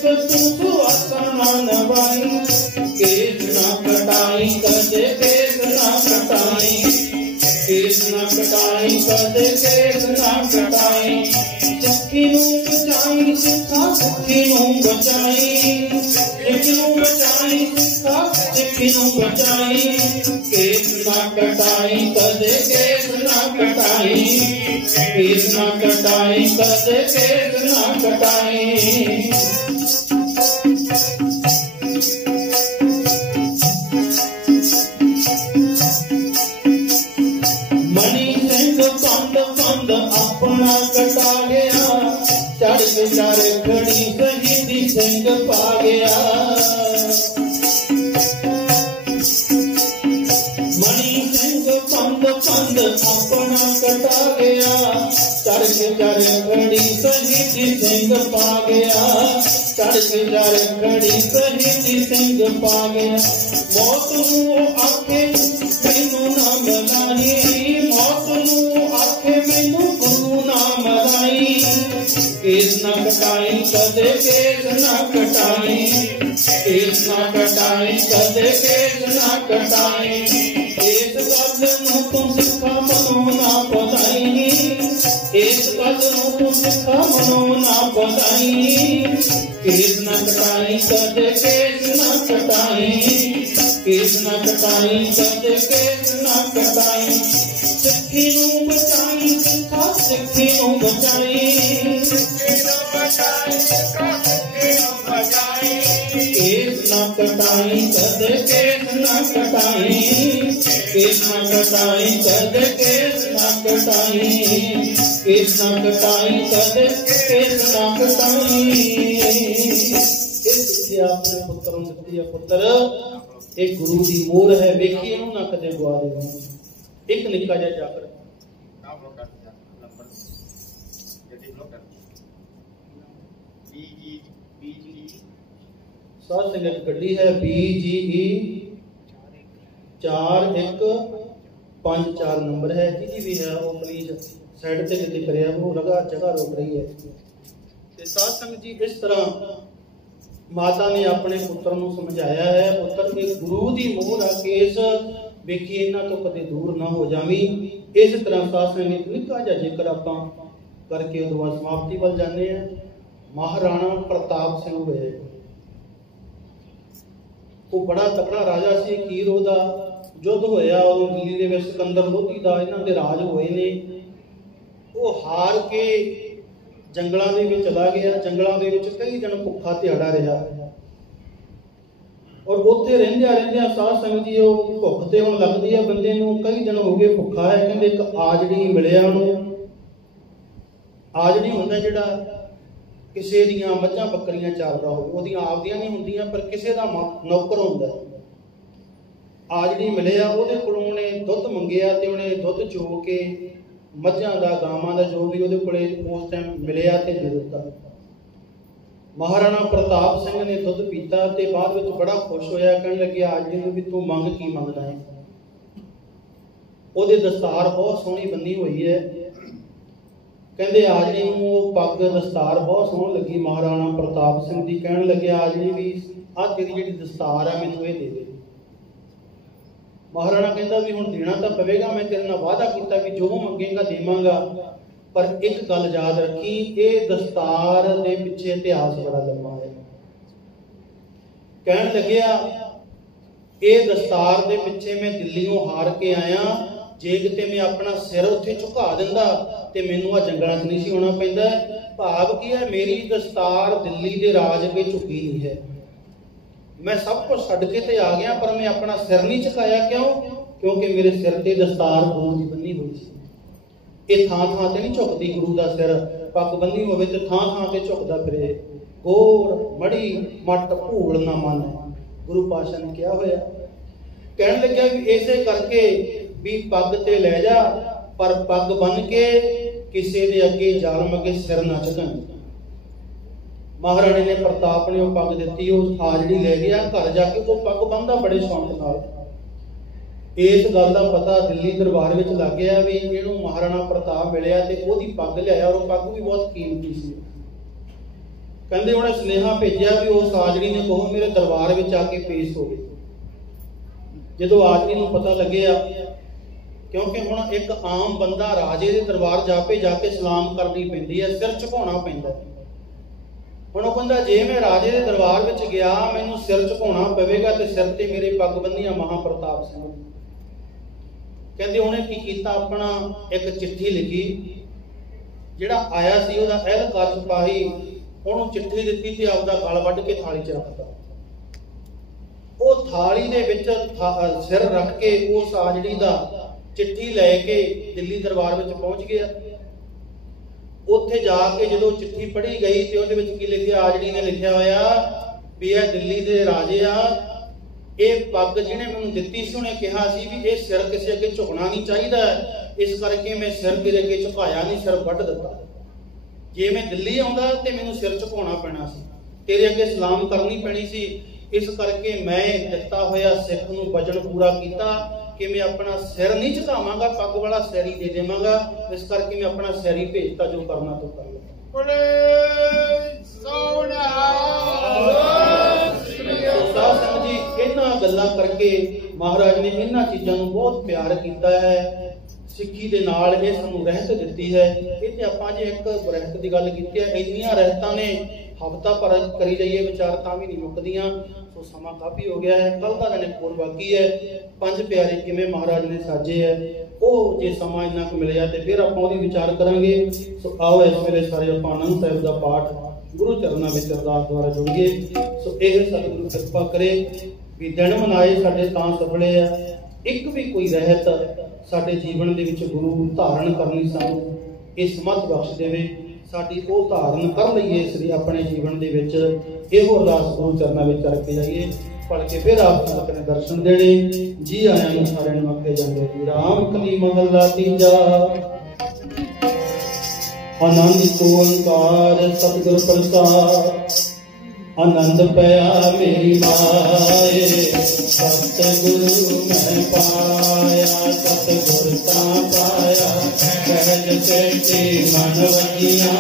तू आसना नवाई। केस ना कटाई कदे केस ना कटाई। केस ना कटाई कदे केस ना कटाई। सिक्खी नूं बचाई सिखा सिक्खी नूं बचाई। सिक्खी नूं बचाई सिखा सिक्खी नूं बचाई। केस ना कटाई कदे केस ना कटाई। केस ना कटाई कदे केस ना कटाई। मणि सिंह पंद पंद अपना कटा गया। चढ़ के चार खड़ी शहीदी सिंह पा गया। मणि सिंह पंद पंद अपना कटा गया। चढ़ के चार खड़ी शहीदी सिंह पा गया। चढ़ के चार खड़ी शहीदी सिंह पा गया। मौत नूं आखे मैनू ना मिलाई। मौत नूं आखे मैनू गुरु ना मिलाई। केस ना कटाई कदे केस ना कटाई। केस ना कटाई कदे केस ना कटाई। इस गल नूं तू सिखा मनो ना पताई। इस गल नूं तू सिखा मनो ना पताई। केस ना कटाई कदे केस ना कटाई। केस ना कटाई कदे केस ना कटाई। सिक्खी नूं बचाई सिखा सिक्खी नूं बचाई। सिक्खी नूं बचाई सिखा सिक्खी नूं बचाई। केस ना कटाई कदे केस ना कटाई। केस ना कटाई कदे केस ना कटाई। केस ना कटाई कदे केस ना कटाई। इस अपने पुत्र नूं दित्ती है पुत्र एक गुरु की मोहर है। वेखी इहनूं ना कदे गवा देवो। एक निक्का जिहा जाकर सात संगत गड्डी है BGE 4154 नंबर है। जी भी है वो प्लीज साइड से कितने करिया वो लगा जगह रोक रही है। ते सात संगत जी इस तरह माता ने अपने पुत्र नूं समझाया है पुत्र एक गुरु दी मोहर आ केस वेखी इन्हां तो कदे दूर ना हो जावी। इस तरह सात संगत ने निक्का जिहा जिक्र आपां करके उस बाद समाप्ति वल जाने हैं। महाराणा प्रताप सिंह होए वो बड़ा तकड़ा राजा सी। कीर ओदा युद्ध होया और दिल्ली दे विच सिकंदर लोधी दा इन्हां दे राज होए ने। वो हार के जंगलां दे विच चला गया। जंगलां दे विच कई दिन भुखा ध्याड़ा रहा और उत्थे रहिंदियां रहिंदियां साध संगत जी वो भुख ते हुण लगदी है बंदे नूं। कई दिन हो गए भुखा है। कहंदे एक आजड़ी मिलिया उहनूं। आजड़ी हुंदा जिहड़ा किसी दियां मੱਝਾਂ ਬੱਕਰੀਆਂ चारदा हो ਉਹਦੀਆਂ ਆਪਦੀਆਂ नहीं ਹੁੰਦੀਆਂ पर किसी ਦਾ नौकर ਹੁੰਦਾ। आजड़ी मिलिया ਉਹਦੇ ਕੋਲੋਂ ਉਹਨੇ ਦੁੱਧ ਮੰਗਿਆ ਤੇ ਉਹਨੇ ਦੁੱਧ ਚੋ ਕੇ ਮੱਝਾਂ ਦਾ ਗਾਵਾਂ ਦਾ ਜੋ ਵੀ ਉਹਦੇ ਕੋਲੇ ਉਸ ਟਾਈਮ ਮਿਲਿਆ ਤੇ ਦੇ ਦਿੱਤਾ। महाराणा प्रताप सिंह ने दुੱਧ पीता ਤੇ ਬਾਅਦ ਵਿੱਚ ਬੜਾ ਖੁਸ਼ ਹੋਇਆ। ਕਹਿਣ ਲੱਗਿਆ ਆਜੜੀ ਨੂੰ ਵੀ ਤੂੰ ਮੰਗ ਕੀ ਮੰਗਦਾ ਹੈ। ਉਹਦੇ ਦਸਤਾਰ ਬਹੁਤ ਸੋਹਣੀ ਬੰਨੀ ਹੋਈ ਹੈ। कहते आजड़ी नूं पग दस्तार बहुत सोहनी लगी महाराणा प्रताप सिंह दी। कहण लगे आजड़ी भी आ तेरी जिहड़ी दस्तार है मैनूं इह दे दे। महाराणा कहंदा भी हुण देना तां पवेगा। मैं तेरे नाल वादा कीता भी जो मंगेगा देवांगा पर एक गल याद रखी ये दस्तार दे पिछे इतिहास बड़ा लंबा है। कहण लग्या ये दस्तार दे पिछे मैं दिल्लीओं हार के आया जे किते मैं अपना सिर उत्थे झुका दिंदा ते मैनूं आ जंगलां 'च नहीं सी होना पैंदा। भाव की है, मेरी दस्तार दिल्ली दे राज अगे झुकी नहीं है। मैं सब कुछ छड्ड के ते आ गया, पर मैं अपना सिर नहीं झुकाया। क्यों? क्योंकि मेरे सिर ते दस्तार गुरु दी बन्नी हुई सी। ये थां थां ते नहीं झुकदी गुरु दा सिर, पग बन्नी होवे ते थां थां ते झुकदा फिरे। गोर मड़ी मट भूल ना मन, गुरु पातशाह ने कहा होया। कहन लग्या भी इसे करके भी पग ते ले जा, पर पग बन के किसी दे अगे जालम अगे सिर ना झुकाई। महाराणी ने प्रताप ने पग दी, हाजरी ले गया घर जाके वो पग बंधा बड़े शौक नाल। इस गल का पता दिल्ली दरबार में लग गया भी इहनूं महाराणा प्रताप मिलिया ते ओहदी पग लिया, और पग भी बहुत कीमती सी। कहंदे उन्हें सुनेहा भेजिया भी उस हाजरी ने कहो मेरे दरबार में आके पेश हो गए। जदों आदमी नूं पता लग्या, क्योंकि हुण एक आम बंदा राजे दे दरबार जाके सलाम करनी पैंदी है, सिर झुकाउणा पैंदा है। हुण ओह बंदा जे मैं राजे दे दरबार विच गया, मैनूं सिर झुकाउणा पवेगा ते सिर ते मेरे पग बन्नी महाप्रताप सिंह। कहंदे उहने की कीता, अपना एक चिट्ठी लिखी, जिहड़ा आया सी ओहदा अहलकार सिपाही ਉਹਨੂੰ चिट्ठी ਦਿੱਤੀ ਤੇ ਆਪਦਾ ਗਲ ਵੱਢ ਕੇ थाली 'ਚ ਰੱਖਤਾ। ਉਹ थाली ਦੇ ਵਿੱਚ ਸਿਰ ਰੱਖ ਕੇ ਉਸ ਆਜੜੀ ਦਾ चिट्ठी ਲੈ ਕੇ ਦਿੱਲੀ ਦਰਬਾਰ ਵਿੱਚ ਪਹੁੰਚ ਗਿਆ। ਉੱਥੇ ਜਾ ਕੇ ਜਦੋਂ चिट्ठी ਪੜ੍ਹੀ ਗਈ ਤੇ ਉਹਦੇ ਵਿੱਚ ਕੀ ਲਿਖਿਆ, ਆਜੜੀ ਨੇ ਲਿਖਿਆ ਹੋਇਆ ਵੀ ਇਹ ਦਿੱਲੀ ਦੇ ਰਾਜੇ ਆ, ਇਹ ਪੱਗ ਜਿਹਨੇ ਮੈਨੂੰ ਦਿੱਤੀ ਸੀ ਉਹਨੇ ਕਿਹਾ ਸੀ ਵੀ ਇਹ ਸਿਰ ਕਿਸੇ ਅੱਗੇ ਝੁਕਣਾ ਨਹੀਂ ਚਾਹੀਦਾ, ਇਸ ਕਰਕੇ ਮੈਂ ਸਿਰ ਤੇਰੇ ਅੱਗੇ ਝੁਕਾਇਆ नहीं, सिर ਵੱਢ ਦਿੱਤਾ। जे मैं दिल्ली आउंदा ते मैनूं सिर झुकाउणा पैना सी, तेरे अगे सलाम करनी पैनी सी। इस करके मैं दिता होया सिख नूं वचन पूरा कीता कि मैं अपना सिर नहीं झुकावांगा, पग वाला सिर ही दे देवांगा। इस करके मैं अपना सिर ही भेजता, जो करना तो कर लो। साध संगत जी, इन्हां गल्लां करके महाराज ने इन्हां चीज़ां नूं बहुत प्यार कीता है। सिक्खी दे नाल ये सानू रहत दिती है। इत्थे आपां जे एक रहत दी गल कीती है, इन्नियां रहतां ने हफ्ता भर करी जाइए विचार तां भी नहीं मुकदियां। सो समा काफी हो गया है, कल दा दिन कोर बाकी है। पंज प्यारे किवें महाराज ने साजे है, ਉਹ जे समा इन्ना क मिलिया ते फिर आपां ओहदी विचार करांगे। सो आओ इस वेले सारे आपां आनंद साहिब दा पाठ गुरु चरनां विच अरदास द्वारा जुड़िए। सो इह सतगुरु किरपा करे भी दिन मनाए साडे तां सफले आ। एक भी कोई रहत साडे जीवन दे विच गुरु धारण करनी सानू इस समर्थ बख्श देवे, साडी ओह धारण कर लईए इसलिए अपने जीवन दे विच इहो अरदास गुरु चरनां विच करके जाइए। पढ़ के फिर आप अपने दर्शन देने। जी आया नूं सारिआं नूं आखे जांदे जी राम कली महला तीजा। आनंद ओंकार सतगुर प्रसाद, आनंद पया मेरी माए, सतगुरु मैं पाया, सतगुर ता पाया, सहज सेठी मन वजिया,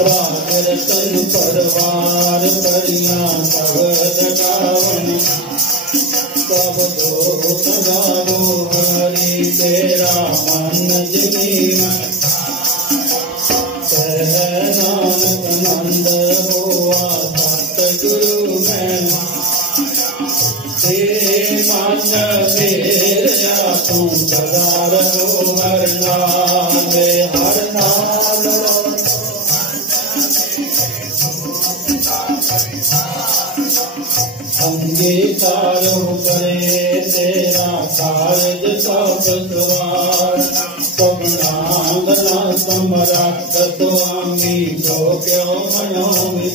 राज रतन परवार परिया शबद गावन, सब दो सगावो हरि तेरा मन जमीन, नानक नंद होआ सतगुरु मैं, तेरे मन मेरा तू सदा रहो हर नाल, हर नाल अंगीकारो करे तेरा कारज सब सवार, सबना समरथ स्वामी जो क्यों मनोमि,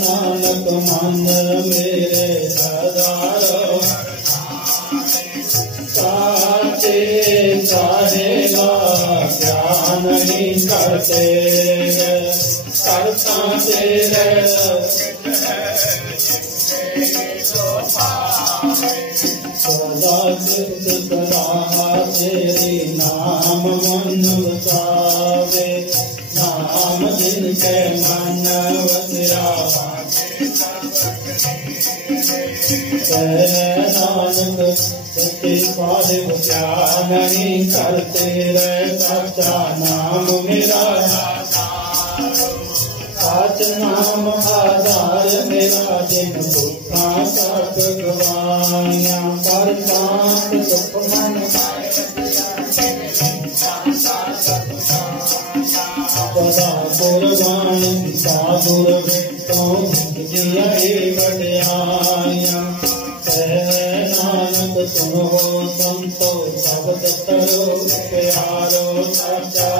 नानक मन मेरे सदा रहो, साचे साहेबा क्या नहीं करते, करता तेरे सदा सिद्ध सलाह तेरी नाम मन वसावे, नाम जिनके मन वसरा, नानक सच्चे साहिब क्या नहीं करते रे, सच्चा नाम मेरा आज नाम आधार मेरा जिन दुखा सब गवाया पर शांत सुख मन सदा गुरबाणी साधुर विटों जिया बढ़िया नानक सुनो संतो शब्द तरो प्यारो साचा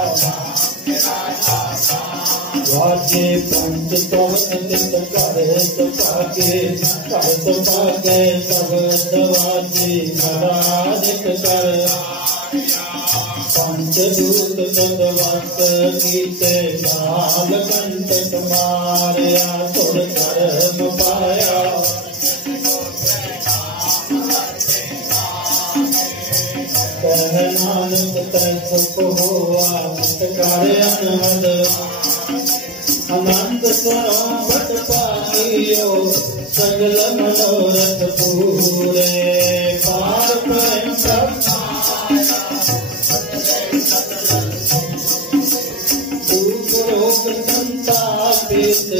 वाजे पंच तवत कर पाके शब्द वाजे नाराजित कर पंचदूत सदवत गीते लाल कंटक मारया तुर कर्म पाया नानक तैसुख हुआ कर अनहद अनंत सरोवत पाइयो सगल मनोरथ पूरे पार प्रेम रोग संतापित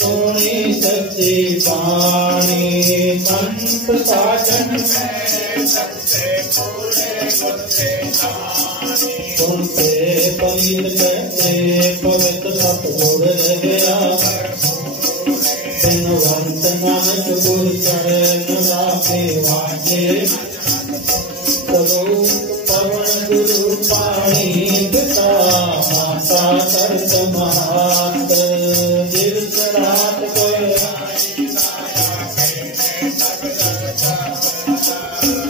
सोनी सच्ची पानी संत साजन सुनते पवित्र कहते पवित्र सतगुर गया दिनवंत नानक गुर चरण राखे वाजे पवन गुरु पाणी पिता माता करत महात दिवस रात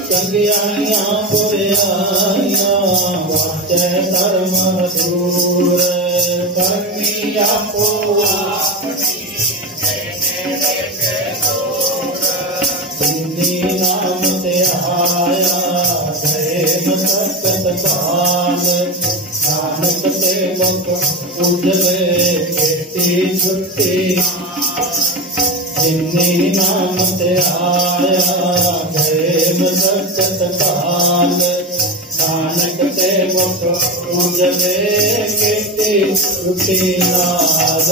चंगियाइया बुरियाइया वाचे धर्म दूर कर्मिया को नाम से आया सत्य काल नानक सेवक उजले खेती छुट्टी जिन्नी नाम से आया प्रेम सत्य काल नानक सेवक उजले खेती छुट्टी नाद